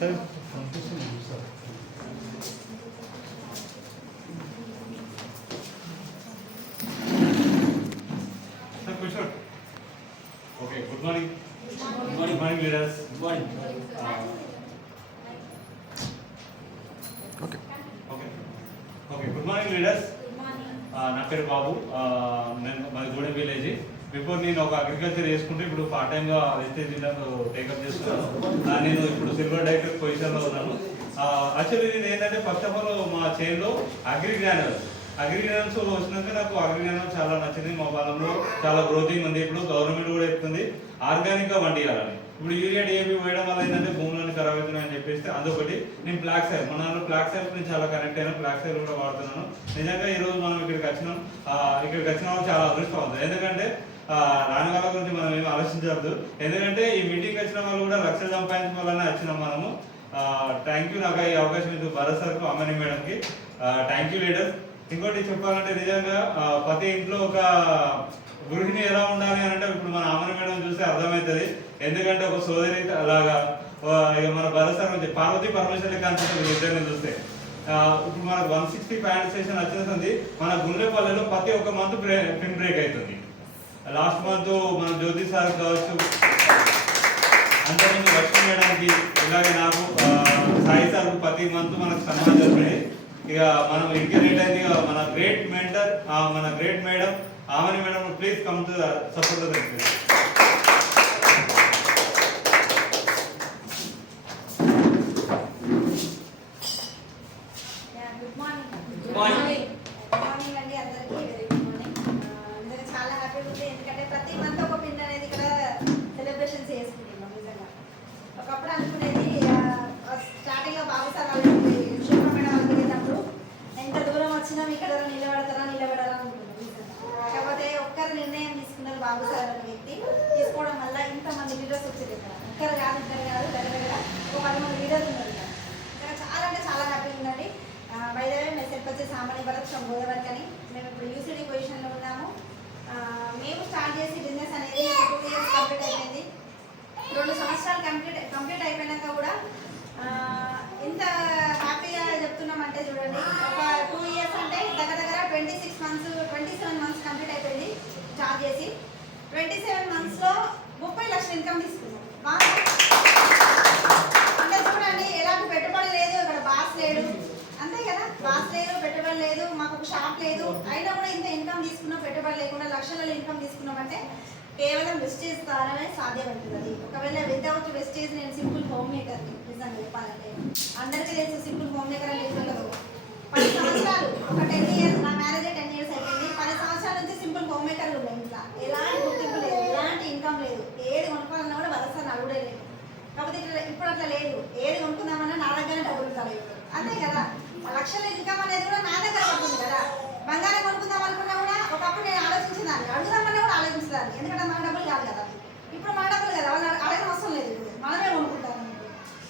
Sir కూర్చోండి. Okay, good morning. Good morning leaders. Good morning. Okay okay okay good morning leaders. నా పేరు బాబు. నేను మాది గూడెం విలేజ్. బిఫోర్ నేను ఒక అగ్రికల్చర్ చేసుకుంటే ఇప్పుడు పార్ట్ టైమ్గా వెజిటేజ్ టేకప్ చేస్తున్నాను. నేను ఇప్పుడు సిల్వర్ డైరెక్టర్ పొజిషన్లో ఉన్నాను. యాక్చువల్లీ నేను ఏంటంటే ఫస్ట్ ఆఫ్ ఆల్ మా చైన్లో అగ్రిగ్రానల్స్ వచ్చినాక నాకు అగ్రిగ్రానల్స్ చాలా నచ్చింది. మా పొలంలో చాలా గ్రోతింగ్ ఉంది. ఇప్పుడు గవర్నమెంట్ కూడా చెప్తుంది ఆర్గానిక్గా వండియాలని. ఇప్పుడు యూరియా డిఏపి వేయడం వల్ల ఏంటంటే భూములన్నీ ఖరాబ్ అవుతున్నాయని చెప్పేసి అదొకటి. నేను ప్లాక్ సైల్ మన ప్లాక్ సైల్ నేను చాలా కనెక్ట్ అయినా. ప్లాక్ సైల్ కూడా వాడుతున్నాను. నిజంగా ఈరోజు మనం ఇక్కడికి వచ్చిన వాళ్ళు చాలా అదృష్టం అవుతుంది. ఎందుకంటే రాని వాళ్ళ గురించి మనం ఏమి ఆలోచించవద్దు. ఎందుకంటే ఈ మీటింగ్ వచ్చిన వాళ్ళు కూడా లక్షలు సంపాదించుకోవాలని వచ్చినాం మనము. థ్యాంక్ యూ నాకు ఈ అవకాశం ఇది భరత్ సార్కు, అమ్మని మేడంకి థ్యాంక్ యూ లీడర్స్. ఇంకోటి చెప్పాలంటే నిజంగా ప్రతి ఇంట్లో ఒక గృహిణి ఎలా ఉండాలి అని అంటే ఇప్పుడు మన అమ్మని మేడం చూస్తే అర్థమవుతుంది. ఎందుకంటే ఒక సోదరి అలాగా ఇక మన భరత్ సార్ నుంచి పార్వతీ పరమేశ్వరి కాన్సెప్ట్ ఇద్దరిని చూస్తే ఇప్పుడు మనకు 160 ప్యాంట్ సెషన్ వచ్చేసింది. మన గుండెపల్లెలో ప్రతి ఒక్క మంత్ ప్రిన్ బ్రేక్ అవుతుంది. లాస్ట్ మంత్ మన జ్యోతి సార్ కావచ్చు, అందరినీ లక్ష్మీ చేయడానికి ఇలాగే నాకు సాయి సార్ ప్రతి మంత్ మనకు సన్మానం జరిపాయి. ఇక మనం ఇంటికి రేట్ అయింది. మన గ్రేట్ మెంటర్ మన గ్రేట్ మేడం ఆమెని madam please come to support. ఒకప్పుడు అనుకునేది స్టార్టింగ్లో బాబు సార్ వాళ్ళు శిల్ప మేడం వాళ్ళు తిరిగేటప్పుడు ఎంత దూరం వచ్చినా ఇక్కడ నిలబడతారా అనుకుంటున్నాం. కాకపోతే ఒక్కరు నిర్ణయం తీసుకున్నారు బాబు సార్ అనే వ్యక్తి. తీసుకోవడం వల్ల ఇంతమంది లీడర్స్ వచ్చేది. ఇక్కడ ఒక్కరు కాదు, ఇద్దరు కాదు, దగ్గర ఒక 10 మంది లీడర్స్ ఉన్నారు. ఇక్కడ చాలా అంటే చాలా హ్యాపీగా ఉందండి. బయలుదేరే మెసేజ్ వచ్చే సామాన్య భరత్ ఫ్రమ్ గోదావరి అని మేము ఇప్పుడు యూసీడీ పొజిషన్లో ఉన్నాము. మేము స్టార్ట్ చేసి బిజినెస్ అనేది 2 ఇయర్స్ కంప్లీట్ అయిపోయింది. 2 సంవత్సరాలు కంప్లీట్ అయిపోయినాక కూడా ఎంత హ్యాపీగా చెప్తున్నామంటే చూడండి. ఒక 2 ఇయర్స్ అంటే దగ్గర 27 మంత్స్ కంప్లీట్ అయిపోయింది స్టార్ట్ చేసి. 27 మంత్స్లో 30 లక్షల ఇన్కమ్ తీసుకున్నాం. అంటే చూడండి, ఎలాంటి పెట్టుబడి లేదు, ఇక్కడ బాస్ లేడు, అంతే కదా, బాస్ లేదు, పెట్టుబడి లేదు, మాకు ఒక షాప్ లేదు, అయినా కూడా ఇంత ఇన్కమ్ తీసుకున్నాం. పెట్టుబడి లేకుండా లక్షలలో ఇన్కమ్ తీసుకున్నామంటే కేవలం వెస్టేజ్ ద్వారానే సాధ్యమవుతుంది. ఒకవేళ వితౌట్ వెస్టేజ్ నేను సింపుల్ హోమ్ మేకర్ని నిజంగా చెప్పాలంటే అందరికీ తెలుసు. సింపుల్ హోమ్ మేకర్ అని తెలియదు. 10 సంవత్సరాలు, ఒక 10 ఇయర్స్, నా మ్యారేజ్ 10 ఇయర్స్ అయిపోయింది. 10 సంవత్సరాల నుంచి సింపుల్ హోమ్ మేకర్లు ఉన్నాయి. ఇంట్లో ఎలాంటి గుర్తింపు లేదు, ఎలాంటి ఇన్కమ్ లేదు. ఏది కొనుక్కోవాలన్నా కూడా వరసారి అడుగుడే లేదు. కాకపోతే ఇప్పుడు అట్లా లేదు. ఏది కొనుక్కుందామన్నా నా దగ్గర డబ్బులు కాలేదు, అంతే కదా. లక్షల ఇన్కమ్ అనేది కూడా నా దగ్గర పడుతుంది కదా. బంగారం కొనుక్కుందాం అనుకున్నా కూడా ఒకప్పుడు నేను ఆలోచించేదాన్ని, అడుగుదామన్నా కూడా ఆలోచించేదాన్ని. ఎందుకంటే మన డబ్బులు కాదు కదా. ఇప్పుడు మన డబ్బులు కదా, వాళ్ళు అడగడం అవసరం లేదు. మనమే కొనుక్కుంటాం.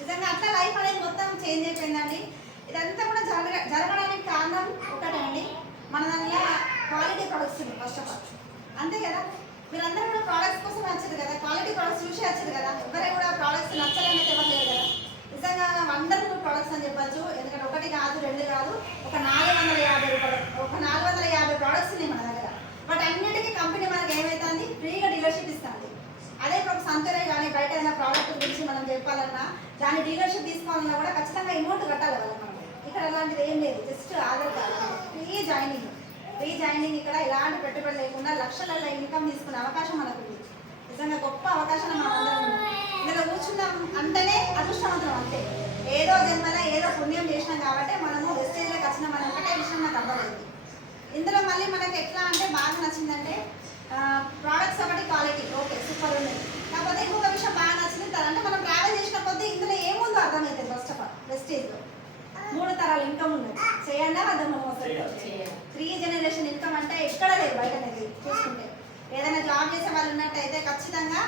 నిజంగా అట్లా లైఫ్ అనేది మొత్తం చేంజ్ అయిపోయిందండి. ఇదంతా కూడా జరగడానికి కారణం ఒకటే అండి, మన దానిలో క్వాలిటీ ప్రొడక్ట్స్ ఉంది ఫస్ట్ ఆఫ్ ఆల్, అంతే కదా. మీరందరూ కూడా ప్రోడక్ట్స్ కోసం వచ్చారు కదా, క్వాలిటీ ప్రొడక్ట్స్ చూసి వచ్చారు కదా. ఎవరైనా కూడా ప్రోడక్ట్స్ నచ్చాలని ఎవరు లేరు కదా. నిజంగా వండర్ఫుల్ ప్రొడక్ట్స్ అని చెప్పచ్చు. ఎందుకంటే 1 కాదు 2 కాదు, ఒక 450 ప్రోడక్ట్స్ ఉన్నాయి మన దగ్గర. బట్ అన్నిటికీ కంపెనీ మనకి ఏమవుతుంది, ఫ్రీగా డీలర్షిప్ ఇస్తుంది. అదే ఒక సంతరే కానీ బయట ఏదైనా ప్రోడక్ట్ గురించి మనం చెప్పాలన్నా, దాని డీలర్షిప్ తీసుకోవాలన్నా కూడా ఖచ్చితంగా అమౌంట్ కట్టాలి కదా మనం. ఇక్కడ అలాంటిది ఏం లేదు, just Aadhaar card, free joining. ఇక్కడ ఎలాంటి పెట్టుబడి లేకుండా లక్షలలో ఇన్కమ్ తీసుకునే అవకాశం మనకు ఉంది. నిజంగా గొప్ప అవకాశం మనం అందరం ఉంది. ఇలా కూర్చున్నాం అంటేనే అదృష్టవంతం, అంతే. ఏదో జన్మల ఏదో పుణ్యం చేసినాం కాబట్టి మనము వెస్టేజ్లోకి వచ్చినాం అని ఒకటే విషయం నాకు అవ్వలేదు. ఇందులో మళ్ళీ మనకి ఎట్లా అంటే బాగా నచ్చిందంటే ప్రోడక్ట్స్ ఒకటి క్వాలిటీ ఓకే సూపర్ ఉంది. కాకపోతే ఇంకొక విషయం బాగా నచ్చింది, అంటే మనం ట్రావెల్ చేసిన కొద్దీ ఇందులో ఏముందో అర్థమవుతుంది. ఫస్ట్ ఆఫ్ ఆల్ వెస్టేజ్లో 3 తరాల ఇన్కమ్ ఉంది. చేయండి అర్థం మనం 3 జనరేషన్ ఇన్కమ్ అంటే ఎక్కడ లేదు బయట చూసుకుంటే. ఏదైనా జాబ్ చేసే వాళ్ళు ఉన్నట్టయితే ఖచ్చితంగా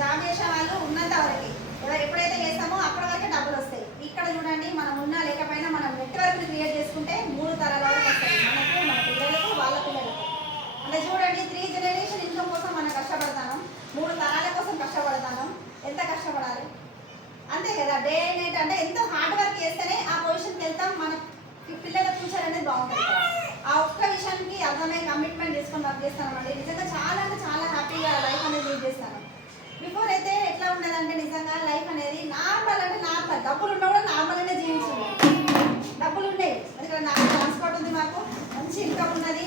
జాబ్ చేసే వాళ్ళు ఉన్నంత వరకు ఎప్పుడైతే చేస్తామో అప్పటి వరకే డబ్బులు వస్తాయి. ఇక్కడ చూడండి, మనం ఉన్నా లేకపోయినా మనం నెట్వర్క్ని క్రియేట్ చేసుకుంటే 3 తరాల వరకు వస్తాయి మనకు, మన పిల్లలకు, వాళ్ళ పిల్లలకు. అంటే చూడండి, 3 జనరేషన్ ఇన్కమ్ కోసం మనం కష్టపడతాను, 3 తరాల కోసం కష్టపడతాను. ఎంత కష్టపడాలి, అంతే కదా. డే నైట్ అంటే ఎంతో హార్డ్ వర్క్ చేస్తేనే ఆ పొజిషన్కి వెళ్తాం. మన పిల్లల ఫ్యూచర్ అనేది బాగుంటుంది. ఆ ఒక్క విషయానికి అర్థమై కమిట్మెంట్ చేసుకొని వర్క్ చేస్తామండి. నిజంగా చాలా అంటే చాలా హ్యాపీగా లైఫ్ అనేది లీడ్ చేస్తాను. బిఫోర్ అయితే ఎట్లా ఉండదంటే నిజంగా లైఫ్ అనేది నార్మల్ అంటే నార్మల్, డబ్బులు ఉన్నా కూడా నార్మల్గానే జీవించింది. డబ్బులు ఉన్నాయి, ఎందుకంటే నాకు ట్రాన్స్పోర్ట్ ఉంది, మాకు మంచి ఇన్కమ్ ఉన్నది,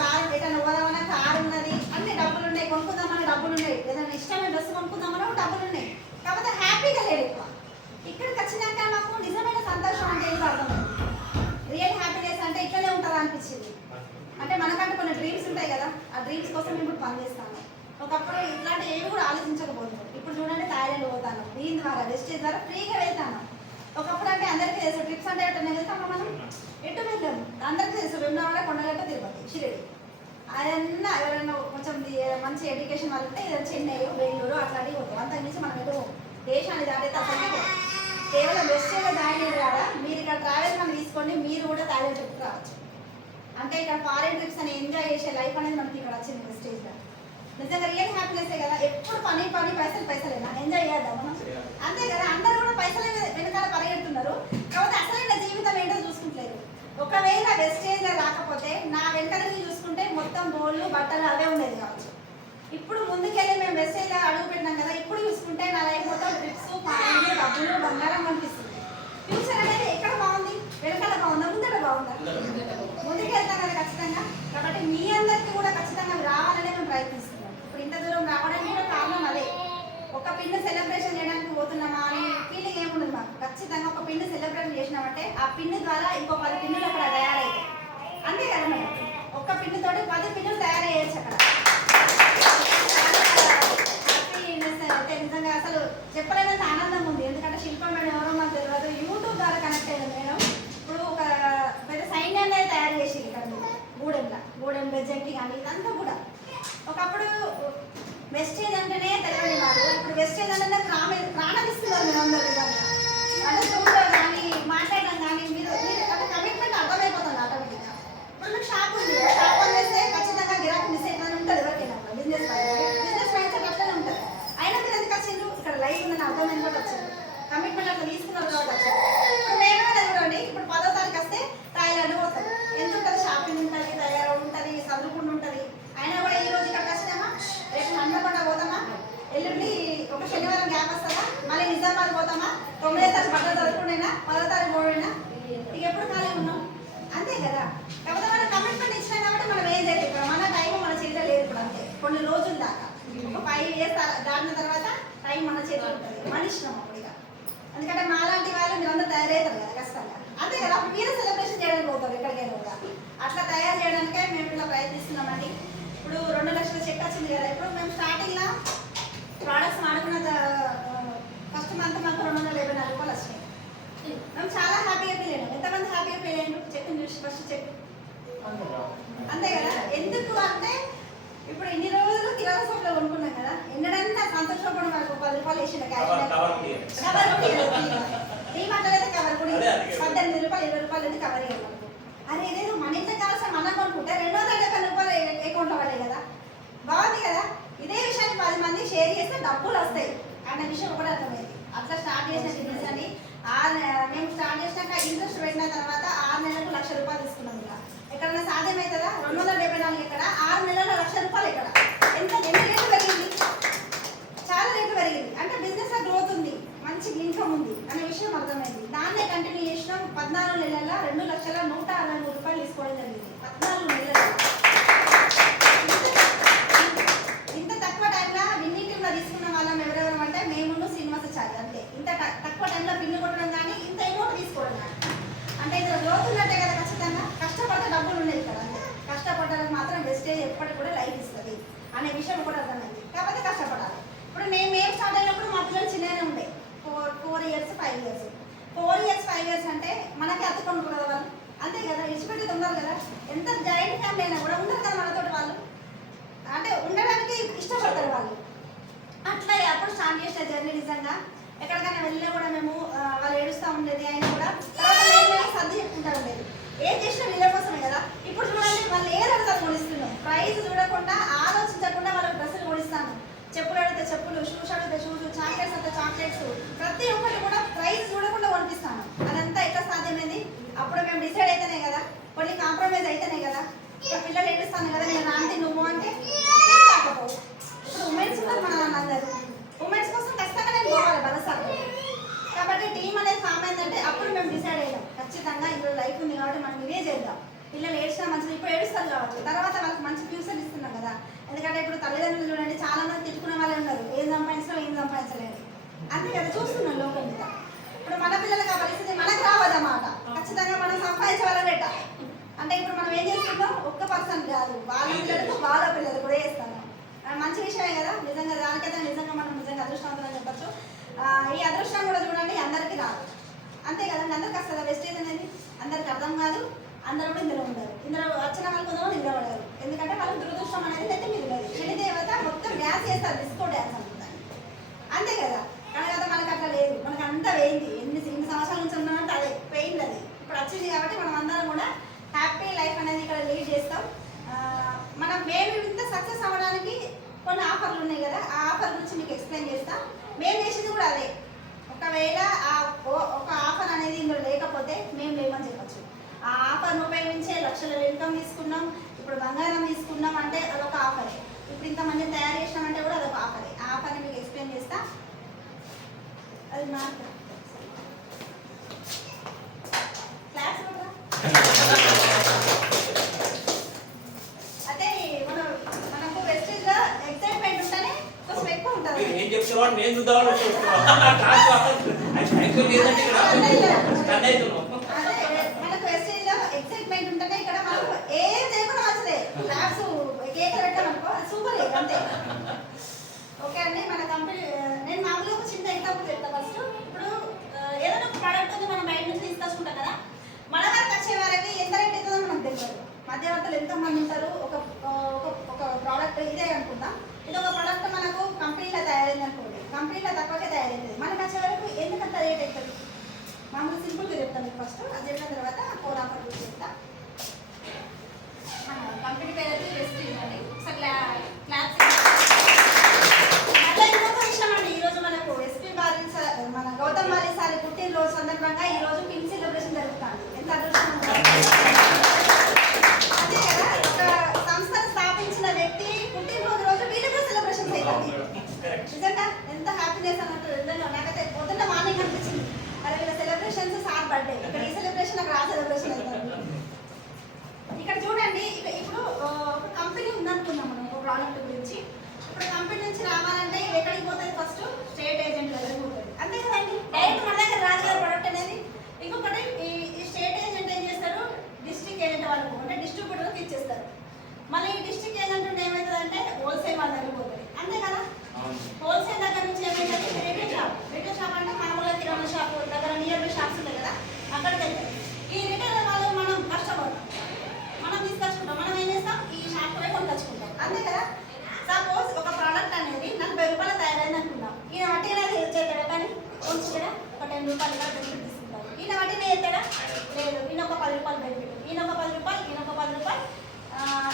కార్ ఎటైనా పోదామన్నా కార్ ఉన్నది, అన్ని డబ్బులు ఉన్నాయి, కొనుక్కుందామన్నా డబ్బులు ఉన్నాయి, ఏదైనా ఇష్టమైన డ్రెస్ కొనుక్కుందామన్నా డబ్బులు ఉన్నాయి. కాకపోతే హ్యాపీగా లేదు ఎక్కువ. ఇక్కడికి వచ్చినాక మాకు నిజమైన సంతోషం అంటే ఏది అర్థమైంది. రియల్ హ్యాపీనెస్ అంటే ఇట్లనే ఉంటుందా అనిపించింది. అంటే మనకంటే కొన్ని డ్రీమ్స్ ఉంటాయి కదా, ఆ డ్రీమ్స్ కోసం మేము ఇప్పుడు పనిచేస్తాను. ఒకప్పుడు ఇట్లాంటి ఏవి కూడా ఆలోచించకపోతున్నాం. ఇప్పుడు చూడండి థాయిలాండ్ పోతాను, దీని ద్వారా వెస్టేజ్ ద్వారా ఫ్రీగా వెళ్తాను. ఒకప్పుడు అంటే అందరికీ తెలుసు ట్రిప్స్ అంటే ఎట్లా వెళ్తామా మనం, ఎటు వెళ్ళాము అందరికీ తెలుసు. వెళ్దామన్నా కొండగట్ట, తిరుపతి, షిరిడి, అదన్నా ఎవరైనా కొంచెం మంచి ఎడ్యుకేషన్ వాళ్ళు ఉంటే చెన్నై, బెంగళూరు అట్లాంటివి పోతాం. అంతకు మించి మనం ఎటు దేశాన్ని దాటైతే అసలు కేవలం వెస్టేజ్లో జాయిన్ అయ్యారు కదా. మీరు ఇక్కడ ట్రావెల్ మనం తీసుకోండి, మీరు కూడా థాయిలాండ్ ట్రిప్ రావచ్చు. అంటే ఇక్కడ ఫారెన్ ట్రిప్స్ అని ఎంజాయ్ చేసే లైఫ్ అనేది మనకి ఇక్కడ వచ్చింది వెస్టేజ్లో. నిజంగా రియల్ హ్యాపీనెస్ కదా. ఎప్పుడు పని పని పైసలేనా, ఎంజాయ్ చేద్దాం మనం, అంతే కదా. అందరూ కూడా పైసల వెనకాల పరిగెడుతున్నారు, కాబట్టి అసలైన జీవితం ఏంటో చూసుకుంటలేరు. ఒకవేళ వెస్టేజ్లో రాకపోతే నా వెనకాల చూసుకుంటే మొత్తం బోళ్ళు బట్టలు అవే ఉండేది కావచ్చు. ఇప్పుడు ముందుకెళ్ళి మేము వెస్టేజ్లో అడుగు పెట్టినాం కదా, ఇప్పుడు చూసుకుంటే నా లైఫ్ మొత్తం ట్రిప్స్, పాయింట్లు, డబ్బులు, బంగారం కనిపిస్తుంది. ఫ్యూచర్ అనేది ఎక్కడ బాగుంది, వెనకాల బాగుందా, ముందర బాగుందా? ముందుకు వెళ్తాం కదా ఖచ్చితంగా. కాబట్టి మీ అందరికీ కూడా ఖచ్చితంగా రావాలనే మేము ప్రయత్నిస్తున్నాం. ఇప్పుడు ఇంత దూరం రావడానికి కూడా కారణం అదే. ఒక పిన్ను సెలబ్రేషన్ చేయడానికి పోతున్నామా అని ఫీలింగ్ ఏముండదు మాకు. ఖచ్చితంగా ఒక పిన్ను సెలబ్రేషన్ చేసినామంటే ఆ పిన్ను ద్వారా ఇంకో 10 పిన్నులు అక్కడ తయారవుతాయి, అంతే కదా మేడం. ఒక్క పిన్నుతోటి 10 పిన్నులు తయారయ్యచ్చు అక్కడ. హ్యాపీనెస్ అయితే నిజంగా అసలు చెప్పలేనంత ఆనందం ఉంది. ఎందుకంటే శిల్పం మేడం ఎవరో మాకు తెలియదు, యూట్యూబ్ ద్వారా కనెక్ట్ అయ్యాను మేడం. ఇప్పుడు ఒక పెద్ద సైన్యాన్ని తయారు చేసి ఇక్కడ గూడెం బెజ్జంకి కానీ ఇదంతా కూడా. ఒకప్పుడు వెస్టేజ్ అంటేనే తెలియని వాళ్ళు, ఇప్పుడు వెస్టేజ్ అంటే ప్రాణం ఇస్తున్నారు మీరు అందరూ విధంగా. అంటే చూడడం కానీ మాట్లాడడం కానీ మీరు అంటే కమిట్మెంట్ అర్థమైపోతుంది ఆటోమేటిక్గా. ఇప్పుడు మీకు షాప్ ఉంది, షాప్ అని చేస్తే ఖచ్చితంగా గిరాకీ మిస్ అయిపోయిందని ఉంటుంది ఎవరికైనా. బిజినెస్ మైండ్ సెట్ అట్లనే ఉంటుంది. అయినా మీరు ఎందుకు వచ్చిండ్రు, ఇక్కడ లైఫ్ ఉందని అర్థమైంది కూడా వచ్చింది, కమిట్మెంట్ అట్లా తీసుకున్నారు కాబట్టి వచ్చింది. ఇప్పుడు మేమే చూడండి, ఇప్పుడు 10వ తారీఖు వస్తే థాయిలాండ్ పోతాం, ఎంత ఉంటుంది, షాపింగ్ ఉంటుంది, తయారు ఉంటుంది, చదువుకుంటూ ఉంటుంది. అయినా కూడా ఈ రోజు ఇక్కడికి వచ్చినామా, రేపు హన్మకొండ పోతామా, ఎల్లుండి ఒక శనివారం గ్యాప్ వస్తుందా, మళ్ళీ నిజామాబాద్ పోతామా, 9వ తారీఖు బట్టలు చదువుకుంటేనా, 10వ తారీఖు పోయినా, ఇక ఎప్పుడు ఖాళీ ఉన్నాం, అంతే కదా. కాకపోతే మనం కమిట్మెంట్ ఇచ్చినాం కాబట్టి మనం ఏం చేయలేదు. ఇప్పుడు మన టైం మన చేతిలో లేదు ఇప్పుడు, అంతే. కొన్ని రోజుల దాకా ఒక 5 years దాటిన తర్వాత టైం మన చేతిలో ఉంటుంది, మన ఇష్టం అప్పుడు ఇక. ఎందుకంటే మాలాంటి వాళ్ళు మీరు అందరూ తయారవుతారు కదా కష్టంగా, అంతే కదా. అప్పుడు మీరు సెలబ్రేషన్ చేయడానికి పోతారు ఎక్కడికైనా కూడా. అట్లా తయారు చేయడానికే మేము ఇలా ప్రయత్నిస్తున్నామండి. ఇప్పుడు 2 లక్షల చెక్ వచ్చింది కదా. ఇప్పుడు మేము స్టార్టింగ్లో ప్రోడక్ట్స్ వాడుకున్న ఫస్ట్ మంత్ మాకు 254 రూపాయలు వచ్చినాయి. మేము చాలా హ్యాపీగా ఫీల్ అయ్యాము. ఎంతమంది హ్యాపీగా ఫీల్ అయ్యారు చెక్ చూసి, ఫస్ట్ చెక్, అంతే కదా. ఎందుకు అంటే ఇప్పుడు ఇన్ని రోజులు కిరాణా షాప్లో కొనుక్కున్నాం కదా, ఎన్నడన్నా సంతోషపడి మనకు 10 రూపాయలు వేసిన క్యాష్ డీమార్ట్లయితే కవర్ కూడా 18 రూపాయలు 20 రూపాయలు అయితే కవర్ అయ్యారు మనకు. అరే ఇదేదో మన ఇంట్లో కావాల్సిన మనం కొనుక్కుంటే 250 రూపాయలు అకౌంట్లో పడే కదా, బాగుంది కదా. ఇదే విషయాన్ని 10 మంది షేర్ చేస్తే డబ్బులు వస్తాయి అన్న విషయం ఒకటి అర్థమైంది. అట్లా స్టార్ట్ చేసిన బిజినెస్ అని మేము స్టార్ట్ చేసినాక ఇంట్రెస్ట్ పెట్టిన తర్వాత 6 నెలలకు 1 లక్ష రూపాయలు తీసుకున్నాం. ఇలా ఎక్కడన్నా సాధ్యమవుతుందా? 274 ఎక్కడ, 6 నెలల్లో 1 లక్ష రూపాయలు ఎక్కడ, ఎన్ని రేట్లు పెరిగింది, చాలా రేట్లు పెరిగింది. అంటే బిజినెస్ లో గ్రోత్ ఉంది, మంచి ఇన్కమ్ ఉంది అనే విషయం అర్థమైంది. దాన్నే కంటిన్యూ చేసినాం. 14 నెలల 2,163 రూపాయలు తీసుకోవడం జరిగింది. 14 నెలల ఇంత తక్కువ టైంలో విన్నీ టీంలో తీసుకున్న వాళ్ళం ఎవరెవరు అంటే మేము శ్రీనివాసాచారి, అంతే. ఇంత తక్కువ టైంలో పిన్ను కొట్టడం కానీ ఇంత అమౌంట్ తీసుకోవడం కానీ అంటే ఇందులో గ్రోత్ ఉన్నట్టే కదా. ఖచ్చితంగా కష్టపడితే డబ్బులు ఉండేది కదా, అంతే. కష్టపడడానికి మాత్రం వెస్టేజ్ ఎప్పటికి కూడా లైఫ్ ఇస్తుంది అనే విషయం కూడా అర్థమైంది. కాకపోతే కష్టపడాలి. ఇప్పుడు మేము స్టార్ట్ అయినప్పుడు మా పిల్లలు చిన్నగానే ఉండే, 4 years 5 years. 4 years 5 years అంటే మనకి అతుకొని కూడా వాళ్ళు, అంతే కదా. ఇచ్చిపెట్టేది ఉండరు కదా. ఎంత జాయింట్ ఫ్యామిలీ అయినా కూడా ఉండరు కదా మనతో వాళ్ళు, అంటే ఉండడానికి ఇష్టపడతారు వాళ్ళు. అట్లా అప్పుడు స్టార్ట్ చేసిన జర్నీ నిజంగా ఎక్కడికైనా వెళ్ళినా కూడా మేము వాళ్ళు ఏడుస్తూ ఉండేది, అయినా కూడా తర్వాత నేను సర్ది చెప్పుకుంటూ ఉండేది. ఏం చేసినా వీళ్ళ కోసమే కదా. ఇప్పుడు చూడండి వాళ్ళు ఏ రకాలు కొనిస్తున్నాం, ప్రైస్ చూడకుండా ఆలోచించకుండా వాళ్ళకి డ్రెస్సులు కొనిస్తాను, చెప్పులు అడిగితే చెప్పులు, షూస్ అడిగితే షూస్, చాక్లెట్స్ అంటే చాక్లెట్స్, ప్రతి ఒక్కటి కూడా ప్రైస్ ఖచ్చితంగా ఇందులో లైఫ్ ఉంది కాబట్టి మనం ఇవే చేద్దాం. పిల్లలు ఏడ్చినా మంచిది, ఇప్పుడు ఏడుస్తారు కావచ్చు, తర్వాత వాళ్ళకి మంచి ఫ్యూచర్ ఇస్తున్నాం కదా. ఎందుకంటే ఇప్పుడు తల్లిదండ్రులు చూడండి, చాలా మంది తిట్టుకునే వాళ్ళే ఉన్నారు, ఏం సంపాదించడం ఏం సంపాదించలేదు, అంతే కదా చూస్తున్నాం లోకం మీద. ఇప్పుడు మన పిల్లలకు ఆ పరిస్థితి మనకు రావద్దన్నమాట. ఖచ్చితంగా మనం సంపాదించవాలనేట. అంటే ఇప్పుడు మనం ఏం చేస్తున్నాం, ఒక్క పర్సన్ కాదు, వాళ్ళ పిల్లలకు వాళ్ళ పిల్లలు కూడా చేస్తున్నాం. మంచి విషయమే కదా నిజంగా. దానికైతే నిజంగా మనం నిజంగా అదృష్టవంతులని చెప్పచ్చు. ఈ అదృష్టం కూడా చూడండి అందరికీ రాదు, అంతే కదండి. అందరికి వస్తుందా వెస్టేజ్ అనేది? అందరికి అర్థం కాదు, అందరూ కూడా ఇందులో ఉండరు. ఇందులో వచ్చిన వాళ్ళు కొంతమంది ఇందులో పడరు, ఎందుకంటే వాళ్ళకి దురదృష్టం అనేది నెత్తి మీద లేదు. శని దేవత మొత్తం డ్యాన్స్ చేస్తారు, డిస్కో డ్యాన్స్ అనుకుంటాను, అంతే కదా. కానీ కదా మనకు అట్లా లేదు, మనకు అంతా వేయింది. ఎన్ని సంవత్సరాల నుంచి ఉన్నామంటే అదే పెయింది, అది ఇప్పుడు వచ్చింది. కాబట్టి మనం అందరం కూడా హ్యాపీ లైఫ్ అనేది ఇక్కడ లీడ్ చేస్తాం. మేము ఇంత సక్సెస్ అవ్వడానికి కొన్ని ఆఫర్లు ఉన్నాయి కదా, ఆ ఆఫర్ గురించి మీకు ఎక్స్ప్లెయిన్ చేస్తాం. మేము చేసింది కూడా అదే. ఒకవేళ ఒక ఆఫర్ అనేది ఇందులో లేకపోతే మేము లేమని చెప్పచ్చు. ఆ ఆఫర్ను ఉపయోగించే లక్షల ఇన్కమ్ తీసుకున్నాం, ఇప్పుడు బంగారం తీసుకున్నాం అంటే అదొక ఆఫరే. ఇప్పుడు ఇంతమంది తయారు చేసినామంటే కూడా అదొక ఆఫరే. ఆ ఆఫర్ని మీకు ఎక్స్ప్లెయిన్ చేస్తా. అది నాకు క్లాస్ అదే మనకు వెస్టేజ్లో ఎక్సైట్మెంట్ ఉంటేనే కొంచెం ఎక్కువ ఉంటుంది. ఏం చెప్తావు నేను చూద్దామని మనకు వెస్టేజ్లో ఎక్సైట్మెంట్ ఉంటేనే ఇక్కడ మనం ఏం చేయకుండా మంచిదే. క్లాప్స్ కేకలు పెట్టామనుకో సూపర్ లేదు, అంతే. ఓకే అండి, మన కంపెనీ నేను మామూలుగా ఒక చిన్న ఎగ్జాంపుల్ చెప్తాను ఫస్ట్. ఇప్పుడు ఏదైనా ఒక ప్రోడక్ట్ ఉంది, మనం బయట నుంచి తీసుకొచ్చుకుంటాం కదా, మన వరకు వచ్చే వారికి ఎంత రేట్ అవుతుందో మనకు తెలియదు. మధ్యవర్తులు ఎంతోమంది ఉంటారు. ఒక ప్రోడక్ట్ ఇదే అనుకుందాం, ఇది ఒక ప్రోడక్ట్ మనకు కంపెనీలో తయారైంది అనుకోండి, కంపెనీలో తక్కువకే తయారైంది, మనకు వచ్చే వరకు ఎందుకంత రేట్ అవుతుంది. మామూలు సింపుల్గా చెప్తాను మీకు ఫస్ట్. అది చెప్పిన తర్వాత ఫోర్ ఆఫర్ గురించి చెప్తా. కంపెనీ పేరు అయితే వెస్టీజ్ అండి. ఒకసారి క్లాప్స్. అట్లా ఇంకొక విషయం అండి, ఈరోజు మనకు ఎస్పీ బాలి సార్, మన గౌతమ్ బాలి సార్ పుట్టినరోజు సందర్భంగా ఈరోజు పిన్ సెలబ్రేషన్ జరుగుతుంది. ఎంత అదృష్టం అదే కదా. ఒక సంస్థను స్థాపించిన వ్యక్తి పుట్టినరోజు రోజు వీళ్ళకి సెలబ్రేషన్ అవుతుంది. నిజంగా ఎంత హ్యాపీనెస్ అన్నట్టు. నిజంగా నాకైతే పొద్దున్న మార్నింగ్ అనిపించింది, అరే వీళ్ళ సెలబ్రేషన్స్ సార్ బర్త్డే, ఇక్కడ ఈ సెలబ్రేషన్ అక్కడ ఆ సెలబ్రేషన్ అవుతుంది. ఇక్కడ చూడండి, ఇప్పుడు ఒక కంపెనీ ఉందనుకుందాం మనం ఒక ప్రోడక్ట్ గురించి. ఇప్పుడు కంపెనీ నుంచి రావాలంటే ఎక్కడికి పోతుంది? ఫస్ట్ స్టేట్ ఏజెంట్ దగ్గరికి పోతుంది, అంతే కదండి. డైరెక్ట్ మన దగ్గర రాదు కదా ప్రోడక్ట్ అనేది. ఇంకొకటి ఈ స్టేట్ ఏజెంట్ ఏం చేస్తారు, డిస్ట్రిక్ట్ ఏజెంట్ వాళ్ళకు అంటే డిస్ట్రిబ్యూటర్కి ఇచ్చేస్తారు. మళ్ళీ ఈ డిస్ట్రిక్ట్ ఏజెంట్ ఏమవుతుందంటే హోల్సేల్ వాళ్ళ దగ్గర పోతుంది, అంతే కదా. హోల్సేల్ దగ్గర నుంచి ఏమైతుంది, రిటైల్ షాప్. రిటైల్ షాప్ అంటే మామూలుగా కిరాణా షాప్ దగ్గర నియర్ బై షాప్స్ ఉంటాయి కదా, అక్కడికి వెళ్తారు. ఈ రిటైల్ వాళ్ళు మనం కష్టపడతాం, మనం తీసుకొచ్చుకుంటాం, మనం ఏం చేస్తాం, ఈ షాప్ పోయి కొనుకొచ్చుకుంటాం, అంతే కదా. సపోజ్ ఒక ప్రోడక్ట్ అనేది 40 రూపాయలు తయారైంది అనుకుందాం. ఈయన వట్టిగా చేస్తాడా పని? కొంచెం ఒక 10 రూపాయలు బెనిఫిట్ తీసుకుంటాం. ఈయన వట్టిగా చేస్తాడా? లేదు. ఈయన ఒక 10 రూపాయలు బెనిఫిట్, ఈయన ఒక 10 రూపాయలు, ఈయన ఒక 10 రూపాయలు.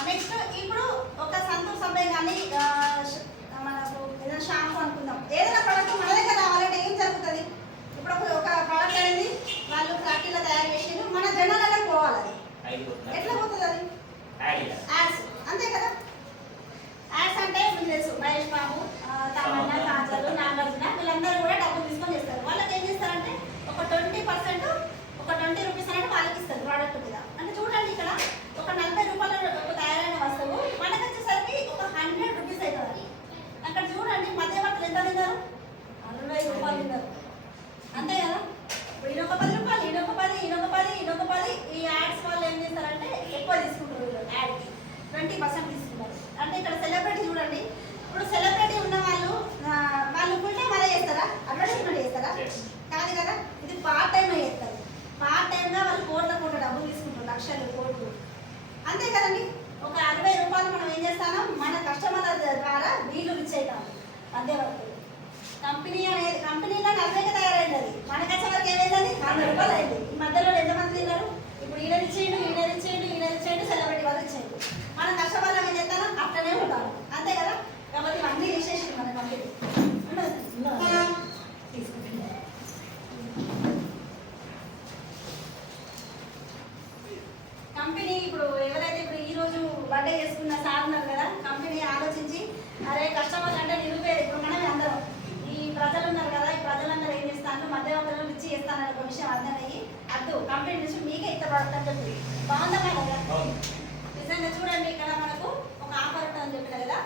నెక్స్ట్ ఇప్పుడు ఒక సంతూర్ సబ్బే కానీ మనకు ఏదైనా షాంపూ అనుకుందాం, ఏదైనా ప్రోడక్ట్ మన దగ్గర రావాలంటే ఏం జరుగుతుంది? ఇప్పుడు ఒక ప్రోడక్ట్ అనేది వాళ్ళు ఫ్యాక్టరీలో తయారు చేసి మన జనాలలో పోవాలి. అది ఎట్లా పోతుంది? అది యాడ్స్, అంతే కదా. యాడ్స్ అంటే మీకు తెలుసు, మహేష్ బాబు, తమన్నా, కాజల్, నాగార్జున వీళ్ళందరూ కూడా డబ్బులు తీసుకొని చేస్తారు. వాళ్ళకి ఏం చేస్తారంటే ఒక 20%, ఒక 20 రూపీస్ అనేది వాళ్ళకి ఇస్తారు ప్రోడక్ట్ మీద. అంటే చూడండి, ఇక్కడ ఒక 40 రూపాయలు తయారైన వస్తువు మనకు వచ్చేసరికి ఒక 100 రూపీస్ అవుతుంది. అక్కడ చూడండి మధ్యవర్తులు ఎంత తిన్నారు, 60 రూపాయలు తిన్నారు, అంతే కదా. ఇప్పుడు ఈయనొక 10 రూపాయలు, ఈయనొక 10, ఈయనొక 10, ఈయనొక 10. ఈ యాడ్స్ వాళ్ళు ఏం చేస్తారంటే ఎక్కువ తీసుకుంటారు, యాడ్కి 20% తీసుకుంటారు. అంటే ఇక్కడ సెలబ్రిటీ చూడండి, ఇప్పుడు సెలబ్రిటీ ఉన్న వాళ్ళు ఫుల్ టైం అదే చేస్తారా, అడ్వర్టైజ్మెంట్ చేస్తారా? కాదు కదా. ఇది పార్ట్ టైం చేస్తారు. పార్ట్ టైంగా వాళ్ళు కోట్ల డబ్బులు తీసుకుంటారు, లక్షలు, కోట్లు, అంతే కదండి. ఒక 60 రూపాయలు మనం ఏం చేస్తాము, మన కస్టమర్ల ద్వారా వీళ్ళు రిచ్ అవుతాము. మధ్యవర్తులు కంపెనీలో 40కి తయారైంది, అది మనకు వచ్చే వరకు ఏమైంది, 100 రూపాయలు అయింది. ఈ మధ్యలో ఎంతమంది తిన్నారు? ఇప్పుడు ఈయన ఇచ్చేయండి, ఈయన ఇచ్చేయండి, ఈయన ఇచ్చేయండి, సెలబ్రిటీ వాళ్ళు ఇచ్చేయండి. మన కష్టపడాలి ఏం చేస్తాను, అట్లనే ఉంటారు, అంతే కదా. కాబట్టి ఇవన్నీ చేసేసి మన కంపెనీ కంపెనీ ఇప్పుడు ఎవరైతే ఇప్పుడు ఈ రోజు బర్త్డే చేసుకున్న సార్ ఉన్నారు కదా, కంపెనీ ఆలోచించి అరే కస్టమర్ అంటే నిరుపేద, ఇప్పుడు మనమే అందరం ఈ ప్రజలు ఉన్నారు కదా, ఈ ప్రజలందరూ ఏం చేస్తాను మధ్యవర్తులను ఇచ్చి చేస్తానని ఒక విషయం అర్థమయ్యి అద్దు కంపెనీ నుంచి మీకే ఇంత ప్రోడక్ట్ అని చెప్పి బాగుందా కదా? అవును. నిజంగా చూడండి ఇక్కడ మనకు ఒక ఆఫర్ ఉంటుందని చెప్పిన కదా,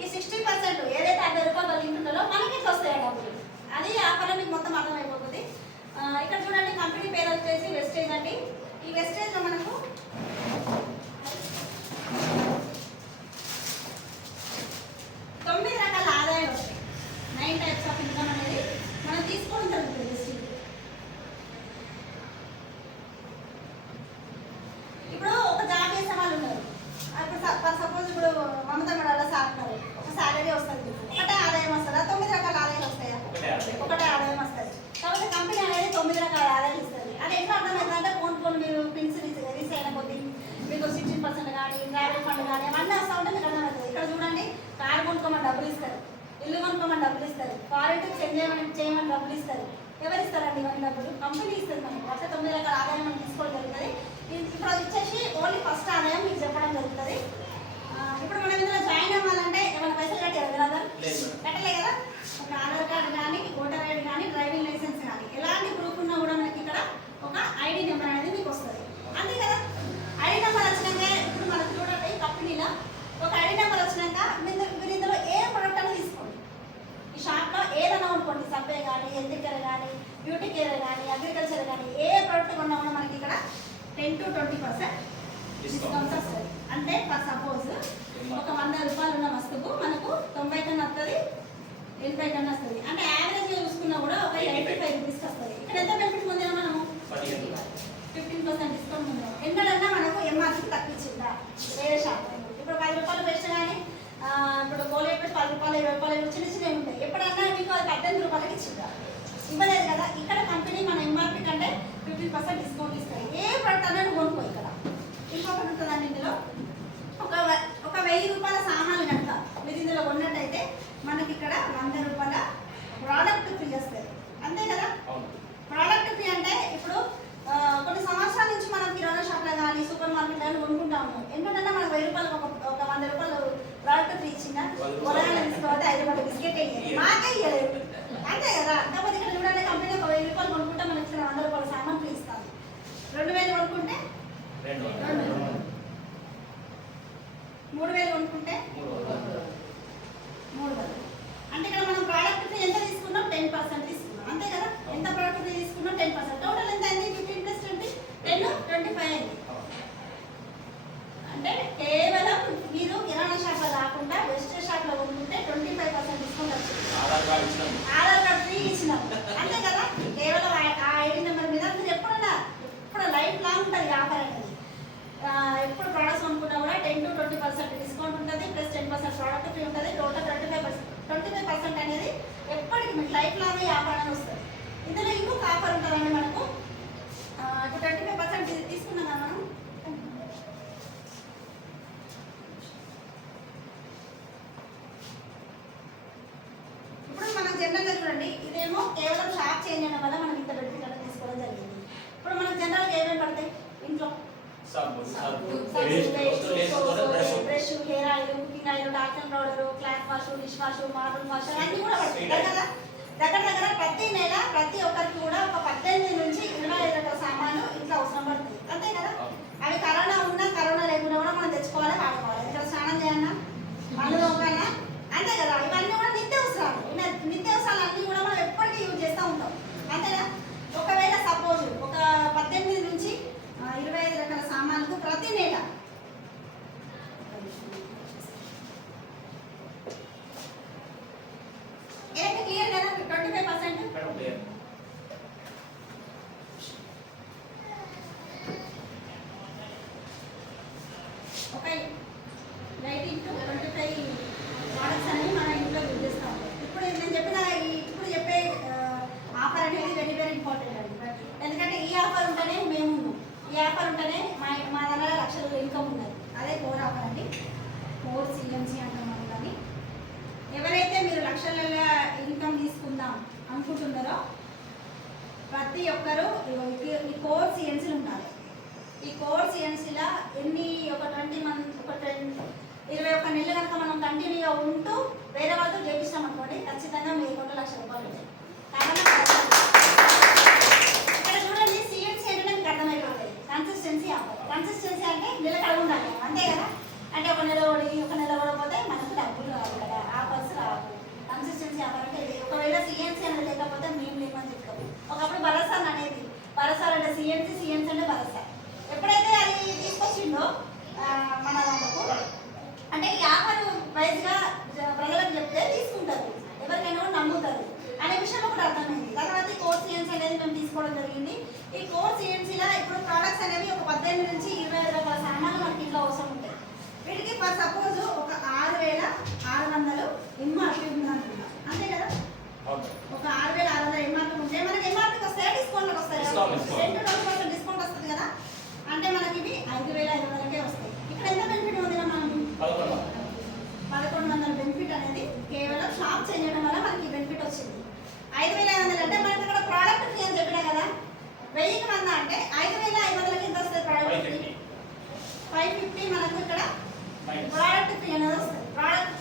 ఈ 60% ఏదైతే 50 రూపాయలు వాళ్ళు ఇంటుందో మనకి ఇట్లా వస్తాయి డబ్బులు. అది ఆఫర్లో మీకు మొత్తం అర్థమైపోతుంది. ఇక్కడ చూడండి కంపెనీ పేరు వచ్చేసి వెస్టేజ్ అండి. ఈ వెస్టేజ్లో మనకు 9 రకాల ఆదాయాలు వస్తాయి. 9 టైప్స్ ఆఫ్ ఇన్కమ్ అనేది మనం తీసుకోవడం జరుగుతుంది వెస్టేజ్. ఇప్పుడు ఒక జాబ్ చేసే వాళ్ళు ఉన్నారు. ఇప్పుడు సపోజ్ ఇప్పుడు మమతా మేడాల సాగుతారు, ఒక శాలరీ వస్తుంది, ఒకటే ఆదాయం వస్తుందా? 9 రకాల ఆదాయాలు వస్తాయా? ఒకటే ఆదాయం వస్తుంది. కాబట్టి కంపెనీ అనేది 9 రకాల ఆదాయాలు ఇస్తుంది. అది ఎట్లా అర్థమవుతుందంటే ఫోన్ మీరు పిన్స్ రీస్ అయిన కొద్ది మీకు 16% కానీ ట్రావెల్ ఫండ్ కానీ అవన్నీ వస్తూ ఉంటే మీకు అర్థమవుతుంది. ఇక్కడ చూడండి, కారు కొనుక్కోమని డబ్బులు ఇస్తారు, ఇల్లు కొనుక్కోమని డబ్బులు ఇస్తారు, ఫారెన్ సెండ్ చేయమని డబ్బులు ఇస్తారు. ఎవరు ఇస్తారండి ఇవన్నీ డబ్బులు? కంపెనీ ఇస్తుంది మనకి. అట్లా 9 రకాల ఆదాయం మనం తీసుకోవడం జరుగుతుంది. ఇప్పుడు అది వచ్చేసి ఓన్లీ ఫస్ట్ ఆదాయం మీకు చెప్పడం జరుగుతుంది. ఇప్పుడు మనం ఇందులో జాయిన్ అవ్వాలంటే ఏమైనా పైసలు కట్టారు కదా? కట్టలే కదా? ఒక ఆధార్ కార్డు కానీ, ఓటర్ ఐడి కానీ, డ్రైవింగ్ లైసెన్స్ కానీ ఎలాంటి ప్రూఫ్ ఉన్నా కూడా మనకి ఇక్కడ ఒక ఐడి నెంబర్ అనేది మీకు వస్తుంది. అంతే కదా? ఐడి నెంబర్ వచ్చినాక ఇప్పుడు మనకు చూడండి కంపెనీలో ఒక ఐడి నెంబర్ వచ్చినాక మీరు ఇందులో ఏ ప్రొడక్ట్ అని తీసుకోండి. ఈ షాప్లో ఏదైనా అనుకోండి, సబ్వే కానీ, హెల్త్ కేర్ కానీ, బ్యూటీ కేర్ కానీ, అగ్రికల్చర్ కానీ ఏ ప్రొడక్ట్ కొన్నా కూడా మనకి ఇక్కడ 10 to 20% డిస్కౌంట్ వస్తుంది. అంటే ఫర్ సపోజ్ ఒక 100 రూపాయలు ఉన్న వస్తువు మనకు 90 కన్నా వస్తుంది, 80 కన్నా వస్తుంది. అంటే యావరేజ్గా చూసుకున్నా కూడా ఒక 85 రూపీస్కి వస్తుంది. ఇక్కడ ఎంత బెనిఫిట్ పొందాము మనము? 15% డిస్కౌంట్ ఉందాం. ఎన్నడన్నా మనకు ఎంఆర్పీ తగ్గించిందా వేరే షాప్? ఇప్పుడు 10 రూపాయలు బెస్ట్ కానీ ఇప్పుడు కోలేట్ 10 రూపాయలు, 20 రూపాయలు చిన్న చిన్నవి ఉంటాయి. ఎప్పుడన్నా మీకు అది 18 రూపాయలకి ఇచ్చిందా? ఇవ్వలేదు కదా. ఇక్కడ కంపెనీ మన ఎంఆర్పీ కంటే 15% డిస్కౌంట్ ఇస్తుంది. ఏ ప్రోడక్ట్ అనేది కొనుక్కో. ఇక్కడ ఇంకొకటి ఉంటుందండి, ఇందులో ఒక 1000 రూపాయల సామాన్లు కనుక మీరు ఇందులో కొన్నట్టయితే మనకి ఇక్కడ 100 రూపాయల ప్రోడక్ట్ ఫ్రీ వస్తుంది. అంతే కదా? ప్రోడక్ట్ ఫ్రీ అంటే ఇప్పుడు కొన్ని సంవత్సరాల నుంచి మనం కిరాణా షాప్లో కానీ, సూపర్ మార్కెట్ కానీ కొనుక్కుంటాము. ఎందుకంటే మనకు 1000 రూపాయలు ఒక 100 రూపాయలు ప్రోడక్ట్ ఫ్రీ ఇచ్చిందా? కూరగాయలు తీసుకోవాలి, 5 రూపాయలు బిస్కెట్ వేయాలి, మాకే ఇవ్వలేదు. అంతే కదా? కాకపోతే ఇక్కడ చూడండి, కంపెనీ ఒక 1000 రూపాయలు కొనుక్కుంటే మనకి ఇక్కడ 100 రూపాయల సామాన్ ఫ్రీ ఇస్తాము. 2000 కొనుక్కుంటే 2000, 3000 కొనుక్కుంటే 3000. అంటే ఇక్కడ మనం ప్రోడక్ట్ ఫ్రీ ఎంత తీసుకున్నాం? 10% తీసుకున్నాం. అంతే కదా? ఎంత ప్రోడక్ట్ ఫ్రీ తీసుకున్నాం? 10%. టోటల్ ఎంత అయింది? 15 + 20 10, 25 అయింది. అంటే కేవలం మీరు కిరాణా షాప్లో కాకుండా వెస్టేజ్ షాప్లో కొనుక్కుంటే 25% డిస్కౌంట్ వచ్చింది. ఆధార్ కార్డు ఫ్రీ ఇచ్చినాం. అంతే కదా? కేవలం ఆ ఐడి నెంబర్ మీద మీరు ఎప్పుడు లైఫ్ లాంగ్ ఉంటుంది ఆఫర్ అనేది. ఎప్పుడు ప్రోడక్ట్స్ కొనుక్కున్నా కూడా 10 to 20% డిస్కౌంట్ ఉంటుంది, ప్లస్ 10% ప్రోడక్ట్ ఫ్రీ ఉంటుంది. టోటల్ 25% అనేది ఎప్పటికి మీకు లైఫ్ లాంగ్ ఈ ఆఫర్ అనేది వస్తుంది. ఇందులో ఇంకొక ఆఫర్ ఉంటుందండి మనకు. ఇప్పుడు 25% తీసుకున్నాం కదా మనం. ఇప్పుడు మనం జనరల్గా చూడండి, ఇదేమో కేవలం షాప్ చేంజ్ చేయడం వల్ల మనం ఇంత బెనిఫిట్ అనేది తీసుకోవడం జరిగింది. ఇప్పుడు మనం జనరల్గా ఏమేమి పడతాయి ఇంట్లో? Brush, hair oil, cooking oil, talcum powder, cloth wash, dish wash, marble wash అన్నీ కూడా పడతాయి కదా. దగ్గర ప్రతి నెల ప్రతి ఒక్కరికి కూడా ఒక 18 నుంచి 25 రకాల సామాన్లు ఇంట్లో అవసరం పడుతుంది. అంతే కదా? అవి కరోనా ఉన్నా కరోనా లేకుండా కూడా మనం తెచ్చుకోవాలి, వాడుకోవాలి. ఇక్కడ స్నానం చేయాలన్నా, పళ్ళు తోకాలన్నా, అంతే కదా? ఇవన్నీ కూడా నిత్యావసరాలు. నిత్యావసరాలు అన్నీ కూడా మనం ఎప్పటికీ యూజ్ చేస్తూ ఉంటాం. అంతేనా? ఒకవేళ సపోజ్ ఒక 18 నుంచి 25 రకాల సామాన్లకు ప్రతి నెల ఏంటి క్లియర్ కదా? 25% ఒక 8 into 25 ప్రోడక్ట్స్ అనేవి మన ఇంట్లో యూజ్ చేస్తూ ఉంటాం. ఇప్పుడు నేను చెప్పిన ఇప్పుడు చెప్పే ఆఫర్ అనేది వెరీ వెరీ ఇంపార్టెంట్ అండి. ఎందుకంటే ఈ ఆఫర్ ఉంటేనే మేము ఉన్నాం, ఈ ఆఫర్ ఉంటేనే మా దగ్గర లక్షల ఇన్కమ్ ఉన్నది. అదే కోర్ ఆఫర్ అండి. కోర్ సిఎంసి అంటాం మనం. కానీ ఎవరైతే మీరు లక్షల ఇన్కమ్ తీసుకుందాం అనుకుంటున్నారో ప్రతి ఒక్కరూ ఈ కోర్ సిఎన్సీలు ఉండాలి. ఈ కోర్ సిఎన్సీలో ఒక 20 మంత్, ఒక 21 నెలలు కనుక మనం కంటిన్యూగా ఉంటూ వేరే వాళ్ళతో చేపిస్తాం అనుకోండి, ఖచ్చితంగా మీ అకౌంట్లో 1,00,000 రూపాయలు ఉంటాయి. కారణం ఇక్కడ చూడండి, సిఎన్సీ అంటే మీకు అర్థం సిఎన్సీ అంటే భరోసా. ఎప్పుడైతే అది తీసుకొచ్చిండో మన దాంట్లో అంటే ఈ ఆఫర్ వైజ్గా ప్రజలకు చెప్తే తీసుకుంటారు, ఎవరికైనా కూడా నమ్ముతారు అనే విషయం ఒకటి అర్థమైంది. తర్వాత ఈ కోర్ సిఎన్సీ అనేది మేము తీసుకోవడం జరిగింది. ఈ కోర్ సిఎన్సీలో ఇప్పుడు ప్రోడక్ట్స్ అనేవి ఒక 18 నుంచి 25 రకాల సామాన్లు మనకి ఇంట్లో అవసరం ఉంటాయి. వీటికి ఫర్ సపోజ్ ఒక 6,600 ఎంఆర్పీ ఉందనుకుంటాం, అంతే కదా? ఒక 6,600 ఎంఆర్పీ ఉంటే మనకి ఎంఆర్పీకి వస్తాయా, డిస్కౌంట్కి వస్తాయా? 20% డిస్కౌంట్ వస్తుంది కదా, అంటే మనకి ఇవి 5,500కే వస్తాయి. ఇక్కడ ఎంత బెనిఫిట్ ఉంది మనకు? 1,100 బెనిఫిట్ అనేది కేవలం షాప్ చేయడం వల్ల మనకి బెనిఫిట్ వచ్చింది. 5,500 అంటే మనకి ఇక్కడ ప్రోడక్ట్ ఫ్రీ అని చెప్పినా కదా, 1000కి 100 అంటే 5,500కి ఎంత వస్తుంది? ప్రోడక్ట్ 550 మనకు ఇక్కడ ప్రోడక్ట్ ఫ్రీ అనేది వస్తుంది.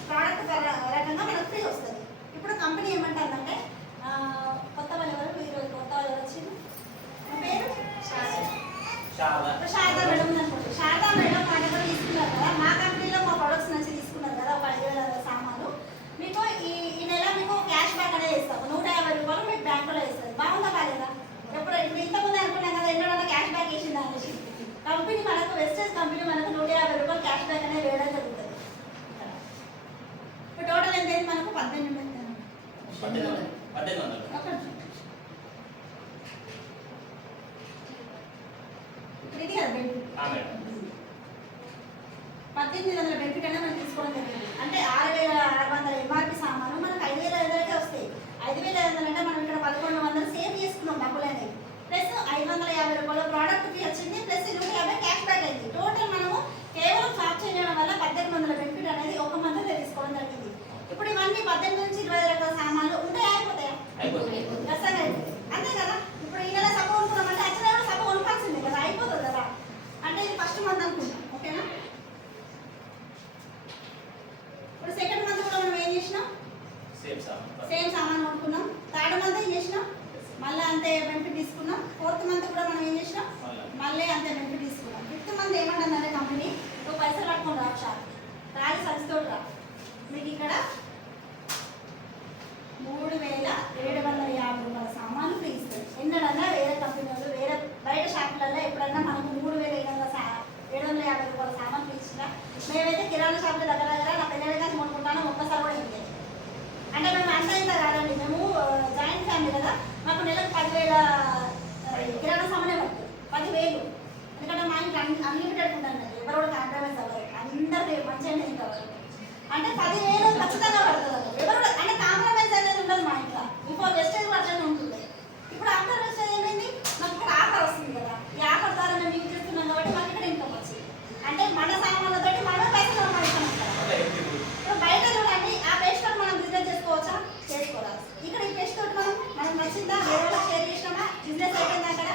ప్రోడక్ట్ రకంగా మనకు ఫ్రీ వస్తుంది. ఇప్పుడు కంపెనీ ఏమంటుందంటే కొత్త వాళ్ళు ఎవరు, ఈరోజు కొత్త వాళ్ళు ఎవరు వచ్చింది, నా పేరు శారదా మేడం అనుకోండి. శారదా మేడం మాట కూడా తీసుకున్నారు కదా, మా కంపెనీలో మా ప్రొడక్ట్స్ నుంచి తీసుకున్నారు కదా, ఒక 5,000 సామాన్లు. మీకు ఈ నెల మీకు క్యాష్ బ్యాక్ అనేది ఇస్తాము, 150 రూపాయలు మీకు బ్యాంకులో ఇస్తుంది. బాగుందా బాగాలేదా? ఇప్పుడు ఇంతకుముందు అనుకున్నాం కదా ఎన్నో క్యాష్ బ్యాక్ వేసిందా అనేసి. కంపెనీ మనకు వెస్టేజ్ కంపెనీ మనకు 150 రూపాయలు క్యాష్ బ్యాక్ అనేది వేయడం జరుగుతుంది. ఇప్పుడు టోటల్ ఎంత అయింది మనకు? 18,000. ఇది కదా బెనిఫిట్, 1,800 బెనిఫిట్ అనేది మనం తీసుకోవడం జరిగింది. అంటే 6,600 ఎంఆర్పీ సామాను మనకు 5,500కే వస్తాయి. 5,500 అంటే మనం ఇక్కడ 1,100 సేవ్ చేసుకున్నాం డబ్బులు అనేది, ప్లస్ 550 రూపాయల ప్రోడక్ట్ ఫీ వచ్చింది, ప్లస్ 150 క్యాష్ బ్యాక్ అయింది. టోటల్ మనము కేవలం షాప్ చేయడం వల్ల 1,800 బెనిఫిట్ అనేది ఒక మంత్ తీసుకోవడం జరిగింది. ఇప్పుడు ఇవన్నీ 18 నుంచి 20 రకాల సామాన్లు ఉంటాయి, అయిపోతాయా? దసరా అంతే కదా. ఇప్పుడు ఈ నెల సబ్బు కొనుక్కున్నామంటే వచ్చిన సబ్బు కొనుక్కాల్సిందే కదా, అయిపోతుంది కదా. అంటే ఇది ఫస్ట్ మంత్ అనుకుంటాం, ఓకేనా? ఇప్పుడు సెకండ్ మంత్ కూడా మనం ఏం చేసినాం? సేమ్ సామాన్ కొనుక్కున్నాం. థర్డ్ మంత్ ఏం చేసినాం? మళ్ళీ అంతే బెనిఫిట్ తీసుకున్నాం. ఫోర్త్ మంత్ కూడా మనం ఏం చేసినాం? మళ్ళీ అంతే బెనిఫిట్ తీసుకున్నాం. ఫిఫ్త్ మంత్ ఏమంటుందంటే కంపెనీ, నువ్వు పైసలు పట్టుకొని రా షాప్ రాలి సరిస్తోటి రా, మీకు ఇక్కడ 3,750 రూపాయల సామాన్లు ఫ్రీ ఇస్తుంది. ఎన్నడన్నా వేరే కంపెనీ వాళ్ళు వేరే బయట షాపులలో ఎప్పుడన్నా మనకు 3,750 రూపాయల సామాన్ ఫ్రీ ఇచ్చినా, మేమైతే కిరాణా షాపుల దగ్గర నా పిల్లలకి కానీ కొనుక్కుంటాను, ఒక్కసారి కూడా ఏం లేదు. అంటే మేము అంత ఇంత కాదండి, మేము జాయింట్ ఫ్యామిలీ కదా, మాకు నెలకు 10,000 కిరాణా సామానే పడుతుంది. 10,000 ఎందుకంటే మా ఇంట్లో అన్లిమిటెడ్ ఉంటాను కదా, ఎవరు కూడా కాంప్రమైజ్ అవ్వరు, అందరు మంచిగా తింటారు. అంటే 10,000 ఖచ్చితంగా పడుతుంది. ఎవరు అంటే కాంప్రమైజ్ అనేది ఉండదు మా ఇంట్లో. బిఫోర్ వెస్టేజ్ వర్షన్ ఉంటుంది. ఇప్పుడు ఆఫ్టర్ వెస్టేజ్ ఏమైంది, మాకు ఇక్కడ ఆఫర్ వస్తుంది కదా, ఈ ఆఫర్ ద్వారా మేము యూజ్ చేస్తున్నాం కాబట్టి మాకు ఇక్కడ ఇన్కమ్ వచ్చింది. అంటే మన సామాన్లతో మనమే పైసలు సంపాదిస్తాం. ఇప్పుడు బయట చూడండి, ఆ పేస్ట్ తోటి మనం బిజినెస్ చేసుకోవచ్చా? చేసుకోవాలి. ఇక్కడ ఈ పేస్ట్ తోటి మనం నచ్చిందా, వేరే వాళ్ళకి షేర్ చేసినామా, బిజినెస్ అయిపోయిందా అక్కడ?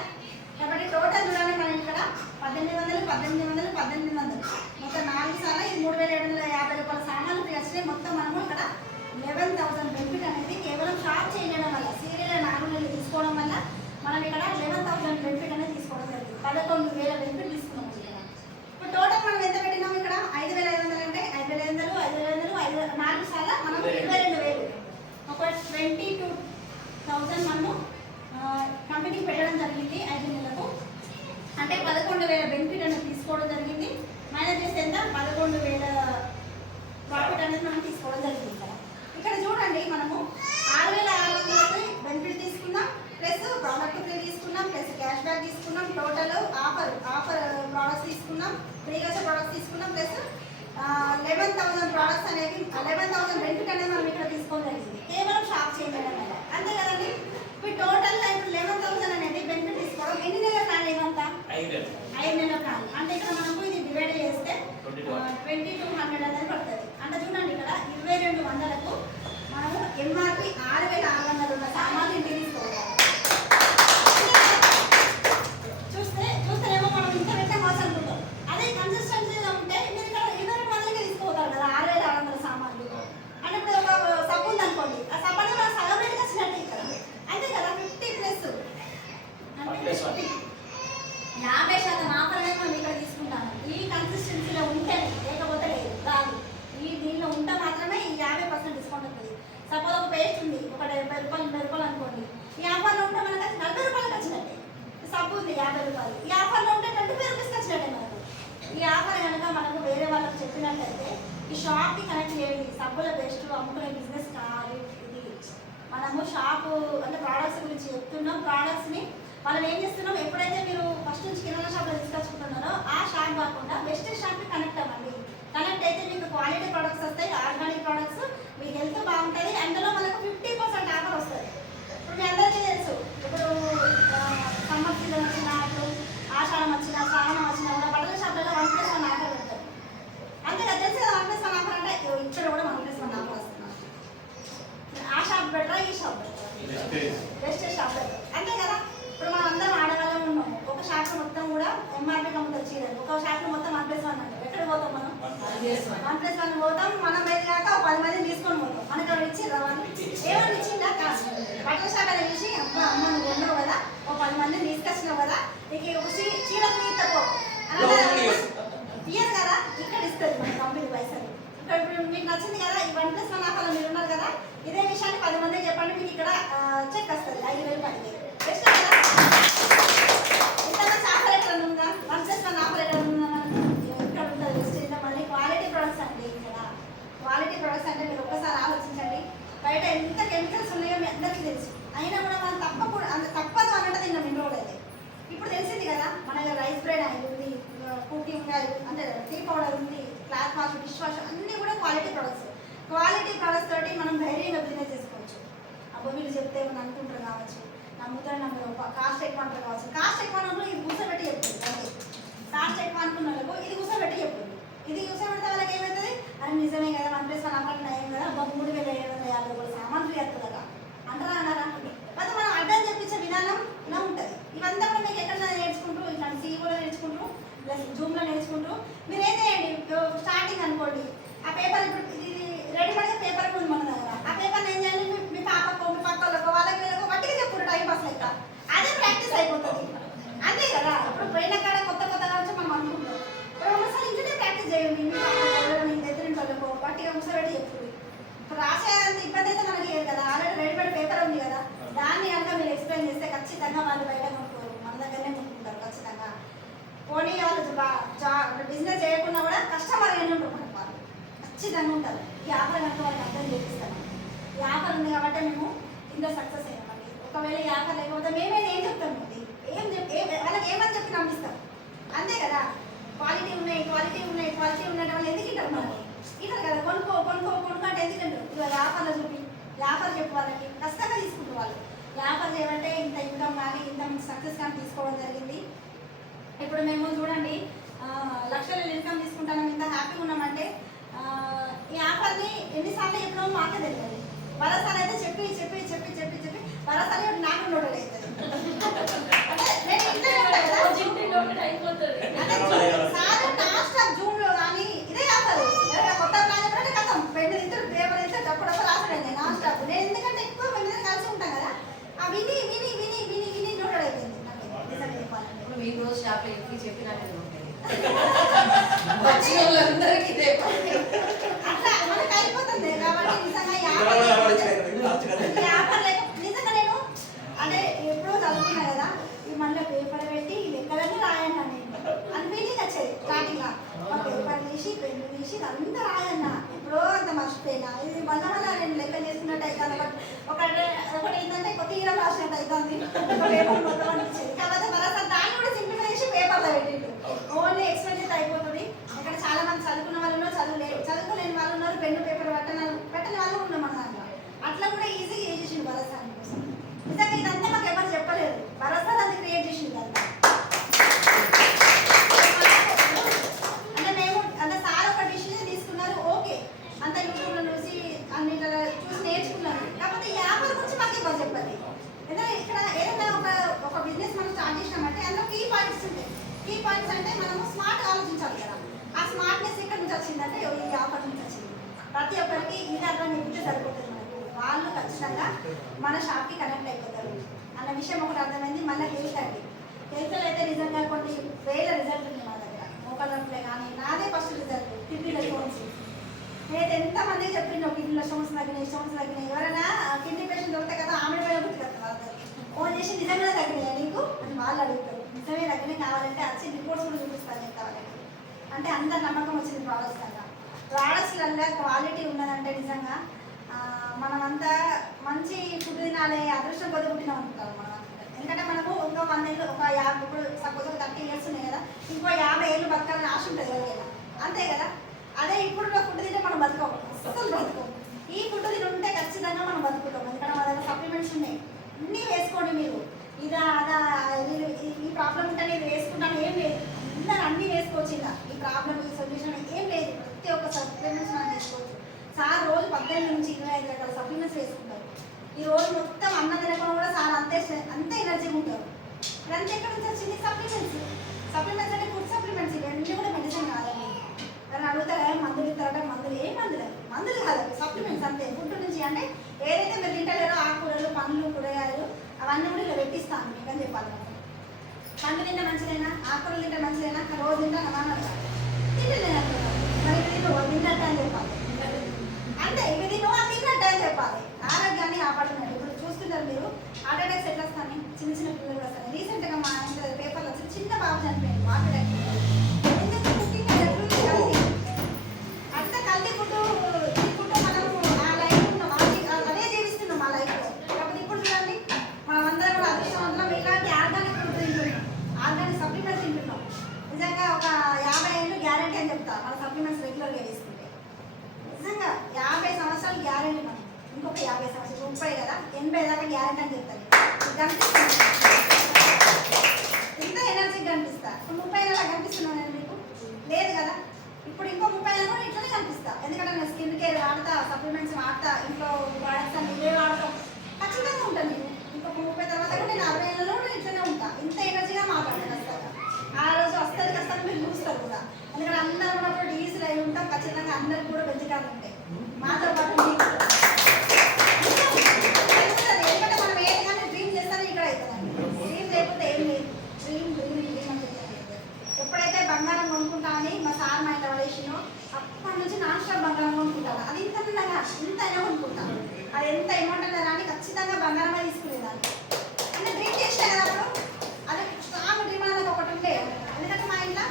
కాబట్టి టోటల్ చూడండి మనం ఇక్కడ 1,800 మొత్తం 4 సార్లు ఇది 3,750 రూపాయల సామాన్లు వచ్చినాయి. మొత్తం మనము ఇక్కడ 11,000 బెనిఫిట్ అనేది కేవలం షాప్ చేయడం వల్ల, సీరియల్ 4 నెలలు తీసుకోవడం వల్ల మనం ఇక్కడ 11,000 బెనిఫిట్ అనేది తీసుకోవడం జరిగింది. 11,000 బెనిఫిట్ తీసుకున్నాం. ఇప్పుడు టోటల్ మనం ఎంత పెట్టినాం ఇక్కడ? 5,500 అంటే 5,500 4 సార్లు మనం 22,000 ఒక 22,000 మనము కంపెనీకి పెట్టడం జరిగింది 5 నెలలకు. అంటే 11,000 బెనిఫిట్ అనేది తీసుకోవడం జరిగింది. మైనస్ చేస్తే ఎంత? 11,000 ప్రాఫిట్ అనేది మనం తీసుకోవడం జరిగింది. ఇక్కడ చూడండి, మనము 6,600 బెనిఫిట్ తీసుకున్నాం, ప్లస్ ప్రోడక్ట్ ఫ్రీ తీసుకున్నాం, ప్లస్ క్యాష్ బ్యాక్ తీసుకున్నాం. టోటల్ ఆఫర్ ప్రోడక్ట్స్ తీసుకున్నాం, ఫ్రీగా వచ్చే ప్రోడక్ట్స్ తీసుకున్నాం, ప్లస్ 11,000 ప్రోడక్ట్స్ అనేవి 11,000 బెనిఫిట్ అనేది మనం ఇక్కడ తీసుకోవడం జరిగింది కేవలం షాప్ చేయడం వల్ల, అంతే కదండి. ఇప్పుడు టోటల్ ఇప్పుడు 11,000 అనేది బెనిఫిట్ తీసుకోవడం ఎన్ని నెలల ప్లాన్ ఏమంతా? 5 నెలల ప్లాన్. అంటే ఇక్కడ మనకు ఇది డివైడ్ చేస్తే 2,200 అనేది పడుతుంది. అంటే చూడండి, ఇక్కడ 2,200కు మనము ఎంఆర్పీ 6,600 ఉన్న సామాన్లు ఇంటికి తీసుకోవాలి. చూస్తేనేమో మనం ఇంత పెట్టే మోసం అనుకుంటాం. అదే కన్సిస్టెన్సీగా ఉంటే మీరు ఇక్కడ 22,000కి తీసుకోగలరు కదా 6,600 సామాన్లు. అంటే ఇప్పుడు ఒక సబ్బు ఉంది అనుకోండి, ఆ సబ్బు అనేది మనం సగం రేటుకి వచ్చినట్టు ఇక్కడ, అంతే కదా. 50 50 రూపాయలు. ఈ ఆఫర్లో ఉంటే 25 రూపీస్కి వచ్చినట్టే మనకు. ఈ ఆఫర్ కనుక మనకు వేరే వాళ్ళకి చెప్పినట్లయితే ఈ షాప్కి కనెక్ట్ చేయండి. సబ్బుల బెస్ట్ అమ్ముకునే బిజినెస్ కాదు ఇది. మనము షాపు అంటే ప్రోడక్ట్స్ గురించి చెప్తున్నాం. ప్రోడక్ట్స్ని మనం ఏం చేస్తున్నాం, ఎప్పుడైతే మీరు ఫస్ట్ నుంచి కిరాణా షాప్లో తీసుకొచ్చుకుంటున్నారో ఆ షాప్ కాకుండా బెస్ట్ షాప్కి కనెక్ట్ అవ్వండి. కనెక్ట్ అయితే మీకు క్వాలిటీ ప్రోడక్ట్స్ వస్తాయి, ఆర్గానిక్ ప్రోడక్ట్స్, మీ హెల్త్ బాగుంటుంది. అందులో మనకు 50% ఆఫర్ వస్తుంది. ఇప్పుడు మీ అందరికీ తెలుసు, ఇప్పుడు సమ్మర్ సీజన్ వచ్చినప్పుడు ఆషాఢం వచ్చినా శ్రావణం వచ్చినా కూడా బట్టల షాప్లలో 1+1 ఆఫర్ పెడతారు. అంతేగా తెలుసు కదా, 1+1 ఆఫర్ అంటే ఇక్కడ కూడా 1+1 ఆఫర్ వస్తున్నారు. ఆ షాప్ బెటరా ఈ షాప్ బెటరా? బెస్ట్ షాప్ బెటర్, అంతే కదా. ఇప్పుడు మనం అందరం ఆడవాళ్ళం ఉన్నాము. ఒక షాప్ మొత్తం కూడా ఎంఆర్పీ అమ్ముతారు చీరలు, ఒక షాప్ మొత్తం 1+1 అంటారు. ఎక్కడ పోతాం మనం? 1+1 పోతాం. మనం బయట కాక 10 మందిని తీసుకొని పోతాం. మనకి ఎవరు ఇచ్చి రావాలి? ఏమని ఇచ్చిందా? కాదు. బట్టల షాప్ అని చూసి అమ్మ నువ్వు కొన్నావు కదా, ఒక 10 మందిని తీసుకొచ్చినావు కదా, నీకు ఒక చీర తీసుకో ఇయ్యరు కదా. ఇక్కడ ఇస్తుంది మన కంపెనీ పైసలు. ఇక్కడ ఇప్పుడు మీకు నచ్చింది కదా, ఈ 1+1 ఆఫర్లో మీరు ఉన్నారు కదా, ఇదే విషయాన్ని 10 మందికి చెప్పండి, మీకు ఇక్కడ చెక్ వస్తుంది 5,000 10,000. బెస్ట్ కదా. ఇంత ఆఫర్ ఎక్కడ ఉందా? 1+1 ఆఫర్ ఎక్కడ ఉందా? ఇక్కడ ఉంటుంది బెస్ట్. ఇంకా మళ్ళీ క్వాలిటీ ప్రొడక్ట్స్ అండి. ఇక్కడ క్వాలిటీ ప్రొడక్ట్స్ అంటే మీరు ఒక్కసారి ఆలోచించండి. బయట ఎంత కెమికల్స్ ఉన్నాయో మీ అందరికీ తెలుసు. అయినా కూడా మనం తప్పదు అన్నట్టు తిన్నాం ఇన్ని రోజులు అయితే. ఇప్పుడు తెలిసింది కదా, మన రైస్ బ్రెడ్ ఆయిల్ ఉంది, కుకింగ్ ఆయిల్ అంటే టీ పౌడర్ ఉంది, క్లాత్ వాష్, డిష్ వాష్ అన్నీ కూడా క్వాలిటీ ప్రొడక్ట్స్. క్వాలిటీ ప్రొడక్ట్స్ తోటి మనం ధైర్యంగా బిజినెస్ చేసుకోవచ్చు. అబ్బో వీళ్ళు చెప్తే మనం అనుకుంటారు కావచ్చు, నమ్ముతారు నమ్మరు, కాస్ట్ ఎక్కువ అంటారు కావచ్చు. కాస్ట్ ఎక్కువ అనుకున్న ఇది కూర్చోబెట్టి చెప్తుంది. అంతే, కాస్ట్ ఎక్కువ అనుకున్న వాళ్ళకు ఇది కూర్చోబెట్టి చెప్తుంది. ఇది కూర్చోబెడితే వాళ్ళకి ఏమవుతుంది, అని నిజమే కదా 1+1 ఆఫర్ నయం కదా, 3,750 రూపాయలు సామాన్ ఫ్రీ వస్తుంది కదా అంటారా అన్నారా? అయితే మనం అడ్డం చెప్పించే విధానం ఇలా ఉంటుంది. ఇవంతా కూడా మీకు ఎక్కడ నేర్చుకుంటూ, ఇట్లాంటి సీఈఓలో నేర్చుకుంటూ, ప్లస్ జూమ్లో నేర్చుకుంటూ మీరు ఏం చేయండి. స్టార్టింగ్ అనుకోండి, ఆ పేపర్ ఇప్పుడు ఇది రెడీమేడ్గా పేపర్ ఉంది మన దగ్గర. ఆ పేపర్ ఏం చేయాలి, మీ పాపకో మీ పక్క వాళ్ళకో వాళ్ళకి వీళ్ళకో వట్టిగా చెప్పుడు టైం పాస్ లెక్క. అదే ప్రాక్టీస్ అయిపోతుంది. అంతే కదా. ఇప్పుడు పోయిన కాడ కొత్త వచ్చి మనం అనుకుంటాం. ఒకసారి ఇంట్లోనే ప్రాక్టీస్ చేయండి. మీ పక్కన మీ దగ్గర వాళ్ళకో వట్టిగా ఒకసారి చెప్పుడు. ఇప్పుడు రాసేంత ఇబ్బంది అయితే మనకి లేదు కదా, ఆల్రెడీ రెడీమేడ్ పేపర్ ఉంది కదా. దాన్ని కనుక మీరు ఎక్స్ప్లెయిన్ చేస్తే ఖచ్చితంగా వాళ్ళు బయట కొనుక్కోరు, మన దగ్గరనే కొనుక్కుంటారు ఖచ్చితంగా. పోనీ వాళ్ళు బిజినెస్ చేయకుండా కూడా కస్టమర్ ఏమి ఉంటారు మనకు, వాళ్ళు ఖచ్చితంగా ఉంటారు. ఈ ఆఫర్ కనుక వాళ్ళకి అర్థం చేపిస్తాను. ఈ ఆఫర్ ఉంది కాబట్టి మేము ఇందులో సక్సెస్ అయ్యామండి. ఒకవేళ ఈ ఆఫర్ లేకపోతే మేమైనా ఏం చెప్తాం, వాళ్ళకి ఏమని చెప్పి నమ్మిస్తాం. అంతే కదా. క్వాలిటీ ఉన్నాయి ఉన్నట్టు వాళ్ళు ఎందుకు ఇంటారు మనకి? ఇటారు కదా, కొనుక్కో అంటే ఎందుకంటారు? ఇవాళ ఆఫర్లో చూపి ఆఫర్ చెప్పు, వాళ్ళకి కష్టంగా తీసుకుంటారు వాళ్ళు. ఆఫర్ చేయాలంటే ఇంత ఇన్కమ్ కానీ ఇంత మంచి సక్సెస్ కానీ తీసుకోవడం జరిగింది. ఇప్పుడు మేము చూడండి లక్షల ఇన్కమ్ తీసుకుంటాం, ఇంత హ్యాపీగా ఉన్నామంటే ఈ ఆఫర్ని ఎన్నిసార్లు చెప్పినా మాకే తెలియదు. మరోసారి అయితే చెప్పి మరోసారి నాకు నోట్ అవుతుంది. నేను ఇంట్లో సార్ జూన్లో కానీ ఇదే ఆఫర్ కొత్త ప్లాన్ అంటే కథం పెన్ను ఇద్దరు పేపర్ ఇస్తే అప్పుడు రాసాడండి నాన్ స్టాప్. నేను ఎందుకంటే ఎక్కువ మేము కలిసి ఉంటాం కదా, ఆ విని నోట్ అయిపోయింది. మీకు రోజు షాప్లో ఎప్పుడు చెప్పినా అట్లా మనకు అయిపోతుంది కాబట్టి నిజంగా నిజంగా నేను అంటే ఎప్పుడో చదువుతున్నా కదా, ఈ మళ్ళీ పేపర్ పెట్టి లెక్కలన్నీ రాయన్నా నేను అని ఫీలింగ్ వచ్చేది స్టార్టింగ్ గా. పేపర్ తీసి పెన్ను తీసి అంతా రాయన్నా, ఎప్పుడో అంత మర్చిపోయినా. ఇది మళ్ళీ నేను లెక్క చేసుకున్నట్టు అవుతుంది. ఒకటి ఏంటంటే కొత్త హీరో రాసినట్టు అవుతుంది. పేపర్ మొత్తం అనిపించేది కాబట్టి మరోసారి దాన్ని కూడా సింప్లిఫై చేసి పేపర్లో పెట్టిండు. ఓన్లీ ఎక్స్ప్లెయిన్ చేస్తే అయిపోతుంది. ఇక్కడ చాలా మంది చదువుకున్న వాళ్ళు ఉన్నారు, చదువుకోలేని వాళ్ళు ఉన్నారు, పెన్ను పేపర్ పెట్టని వాళ్ళు ఉన్నారు మన దాంట్లో. అట్లా కూడా ఈజీగా చేసేసిండు భరోసా కోసం. నిజంగా ఇదంతా మాకు ఎవరు చెప్పలేదు, భరోసా అది క్రియేట్ చేసింది కదా. అంటే మేము అంటే సార్ ఒక డిసిజన్ తీసుకున్నారు, ఓకే అంత యూట్యూబ్లో చూసి అన్నిట్లో చూసి నేర్చుకున్నాను. కాకపోతే ఈ ఆఫర్ గురించి మాకు ఎవరు చెప్పాలి. ఎందుకంటే ఇక్కడ ఏదైనా ఒక బిజినెస్ మనం స్టార్ట్ చేసినామంటే అందులో కీ పాయింట్స్ ఉంటాయి. కీ పాయింట్స్ అంటే మనము స్మార్ట్ ఆలోచించాలి కదా. ఆ స్మార్ట్నెస్ ఎక్కడి నుంచి వచ్చిందంటే ఈ ఆఫర్ నుంచి వచ్చింది. ప్రతి ఒక్కరికి ఇది అర్థం చెప్తే సరిపోతుంది. మనకు వాళ్ళు ఖచ్చితంగా మన షాప్కి కనెక్ట్ అయిపోతారు అన్న విషయం ఒకటి అర్థమైంది. మళ్ళీ హెల్త్లో అయితే నిజంగా కొన్ని వేల రిజల్ట్ ఉంది మా దగ్గర. మోకాళ్ళే కానీ నాదే ఫస్ట్ రిజల్ట్ కిడ్నీలో స్టోన్స్. నేను ఎంతమంది చెప్పిండు కిడ్నీలో స్టోన్స్ తగ్గినాయి. ఎవరైనా కిడ్నీ పేషెంట్ దొరికితే కదా ఆమె పోయి గుర్తు కదా ఫోన్ చేసి నిజంగా తగ్గినాయా నీకు అని వాళ్ళు అడుగుతారు. నిజమే దగ్గరే కావాలంటే వచ్చి రిపోర్ట్స్ కూడా చూపిస్తాను నేను కావాలంటే. అంటే అంత నమ్మకం వచ్చింది ప్రోడక్ట్స్ కన్నా. ప్రోడక్ట్స్లలో క్వాలిటీ ఉన్నదంటే నిజంగా మనమంతా మంచి ఫుడ్ తినాలి, అదృష్టం కొద్ది పుట్టినా ఉంటాం మనం. ఎందుకంటే మనము ఇంకో 100 ఏళ్ళు, ఒక 50, ఇప్పుడు సపోజ్ ఒక 30 ఇయర్స్ ఉన్నాయి కదా, ఇంకో 50 ఏళ్ళు బతకాలని ఆశ ఉంటుంది ఎవరికైనా, అంతే కదా. అదే ఇప్పుడు ఫుడ్ తింటే మనం బతుకోము, అసలు బతుకోము. ఈ ఫుడ్ తిని ఉంటే ఖచ్చితంగా మనం బతుకుతాం. ఎందుకంటే మన దగ్గర సప్లిమెంట్స్ ఉన్నాయి, అన్నీ వేసుకోండి మీరు. ఇదా అదా ఈ ప్రాబ్లం ఉంటేనే ఇది వేసుకుంటాను ఏం లేదు, అందరూ అన్నీ వేసుకోవచ్చు. ఇంకా ఈ ప్రాబ్లం ఈ సొల్యూషన్ ఏం లేదు, ప్రతి ఒక్క సప్లిమెంట్స్ మనం వేసుకోవచ్చు. సార్ రోజు 18 నుంచి 25 రకాల సప్లిమెంట్స్ వేసుకుంటారు. ఈ రోజు మొత్తం అన్నం తినకుండా కూడా సార్ అంతే ఎనర్జీగా ఉంటారు. ఇదంతా ఎక్కడి నుంచి వచ్చింది? సప్లిమెంట్స్. సప్లిమెంట్స్ అంటే ఫుడ్ సప్లిమెంట్స్, ఇవన్నీ కూడా మెడిసిన్ కాదండి. కానీ అడుగుతారా మందులు ఇస్తారంటే మందులు ఏ మందులు కాదు, సప్లిమెంట్స్ అంతే. ఫుడ్ నుంచి అంటే ఏదైతే మీరు తింటలేరో ఆకుకూరలు, పండ్లు, కూరగాయలు అవన్నీ కూడా ఇలా పెట్టిస్తాను మీకు అని చెప్పాలి. పండ్లు తింటే మంచిదైనా, ఆకుకూరలు తింటే మంచిదైనా, రోజు తింటే అన్నమాట తింటలేనట్టున్నారు. మరి తిన్నట్టు అని చెప్పాలి, అంతే. ఇవి తిను తిన్నట్టు అని చెప్పాలి. ఆరోగ్యాన్ని కాపాడుతున్నారు. ఇప్పుడు చూస్తున్నారు మీరు హార్ట్ అటాక్స్ ఎట్లా వస్తాయి, చిన్న చిన్న పిల్లలు వస్తాయి. రీసెంట్గా మా ఇంట్లో పేపర్లో వచ్చి చిన్న బాబు చనిపోయింది హార్ట్ అటాక్. ఎందుకంటే కుకింగ్ అంత కల్తీ ఫుడ్ మనం ఆ లైఫ్ ఉన్నాం, అదే జీవిస్తున్నాం ఆ లైఫ్లో. కాకపోతే ఇప్పుడు చూడండి మనం అందరం కూడా అదృష్టవంతులం, ఇలాంటి ఆర్గానిక్ ఫుడ్ తింటున్నాం, ఆర్గానిక్ సప్లిమెంట్స్ తింటున్నాం. నిజంగా ఒక 50 ఏళ్ళు గ్యారెంటీ అని చెప్తారు మన సప్లిమెంట్స్ రెగ్యులర్గా వేసుకుంటే. నిజంగా 50 సంవత్సరాలు గ్యారెంటీ. మనం ఇంకొక 50 సంవత్సరాలు 30 కదా, 80 దాకా గ్యారెంటీ అని చెప్తారు. కనిపిస్తుంది ఇంత ఎనర్జీ కనిపిస్తా. ఇప్పుడు 30 ఏళ్ళ కనిపిస్తున్నాను నేను మీకు, లేదు కదా. ఇప్పుడు ఇంకో 30 ఏళ్ళు కూడా ఇట్లనే కనిపిస్తా. ఎందుకంటే నేను స్కిన్ కేర్ వాడతా, సప్లిమెంట్స్ వాడతా, ఇంట్లో ప్రోడక్ట్స్ అన్ని ఇవే వాడతాం, ఖచ్చితంగా ఉంటాను నేను. ఇంకొక 30 తర్వాత కూడా నేను 60 ఏళ్ళలో కూడా ఇట్లనే ఉంటా. ఇంత ఎనర్జీగా మాట్లాడతాను వస్తాను. ఆ రోజు వస్తుంది కస్తాను మీరు చూస్తారు కూడా. ఎందుకంటే అందరం ఉన్నప్పుడు డీసీలు అయి ఉంటాం, ఖచ్చితంగా అందరికి కూడా బెంచకాలు ఉంటాయి మాతో పాటు మీకు. ఎందుకంటే మనం ఏది కానీ డ్రీమ్ చేస్తానే ఇక్కడ అవుతుందండి. డ్రీమ్ లేకపోతే ఏం లేదు. డ్రీమ్ అని ఎప్పుడైతే బంగారం కొనుక్కుంటా అని మా సార్ మా ఇంట్లో పడేసినో అప్పటి నుంచి నాన్ స్టాప్ బంగారం కొనుక్కుంటాను. అది ఇంత అయినా కొనుక్కుంటాను. అది ఎంత అమౌంట్ అన్నా కానీ ఖచ్చితంగా బంగారమే తీసుకునేదాన్ని. అంటే డ్రీమ్ చేసినా కదా అప్పుడు, అది స్ట్రాంగ్ డ్రీమ్ అనేది ఒకటి ఉండే. ఎందుకంటే మా ఇంట్లో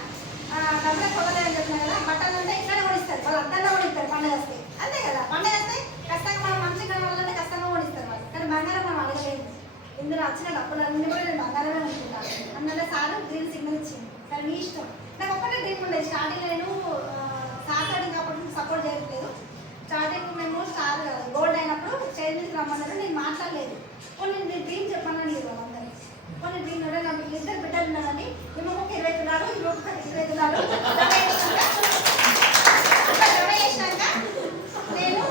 డబ్బులు కొనలేదని చెప్పినా కదా, బట్టలు అంటే ఇక్కడే కొనిస్తారు వాళ్ళు, అద్దంలో కొనిస్తారు పండుగ వస్తే, అంతే కదా. పండుగ వస్తే ఖచ్చితంగా మనం మంచిగా వాళ్ళంటే ఖచ్చితంగా కొనిస్తారు వాళ్ళు. కానీ బంగారం మనం అడగలేదు. ఇందులో వచ్చిన డబ్బులన్నీ కూడా నేను బంగారమే అనుకుంటాను. అందువల్ల సార్ గ్రీన్ సిగ్నల్ ఇచ్చింది, సరే మీ ఇష్టం. నాకు ఒక్కటే డ్రీమ్ ఉండేది స్టార్టింగ్. నేను సార్ కాబట్టి సపోర్ట్ చేయట్లేదు. స్టార్టింగ్ మేము స్టార్ గోల్డ్ అయినప్పుడు చైల్డ్కి రమ్మన్నారు, నేను మాట్లాడలేదు. కొన్ని నేను డ్రీమ్ చెప్పాను వాళ్ళందరూ. కొన్ని డ్రీమ్ నాకు 2 బిడ్డలు ఉన్నారని, ఇంకొక 20 తులాలు, ఇంకొక 20 తులాలు జమ చేసినాక నేను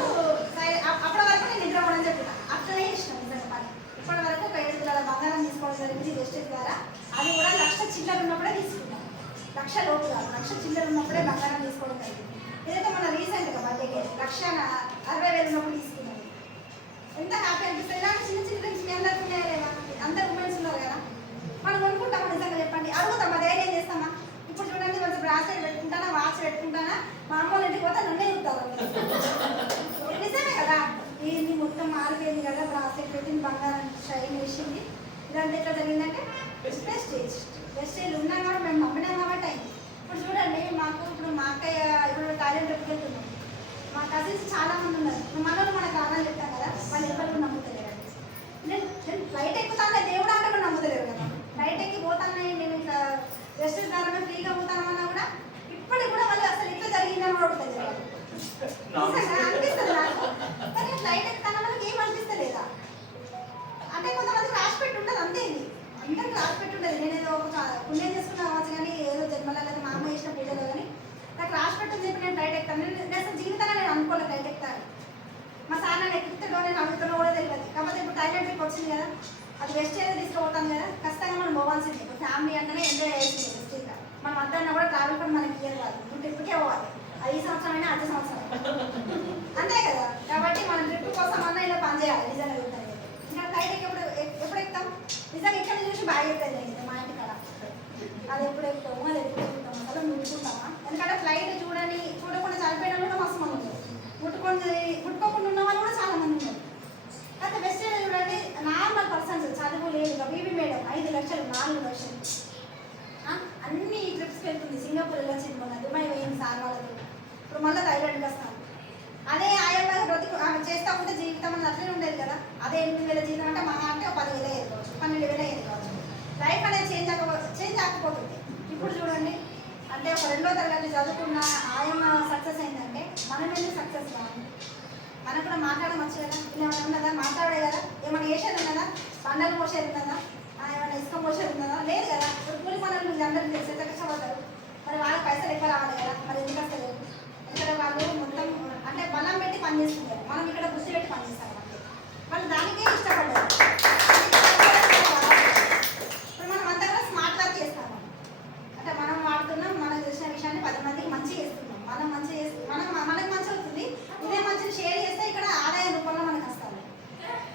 అప్పటి వరకు నేను నిద్ర పోవడం చెప్తున్నా. అట్లనే చేసినాను నిజంగా పని. ఇప్పటి వరకు ఒక 7 తులాల బంగారం తీసుకోవడం జరిగింది వెస్టేజ్ ద్వారా. అది కూడా 1,00,000 చిల్లర ఉన్నప్పుడే తీసుకున్నాను. 1,00,000 లోపు కాదు, 1,00,000 చిల్లర ఉన్నప్పుడే బంగారం తీసుకోవడం జరిగింది. ఏదైతే మన రీసెంట్గా బర్త్డేకి 1,60,000 ఉన్నప్పుడు తీసుకున్నాను. ఎంత హ్యాపీ అనిపిస్తుంది. ఇలాంటి చిన్న చిన్న డ్రీమ్స్ మీ అందరికీ ఉన్నాయా లేవా? అందరు ఉమెన్స్ ఉన్నారు కదా, మనం కొనుక్కుంటామా నిజంగా చెప్పండి? అడుగుతామా? ధైర్యం చేస్తామా? ఇప్పుడు చూడండి కొంచెం బ్రాస్లెట్ పెట్టుకుంటానా, వాచ్ పెట్టుకుంటానా, మా అమ్మ ఇంటికి పోతే నన్నే చూస్తారు. నిజమే కదా. ఇది మొత్తం మారిపోయింది కదా, బ్రాస్లెట్ పెట్టింది, బంగారం షైన్ వేసింది. ఇదంతా ఎట్లా జరిగిందంటే వెస్టేజ్ ఉన్నాం కాబట్టి మేము నమ్మినాం కాబట్టి అయింది. ఇప్పుడు చూడండి మాకు ఇప్పుడు మా అక్కయ్య ఇప్పుడు టాయిలెట్ పెట్టుకెళ్తున్నాం. మా కజిన్స్ చాలా మంది ఉన్నారు. మనోళ్ళు మనకు కాదని చెప్తాం కదా, వాళ్ళు ఎవరు నమ్ముతలేరు. నేను ఫ్లైట్ ఎక్కుతానే దేవుడు అంటే కూడా నమ్ముతలేరు కదా. ఫ్లైట్ ఎక్కి పోతానే నేను ఇట్లా వెస్టేజ్ ద్వారా ఫ్రీగా పోతానన్నా కూడా ఇప్పటికి కూడా వాళ్ళు అసలు ఇట్లా జరిగిందని కూడా అడుగుతుంది. అనిపిస్తుంది నాకు. కానీ ఫ్లైట్ ఎక్కుతాన వాళ్ళకి ఏం అనిపిస్తలేదా అంటే కొంతమంది రాసి పెట్టి ఉండదు, అంతే. ఇది అందరికి రాసి పెట్టి ఉండదు. నేనేదో ఒక పుణ్యం చేసుకున్న కావచ్చు కానీ ఏదో జన్మలో లేదా మా అమ్మ చేసిన పూజలో కానీ నాకు రాసి పెట్టని చెప్పి నేను ఫ్లైట్ ఎక్కుతాను. నేను అసలు జీవితంలో నేను అనుకోలేదు ఫ్లైట్ ఎక్కుతాను. మా సార్ నన్ను ఎక్కుతాడో నేను అడుగుతానో కూడా తెలియదు. కాకపోతే ఇప్పుడు టాయిలెట్ ట్రిప్ వచ్చింది కదా, అది వెస్టేజ్ తీసుకుపోతాను కదా, ఖచ్చితంగా మనం పోవాల్సింది. ఇప్పుడు ఫ్యామిలీ అంటేనే ఎంజాయ్ చేయాల్సింది వెస్టేజ్గా. మనం అద్దన్నా కూడా ట్రావెల్ కూడా మనకి ఇయ్యదు కాదు, నువ్వు ట్రిప్కే పోవాలి. అది ఈ సంవత్సరం అయినా అదే సంవత్సరం అంతే కదా. కాబట్టి మనం ట్రిప్ కోసం అన్న ఇలా పని చేయాలి. నిజంగా చెప్తాను. ఇంకా ఫ్లైట్ ఎప్పుడు ఎక్కుతాం? నిజంగా ఇక్కడ చూసి బాగా చెప్తాను మా ఇంటి కాడ. అది ఎప్పుడు ఎక్కుతాము, అది ఎప్పుడు ఎక్కుతాం, అసలు ముట్టుకుంటామా? ఎందుకంటే ఫ్లైట్ చూడకుండా చనిపోయిన కూడా మస్తు మంది ఉన్నారు, ముట్టుకోకుండా ఉన్న వాళ్ళు కూడా చాలా మంది ఉన్నారు. అయితే వెస్టేజ్ చూడండి, నార్మల్ పర్సన్స్, చదువు లేదు, బీబీ మేడం 5 లక్షలు 4 లక్షలు అన్ని ట్రిప్స్కి వెళ్తుంది. సింగపూర్ వెళ్ళొచ్చింది, మొన్న దుబాయ్ పోయింది సార్ వాళ్ళతో. ఇప్పుడు మళ్ళీ థైలాండ్కి వస్తాను. అదే ఆయమ్మ బ్రతుకు ఆమె చేస్తూ ఉంటే జీవితం అనేది అట్లనే ఉండేది కదా. అదే 8,000 జీవితం అంటే మహా అంటే 10,000 అయ్యేది కావచ్చు, 12,000 అయ్యేది కావచ్చు. లైఫ్ అనేది చేంజ్ ఆకపోతుంది. ఇప్పుడు చూడండి, అంటే ఒక 2వ తరగతి చదువుకున్న ఆయమ్మ సక్సెస్ అయిందంటే మనం ఎందుకు సక్సెస్ కావాలి? మనకు కూడా మాట్లాడమచ్చు కదా, ఏమైనా ఉన్నదా, మాట్లాడే కదా, ఏమైనా చేసేది ఉన్నదా, పండలు పోసేది ఉన్నదా, ఏమైనా ఇసుక పోసేది ఉన్నదా? లేదు కదా. ఇప్పుడు కూలి పనులు మీరు అందరికీ తెలిసి ఎంత కష్టపడతారు, మరి వాళ్ళకి పైసలు ఎక్కువ రావాలి కదా, మరి ఎందుకు వస్తలేదు? ఇక్కడ వాళ్ళు మొత్తం అంటే బలం పెట్టి పని చేస్తున్నారు, మనం ఇక్కడ బుద్ధి పెట్టి పని చేస్తాం అంటే వాళ్ళు దానికే ఇష్టపడ్డారు. ఇప్పుడు మనం అంతా కూడా స్మార్ట్ వర్క్ చేస్తాము, అంటే మనం వాడుతున్నాం, మనకు తెలిసిన విషయాన్ని 10 మందికి మంచి చేస్తున్నాం. మనం మంచి చేసి మనకు మంచి అవుతుంది. ఇదే మంచిని షేర్ చేస్తే ఇక్కడ ఆదాయ రూపంలో మనకు వస్తుంది.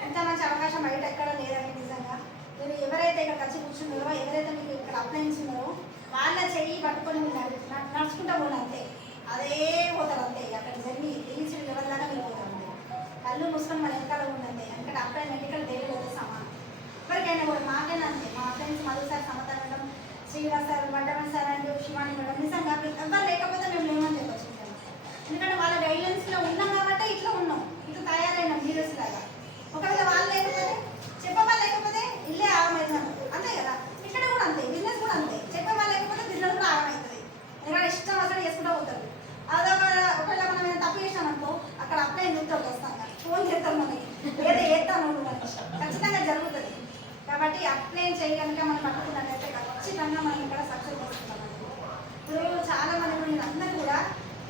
ఎంత మంచి అవకాశం బయట ఎక్కడ లేదండి. నిజంగా మీరు ఎవరైతే ఇక్కడ వచ్చి కూర్చున్నారో, ఎవరైతే మీకు ఇక్కడ అప్లయించున్నారో వాళ్ళ చెయ్యి పట్టుకొని మీరు నడుచుకుంటూ పోండి అంతే. అదే పోతారు అంతే. అక్కడ జర్నీ రీచ్ లెవెల్ దాకా మీరు పోతారు అంతే. కళ్ళు మూసుకొని మన వెనకాల ఉండండి. ఎందుకంటే అప్లై మెడికల్ డైలీ పోతే సమానం. ఎవరికైనా కూడా మాకైనా అంతే. మా friends Madhu sir, Samatha madam, Srinivas sir, Vaddaman sir and Shivani madam, నిజంగా ఎవరు లేకపోతే మేము లేమని చెప్పచ్చు. ఎందుకంటే వాళ్ళ గైడ్లైన్స్లో ఉన్నాం కాబట్టి ఇట్లా ఉన్నాం, ఇట్లా తయారైనాం హీరోస్ లాగా. ఒకవేళ వాళ్ళు లేకపోతే, చెప్పేవాళ్ళు లేకపోతే ఇల్లే ఆగమవుతుంది అంతే కదా. ఇక్కడ కూడా అంతే, బిజినెస్ కూడా అంతే. చెప్పేవాళ్ళు లేకపోతే బిజినెస్ కూడా ఆగమవుతుంది. ఎందుకంటే ఇష్టం అసలు చేసుకుంటూ పోతారు. అదొక ఒకవేళ మనం ఏమైనా తప్పు చేసినామనుకో అక్కడ అప్లై చూస్తారు, వస్తాను ఫోన్ చేస్తారు మనకి, ఏదో చేస్తాను ఖచ్చితంగా జరుగుతుంది. కాబట్టి అప్లై చేయి కనుక మనం పట్టుకున్నట్లయితే ఖచ్చితంగా మనం ఇక్కడ సక్సెస్ వస్తున్నాం. ఇప్పుడు చాలా మంది కూడా నేను అందరూ కూడా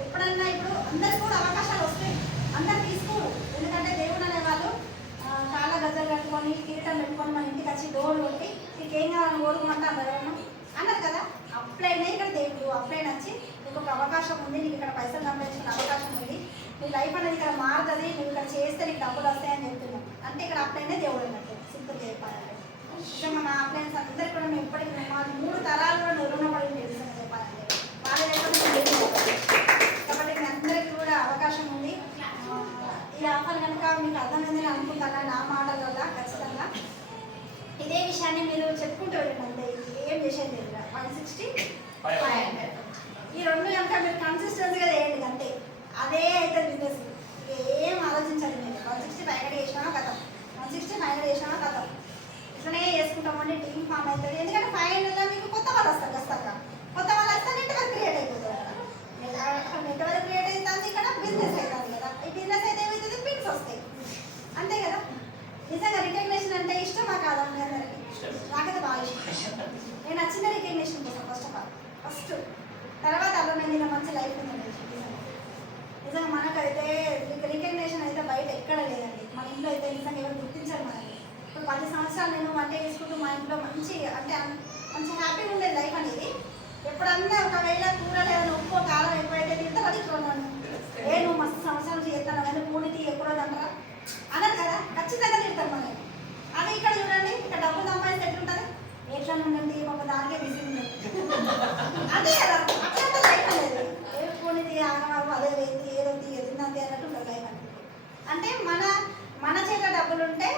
ఎప్పుడన్నా ఇప్పుడు అందరికీ కూడా అవకాశాలు వస్తాయి, అందరు తీసుకోరు. ఎందుకంటే దేవుడు అనేవాళ్ళు చాలా గజలు కట్టుకొని కిరీటం పెట్టుకొని మన ఇంటికి వచ్చి డోర్ కొట్టి నీకు ఏం కావాలని కోరుకోమంటారు ఎవరన్నా అన్నారు కదా. అప్లైనే ఇక్కడ దేవుడు అప్లైన్ వచ్చి నీకు ఒక అవకాశం ఉంది, నీకు ఇక్కడ పైసలు సంపాదించుకునే అవకాశం ఉంది, నీ లైఫ్ అనేది ఇక్కడ మారుతుంది, నువ్వు ఇక్కడ చేస్తే నీకు డబ్బులు వస్తాయని చెప్తున్నాం. అంటే ఇక్కడ అప్లైనే దేవుడు అన్నట్టు సింపుల్గా చెప్పాలంటే. ఇంకా మన అప్లైన్స్ అందరికీ కూడా మేము ఎప్పటికీ మా 3 తరాలు కూడా రుణపడి తెలుసు చెప్పాలంటే. వాళ్ళ కాబట్టి మీ అందరికీ కూడా అవకాశం ఉంది. ఈ ఆఫర్ కనుక మీకు అర్థమైందని అనుకుంటారా నా మాటల వల్ల. ఖచ్చితంగా ఇదే విషయాన్ని మీరు చెప్పుకుంటూ వెళ్ళండి అంతే. ఏం చేసేది లేదు. 160, 500 ఈ 2 కనుక మీరు కన్సిస్టెన్సీగా చేయండి అంతే. అదే అయితే బిజినెస్, ఏం ఆలోచించాలి మీరు. 160 500 చేసినా కథం, 160 500 చేసినా కథం. ఇట్లనే చేసుకుంటామండి. టీమ్ ఫామ్ అవుతుంది. ఎందుకంటే 500లో మీకు కొత్త వాళ్ళు వస్తారు. ఖచ్చితంగా కొత్త వాళ్ళు వస్తే నెట్వర్క్ క్రియేట్ అయిపోతుంది కదా. నెట్వర్క్ క్రియేట్ అవుతుంది, ఇక్కడ బిజినెస్ అవుతుంది కదా. ఈ బిజినెస్ అయితే ఏమవుతుంది, పిన్స్ వస్తాయి అంతే కదా. నిజంగా రికగ్నేషన్ అంటే ఇష్టమా కాదా మీ అందరికీ? నాకైతే బాగా ఇష్టం. నేను నచ్చిన రికగ్నేషన్ కోసం ఫస్ట్ తర్వాత అలా నేను మంచి లైఫ్ ఉందండి. నిజంగా మనకైతే రికగ్నేషన్ అయితే బయట ఎక్కడ లేదండి. మన ఇంట్లో అయితే నిజంగా ఎవరు గుర్తించారు మనకి. ఇప్పుడు 10 సంవత్సరాలు నేను వంట చేసుకుంటూ మా ఇంట్లో మంచి అంటే మంచి హ్యాపీగా ఉండేది లైఫ్ అనేది. ఎప్పుడన్నా ఒకవేళ కూరలు ఏదైనా ఉప్పు కారం ఎక్కువైతే తింటారు, అది ఇట్లున్నాను నువ్వు మస్తు సంవత్సరాలు చేస్తాను కానీ పూనితి ఎప్పుడో దంటరా అన్నారు కదా. ఖచ్చితంగా తింటారు మనకి. అది ఇక్కడ చూడండి, ఇక్కడ డబ్బులు సంపాదిస్తే ఎట్లుంటుంది, ఎట్లా ఉండండి ఒక దానికే బిజీ ఉంటుంది అదే కదా. అట్లా లైఫ్ అనేది ఏ పూనితి ఆగమారు అదే వేది ఏదో తిందంతే అన్నట్టు ఉంటుంది లైఫ్ అనేది. అంటే మన చేతిలో డబ్బులు ఉంటే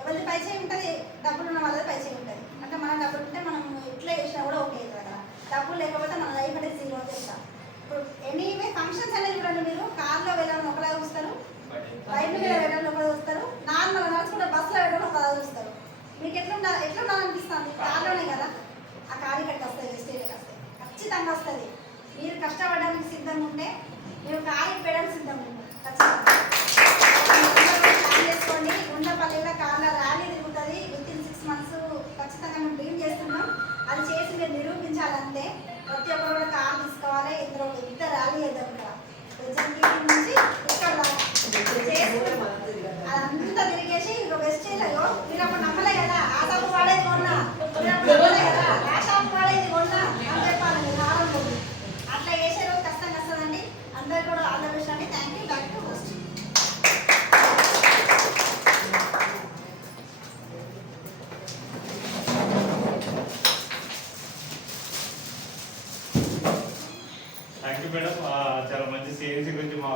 ఎవరిది పైసే ఉంటుంది, డబ్బులు ఉన్న వాళ్ళది పైసే ఉంటుంది. అంటే మన డబ్బులు ఉంటే మనం ఎట్లా చేసినా కూడా ఓకే అవుతుంది కదా. డబ్బులు లేకపోతే మన లైఫ్ అనేది జీరో చేస్తాం. ఇప్పుడు ఎనీవే ఫంక్షన్స్ అనేది చూడండి, మీరు కార్లో వెళ్ళాలని ఒకలాగా చూస్తారు, బైక్ మీద వెళ్ళాలని ఒకలా చూస్తారు, నార్మల్ నడుచుకుంటే బస్సులో వెళ్ళడం ఒకలా చూస్తారు. మీకు ఎట్లా ఉండాలనిపిస్తుంది? కార్లోనే కదా. ఆ కారు ఇక్కడికి వస్తుంది, స్టేట్కి వస్తుంది, ఖచ్చితంగా వస్తుంది. మీరు కష్టపడడానికి సిద్ధంగా ఉంటే మీరు కారు ఇప్పడానికి సిద్ధంగా ఉంటారు. ఖచ్చితంగా ప్లాన్ చేసుకోండి. ఉండపల్లిలో కార్ల ర్యాలీ తిరుగుతుంది విత్ ఇన్ 6 months. ఖచ్చితంగా మేము డ్రీమ్ చేస్తున్నాం. అది చేసి మీరు నిరూపించాలంటే ప్రతి ఒక్కరు కూడా కార్ తీసుకోవాలి. ఇందులో పెద్ద ర్యాలీ చేద్దాం. ఇక్కడ నుంచి ఇక్కడ అదంతా తిరిగేసి ఇక వెస్ట్ చేయలేదో మీరు అప్పుడు నమ్మలే కదా. ఆ షాపు వాడేది కొన్నా, మీరు అప్పుడు నమ్మలే కదా. ఆ షాపు వాడేది కొన్నా అని చెప్పాలి మీరు ఆరంభంలో. అట్లా చేసే రోజు కష్టంగా వస్తుందండి. అందరు కూడా ఆల్ ద బెస్ట్ అండి. Thank you. Back to host. Thank you madam. చాలా మంచి సిఎన్సీ గురించి మా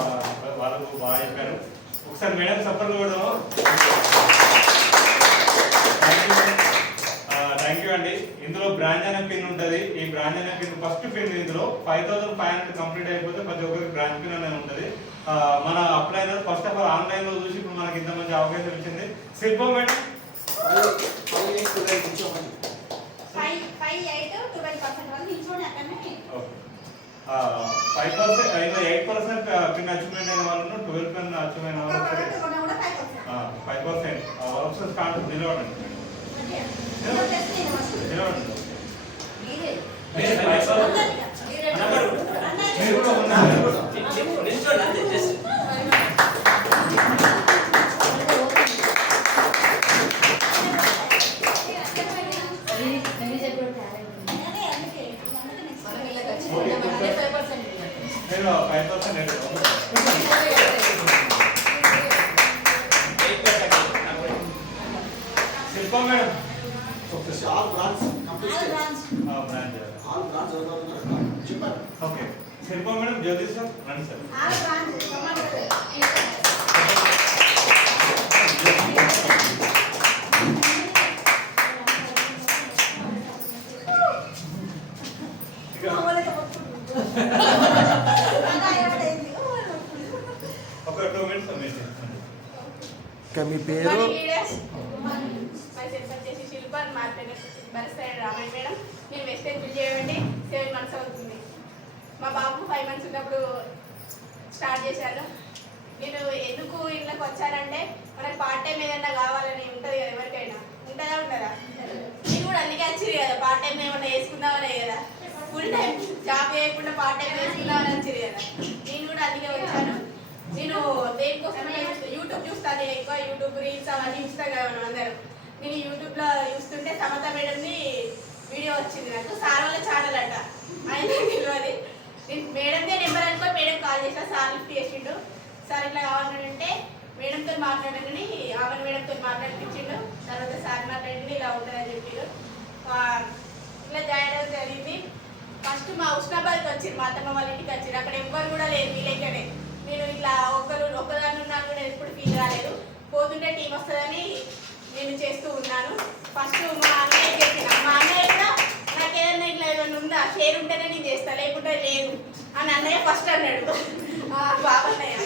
వాళ్ళకు బాగా చెప్పారు. ఒకసారి మేడం సపోర్ట్ కూడా థ్యాంక్ యూ. యూ అండి. ఇందులో బ్రాంచ్ అనే పిన్ ఉంటుంది. ఈ బ్రాంచ్ అనే పిన్ ఫస్ట్ పిన్ ఇందులో 5500 కంప్లీట్ అయిపోతే ప్రతి ఒక్కరికి బ్రాంచ్ పిన్ అనేది ఉంటుంది. మన అప్లై అయినది ఫస్ట్ ఆఫ్ ఆల్ ఆన్లైన్ లో చూసి ఇప్పుడు మనకి ఇంత మంచి అవకాశం ఇచ్చింది. శిల్ప మేడం 5-8-12% వరకు నిల్చోని అక్కడనే 8% పిన్ అచీవ్మెంట్ అయిన వాళ్ళు 12 పిన్ అచీవ్ అయిన వాళ్ళు 5% వర్క్స్ స్టార్ట్ నిలవడండి. నేను 5% శిల్ప మేడం ఓకే. శిల్ప మేడం జ్యోతి సార్ రండి సార్. ఒక 2 minutes మీ పేరు శిల్ప రామయ్య మేడం. నేను వెస్టేజ్ బిల్ చేయండి 7 months అవుతుంది. మా బాబు 5 months ఉన్నప్పుడు స్టార్ట్ చేశాను. నేను ఎందుకు ఇళ్ళకి వచ్చానంటే మనకు పార్ట్ టైం ఏదైనా కావాలని ఉంటుంది కదా, ఎవరికైనా ఉంటుందా ఉండదా? నేను కూడా అందుకే వచ్చింది కదా, పార్ట్ టైం ఏమన్నా వేసుకుందామనే కదా, ఫుల్ టైం జాబ్ చేయకుండా పార్ట్ టైం వేసుకుందామని వచ్చింది కదా. నేను కూడా అందుకే వచ్చాను. నేను దేనికోసం యూట్యూబ్ చూస్తాను. నేను ఎక్కువ యూట్యూబ్ రీల్స్ అవన్నీ చూస్తాను కదా మనం అందరం. నేను యూట్యూబ్లో చూస్తుంటే సమత మేడంది వీడియో వచ్చింది నాకు. సార్ వాళ్ళ ఛానల్ అంట, ఆయన తెలియదు. నేను మేడందే నెంబర్ అనుకో మేడం కాల్ చేసిన, సార్ లిఫ్ట్ చేసిండు. సార్ ఇట్లా కావాలంటే మేడంతో మాట్లాడాలని ఆమె మేడంతో మాట్లాడిపించిండు. తర్వాత సార్ మాట్లాడింది ఇలా ఉంటుందని చెప్పిండు. ఇట్లా జాయిన్ అవ్వడం జరిగింది. ఫస్ట్ మా ఉస్నాబాద్కి వచ్చింది, మా అత్తమ్మ వాళ్ళ ఇంటికి వచ్చింది. అక్కడ ఎవ్వరు కూడా లేదు, వీళ్ళకనే. నేను ఇట్లా ఒక్కదాన్ని ఉన్నాను కూడా ఎప్పుడు ఫీల్ కాలేదు. పోతుంటే టీం వస్తుందని నేను చేస్తూ ఉన్నాను. ఫస్ట్ మా అన్నయ్య చెప్పిన, మా అన్నయ్య కూడా నాకు ఏదన్నా ఇట్లా ఏదైనా ఉందా షేర్ ఉంటేనే నేను చేస్తాను, లేకుంటే లేదు అని అన్నయ్య ఫస్ట్ అన్నాడు. బాబన్నయ్య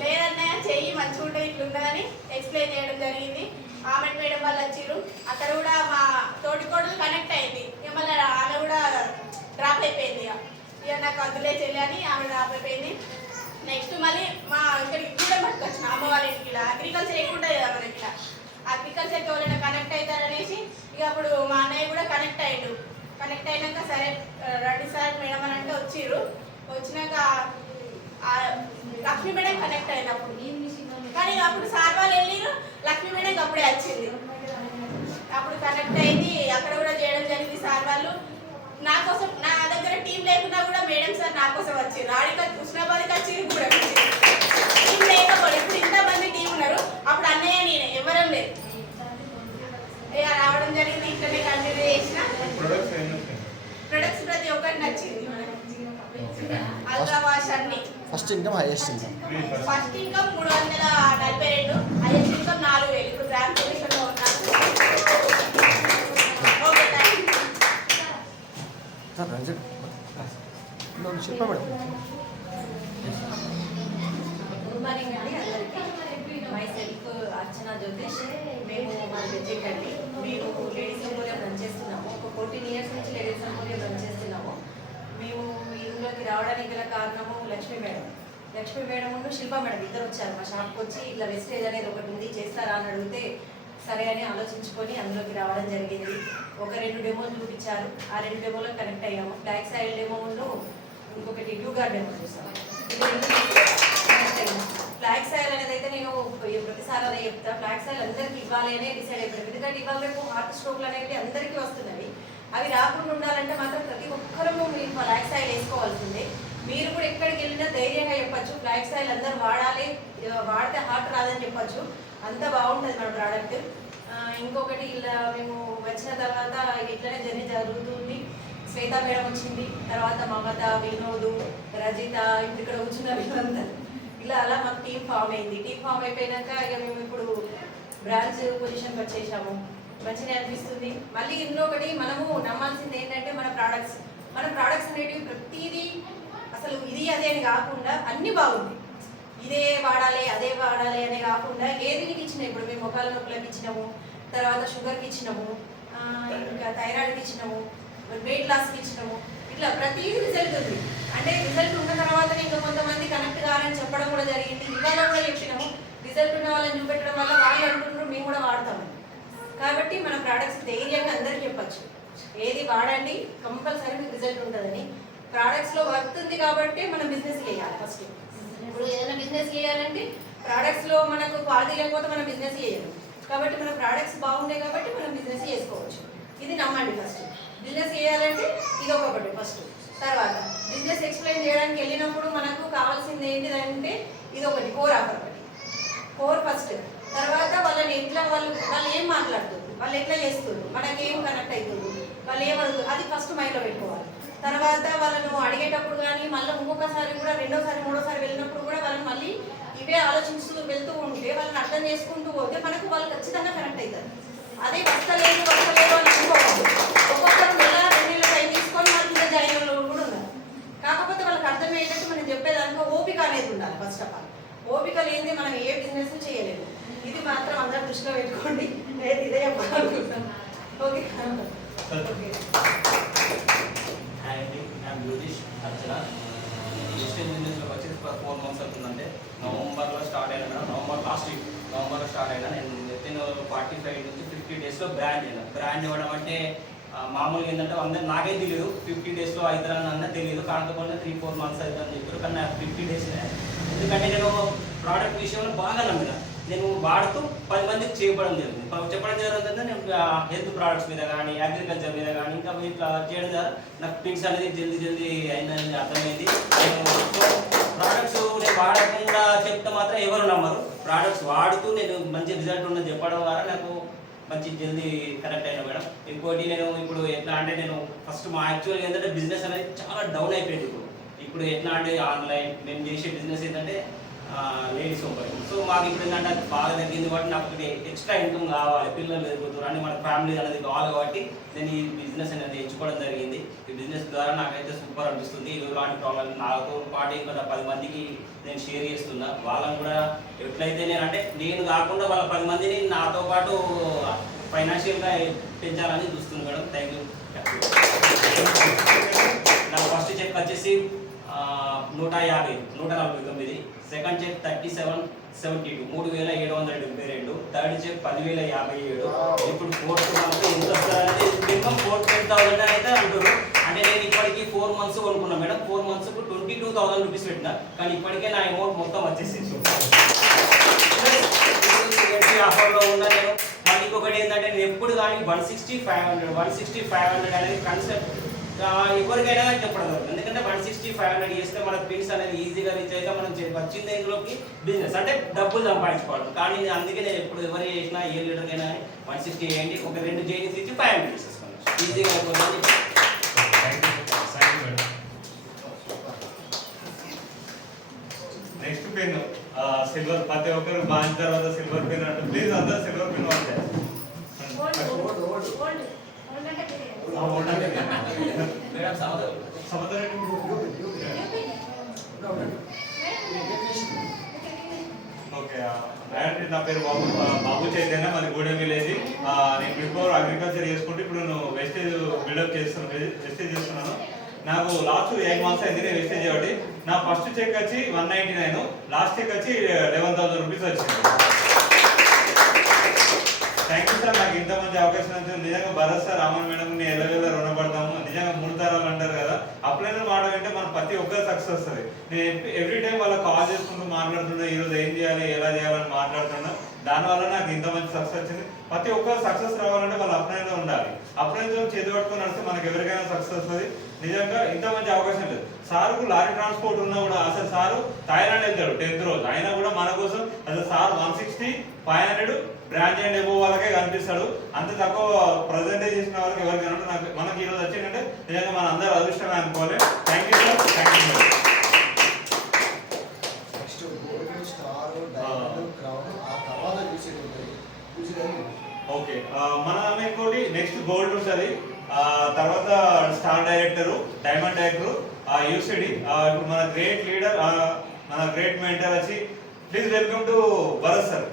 లేదన్నయ్య చెయ్యి మంచిగా ఉంటుంది ఇట్లా ఉన్నదని ఎక్స్ప్లెయిన్ చేయడం జరిగింది. ఆమె మేడం వాళ్ళు వచ్చారు. అక్కడ కూడా మా తోటికోడలు కనెక్ట్ అయింది. మళ్ళీ ఆమె కూడా డ్రాప్ అయిపోయింది. ఇక నాకు అందులే చెల్లి అని ఆమె డ్రాప్ అయిపోయింది. నెక్స్ట్ మళ్ళీ మా ఇక్కడికి కూడా పట్టుకొచ్చిన అమ్మ వాళ్ళ ఇంటికి. ఇలా అగ్రికల్చర్ ఎక్కువ ఉంటుంది కదా మనకి, ఇలా అగ్రికల్చర్కి ఎవరైనా కనెక్ట్ అవుతారనేసి ఇక అప్పుడు మా అన్నయ్య కూడా కనెక్ట్ అయ్యాడు. కనెక్ట్ అయినాక సరే రండి సార్ మేడం అని అంటే వచ్చిర్రు. వచ్చినాక లక్ష్మీ మేడం కనెక్ట్ అయినప్పుడు, కానీ అప్పుడు సార్ వాళ్ళు వెళ్ళిరు, లక్ష్మీ మేడం అప్పుడే వచ్చింది. అప్పుడు కనెక్ట్ అయింది, అక్కడ కూడా చేయడం జరిగింది. సార్ వాళ్ళు నా కోసం, నా దగ్గర టీం లేకున్నా కూడా మేడం సార్ నా కోసం వచ్చారు. ఆడికి హుస్నాబాద్కి వచ్చి కూడా టీం లేకపోతే ఇప్పుడు ఇంతమంది టీం ఉన్నారు. అప్పుడు అన్నయ్య నేనే ఎవరం లేదు. ఇక రావడం జరిగింది. ఇక్కడనే కంటిన్యూ చేసిన. ప్రొడక్ట్స్ ప్రతి ఒక్కటి నచ్చింది. అల్ట్రా వాష్ అన్ని. First income highest income. First income 342, highest income 4000. ఇప్పుడు బ్రాంచ్ పొజిషన్లో ఉన్నాను. Okay, thank you. చెప్ప మేడం. గుడ్ మార్నింగ్ అండి అందరికీ. మై సెల్ఫ్ అర్చన జ్యోతిష్. మేము మాది బెజ్జెక్ అండి. మేము లేడీస్ ఎంపోరియం రన్ చేస్తున్నాము. ఒక 14 years నుంచి లేడీస్ ఎంపోరియం రన్ చేస్తున్నాము. మేము ఈ ఊళ్ళోకి రావడానికి గల కారణము లక్ష్మీ మేడం. లక్ష్మీ మేడం శిల్ప మేడం ఇద్దరు వచ్చారు మా షాప్కి వచ్చి, ఇట్లా వెస్టేజ్ అనేది ఒకటి ఉంది చేస్తారా అని అడిగితే సరే అని ఆలోచించుకొని అందులోకి రావడం జరిగింది. ఒక 2 డెమోలు చూపించారు. ఆ 2 డెమోలో కనెక్ట్ అయ్యాము. బ్లాక్ సాయిల్ డెమోను, ఇంకొకటి డ్యూగార్ డెమో చూసాము. బ్లాక్ సాయిల్ అనేది అయితే నేను ప్రతిసారి అదే చెప్తా, బ్లాక్ సాయిల్ అందరికీ ఇవ్వాలి అనే డిసైడ్ అయిపోయింది. ఎందుకంటే ఇవాళ రేపు హార్ట్ స్ట్రోక్లు అనేవి అందరికీ వస్తున్నాయి. అవి రాకుండా ఉండాలంటే మాత్రం ప్రతి ఒక్కరూ మీరు బ్లాక్ సాయిల్ వేసుకోవాల్సిందే. మీరు కూడా ఎక్కడికి వెళ్ళినా ధైర్యంగా చెప్పచ్చు, బ్లాక్ సాయిల్ అందరూ వాడాలి, వాడితే హార్ట్ రాదని చెప్పచ్చు. అంత బాగుంటుంది మన ప్రోడక్ట్. ఇంకొకటి ఇలా మేము వచ్చిన తర్వాత ఇట్లనే జర్నీ జరుగుతుంది. శ్వేత మేడం వచ్చింది, తర్వాత మమత, వినోద్, రజిత, ఇప్పుడు ఇక్కడ కూర్చున్న వీళ్ళందరూ ఇలా అలా మాకు టీం ఫామ్ అయింది. టీం ఫామ్ అయిపోయినాక ఇక మేము ఇప్పుడు బ్రాంచ్ పొజిషన్కి వచ్చేసాము. మంచిగా అనిపిస్తుంది. మళ్ళీ ఇందులో ఒకటి మనము నమ్మాల్సింది ఏంటంటే మన ప్రోడక్ట్స్ అనేటివి ప్రతిదీ అసలు ఇది అదే అని కాకుండా అన్ని బాగుంది. ఇదే వాడాలి అదే వాడాలి అనే కాకుండా ఏది నీకు ఇచ్చినా, ఇప్పుడు మేము మొక్కల నొప్పులకు ఇచ్చినాము, తర్వాత షుగర్కి ఇచ్చినాము, ఇంకా థైరాయిడ్కి ఇచ్చినాము, వెయిట్ లాస్కి ఇచ్చినాము, ఇట్లా ప్రతిదీ రిజల్ట్ ఉంది. అంటే రిజల్ట్ ఉన్న తర్వాత ఇంకా కొంతమంది కనెక్ట్ కావాలని చెప్పడం కూడా జరిగింది. ఇవాళ కూడా చెప్పినాము, రిజల్ట్ ఉన్న వాళ్ళని చూపెట్టడం వల్ల వాళ్ళు అంటున్నారు మేము కూడా వాడతాము. కాబట్టి మన ప్రోడక్ట్స్ ధైర్యంగా అందరికీ చెప్పచ్చు, ఏది వాడండి కంపల్సరీ మీకు రిజల్ట్ ఉంటుందని. ప్రోడక్ట్స్లో వర్త్ ఉంది కాబట్టి మనం బిజినెస్ చేయాలి. ఫస్ట్ ఇప్పుడు ఏదైనా బిజినెస్ చేయాలంటే ప్రోడక్ట్స్లో మనకు క్వాలిటీ లేకపోతే మనం బిజినెస్ చేయలేము. కాబట్టి మన ప్రోడక్ట్స్ బాగుంటాయి కాబట్టి మనం బిజినెస్ చేసుకోవచ్చు. ఇది నమ్మండి. ఫస్ట్ బిజినెస్ చేయాలంటే ఇది ఒకటి ఫస్ట్. తర్వాత బిజినెస్ ఎక్స్ప్లెయిన్ చేయడానికి వెళ్ళినప్పుడు మనకు కావాల్సింది ఏంటిదంటే ఇది ఒకటి కోర్ ఆఫర్, ఒకటి కోర్ ఫస్ట్. తర్వాత వాళ్ళని ఎట్లా వాళ్ళు ఏం మాట్లాడుతుంది, వాళ్ళు ఎట్లా చేస్తుంది, మనకి ఏం కనెక్ట్ అవుతుంది, వాళ్ళు ఏమడుగుతుంది, అది ఫస్ట్ మైండ్లో పెట్టుకోవాలి. తర్వాత వాళ్ళను అడిగేటప్పుడు కానీ మళ్ళీ ఇంకొకసారి కూడా రెండోసారి మూడోసారి వెళ్ళినప్పుడు కూడా వాళ్ళని మళ్ళీ ఇవే ఆలోచిస్తూ వెళ్తూ ఉంటే వాళ్ళని అర్థం చేసుకుంటూ పోతే మనకు వాళ్ళు ఖచ్చితంగా కనెక్ట్ అవుతారు. అదే వస్తలేదు అని అనుకోవాలి. ఒక్కొక్కరు నెల 2 నెలలు టైం తీసుకొని వాళ్ళ మీద జాయిన్ అయ్యే కూడా ఉన్నారు. కాకపోతే వాళ్ళకి అర్థమయ్యేటట్టు మనం చెప్పేదానికి ఓపిక అనేది ఉండాలి. ఫస్ట్ ఆఫ్ ఆల్ ఓపిక లేనిది మనం ఏ బిజినెస్ చేయలేము. ఇది మాత్రం అందరూ దృష్టిలో పెట్టుకోండి. నేను ఇదే చెప్పాలనుకుంటున్నాను. Okay okay. జ్యోతిష్ అర్చన వెస్టర్న్ బిజినెస్లోకి వచ్చి 4 months అవుతుందంటే నవంబర్లో స్టార్ట్ అయినా మేడం. లాస్ట్ వీక్ నవంబర్లో స్టార్ట్ అయినా. నేను వితిన్ 45 నుంచి 50 డేస్లో బ్రాండ్ అయినా. బ్రాండ్ ఇవ్వడం అంటే మామూలుగా ఏంటంటే అందరూ నాకే తెలియదు 50 డేస్లో అవుతారని అన్న తెలియదు. కాకపోతే 3-4 months అవుతుందని చెప్పారు. కానీ నాకు 50 డేస్. ఎందుకంటే నేను ప్రోడక్ట్ విషయంలో బాగా నమ్మిన. నేను వాడుతూ 10 మందికి చెప్పడం జరుగుతుంది. నేను హెల్త్ ప్రోడక్ట్స్ మీద కానీ అగ్రికల్చర్ మీద కానీ ఇంకా ఇట్లా చేయడం ద్వారా నాకు థింగ్స్ అనేది జల్దీ అయిందని అర్థమైంది. ప్రోడక్ట్స్ నేను వాడకుండా చెప్తే మాత్రం ఎవరు నమ్మరు. ప్రోడక్ట్స్ వాడుతూ నేను మంచి రిజల్ట్ ఉన్నది చెప్పడం ద్వారా నాకు మంచి జల్దీ కనెక్ట్ అయినా మేడం. ఇంకోటి నేను ఇప్పుడు ఎట్లా అంటే నేను ఫస్ట్ మా యాక్చువల్గా ఏంటంటే బిజినెస్ అనేది చాలా డౌన్ అయిపోయింది. ఇప్పుడు ఎట్లా అంటే ఆన్లైన్ మేము చేసే బిజినెస్ ఏంటంటే లేడీస్ హోంవర్క్. సో మాకు ఇప్పుడు ఏంటంటే అది బాగా తగ్గింది కాబట్టి నాకు ఎక్స్ట్రా ఇన్కమ్ కావాలి, పిల్లలు ఎదుగుతారు అని మన ఫ్యామిలీ అనేది కావాలి కాబట్టి నేను ఈ బిజినెస్ అనేది ఎంచుకోవడం జరిగింది. ఈ బిజినెస్ ద్వారా నాకైతే సూపర్ అనిపిస్తుంది. ఇలాంటి ప్రాబ్లం నాతో పాటు ఇంకా 10 మందికి నేను షేర్ చేస్తున్నా. వాళ్ళని కూడా ఎట్లయితే నేను కాకుండా వాళ్ళ 10 మందిని నాతో పాటు ఫైనాన్షియల్గా పెంచాలని చూస్తున్నాను మేడం. Thank you. నాకు ఫస్ట్ చెక్ వచ్చేసి 149. Second cheque 3772, 3772. Third cheque 10,057. ఇప్పుడు 4th మంత్ ఎంత వస్తారనేది మినిమం 4,10,000 అయితే అంటారు. అంటే నేను ఇప్పటికి 4 months కొనుక్కున్నాను మేడం. 4 monthsకు 22,000 రూపీస్ పెట్టినా. కానీ ఇప్పటికే నా అమౌంట్ మొత్తం వచ్చేసింది. ఆఫర్లో ఉన్నా నేను. మళ్ళీ ఇంకొకటి ఏంటంటే నేను ఎప్పుడు కానీ 160-500 అనేది కన్సెప్ట్ ఎవరికైనా చెప్పడం జరుగుతుంది. ఎందుకంటే 160-500 చేస్తే మన పిన్స్ అనేది ఈజీగా రీచ్ అయితే మనం వచ్చింది ఇందులోకి బిజినెస్ అంటే డబ్బులు సంపాదించుకోవడం. కానీ అందుకే నేను ఎప్పుడు ఎవరు చేసినా ఏ లీటర్కైనా 160 వేయండి, ఒక 2 జైన్స్ ఇచ్చి 500 చేసేసుకోండి, ఈజీగా అయిపోతుంది. Next pen silver. ప్రతి ఒక్కరు బాగా తర్వాత సిల్వర్ పెన్ అంటే ప్లీజ్ అందరూ సిల్వర్ పెన్ వాడతారు. ఓకే. నా పేరు బాబు చైతన్య, మరి గూడెం విలేజ్. నేను బిఫోర్ అగ్రికల్చర్ చేసుకుంటే ఇప్పుడు నేను వెస్టేజ్ బిల్డప్ చేస్తున్నాను. నాకు లాస్ట్ 8 months అయింది నేను వెస్టేజ్ చేయబట్టి. నా ఫస్ట్ చెక్ వచ్చి 199, లాస్ట్ చెక్ వచ్చి 11,000 రూపీస్ వచ్చింది. థ్యాంక్ యూ సార్, నాకు ఇంత మంచి అవకాశం వచ్చింది. నిజంగా భరత్ సార్, రామన్ మేడం నేను ఎల్లవేళ రుణపడతాము. నిజంగా 3 తరాలు అంటారు కదా, అప్లైన మాట వింటే మన ప్రతి ఒక్కరు సక్సెస్ వస్తుంది. నేను ఎవ్రీ టైం వాళ్ళకి కాల్ చేసుకుంటూ మాట్లాడుతున్నా, ఈరోజు ఏం చేయాలి ఎలా చేయాలని మాట్లాడుతున్నా. దానివల్ల నాకు ఇంత మంచి సక్సెస్ వచ్చింది. ప్రతి ఒక్కరు సక్సెస్ రావాలంటే వాళ్ళు అప్లైన్లో ఉండాలి. అప్లైన్తో చేతి పట్టుకొని నడిస్తే మనకి ఎవరికైనా సక్సెస్ వస్తుంది. నిజంగా ఇంత మంచి అవకాశం లేదు. సార్కు లారీ ట్రాన్స్పోర్ట్ ఉన్నా కూడా అసలు సారు థాయిలాండ్ వెళ్తాడు 10th రోజు, అయినా కూడా మన కోసం అసలు సార్ 160-500 బ్రాంచ్ అండ్ ఎబో వాళ్ళకే కనిపిస్తాడు. అంత తక్కువ ప్రజెంటేజ్ చేసిన వాళ్ళకి ఎవరికైనా నాకు మనకి ఈరోజు వచ్చిందంటే నిజంగా మన అందరూ అదృష్టమే అనుకోవాలి. Thank you sir, thank you. Okay, మన గోల్డ్ ఉంటుంది, తర్వాత star director, diamond director, UCD. ఇప్పుడు మన గ్రేట్ లీడర్, మన గ్రేట్ మెంటర్ వచ్చి please welcome to Bharat sir.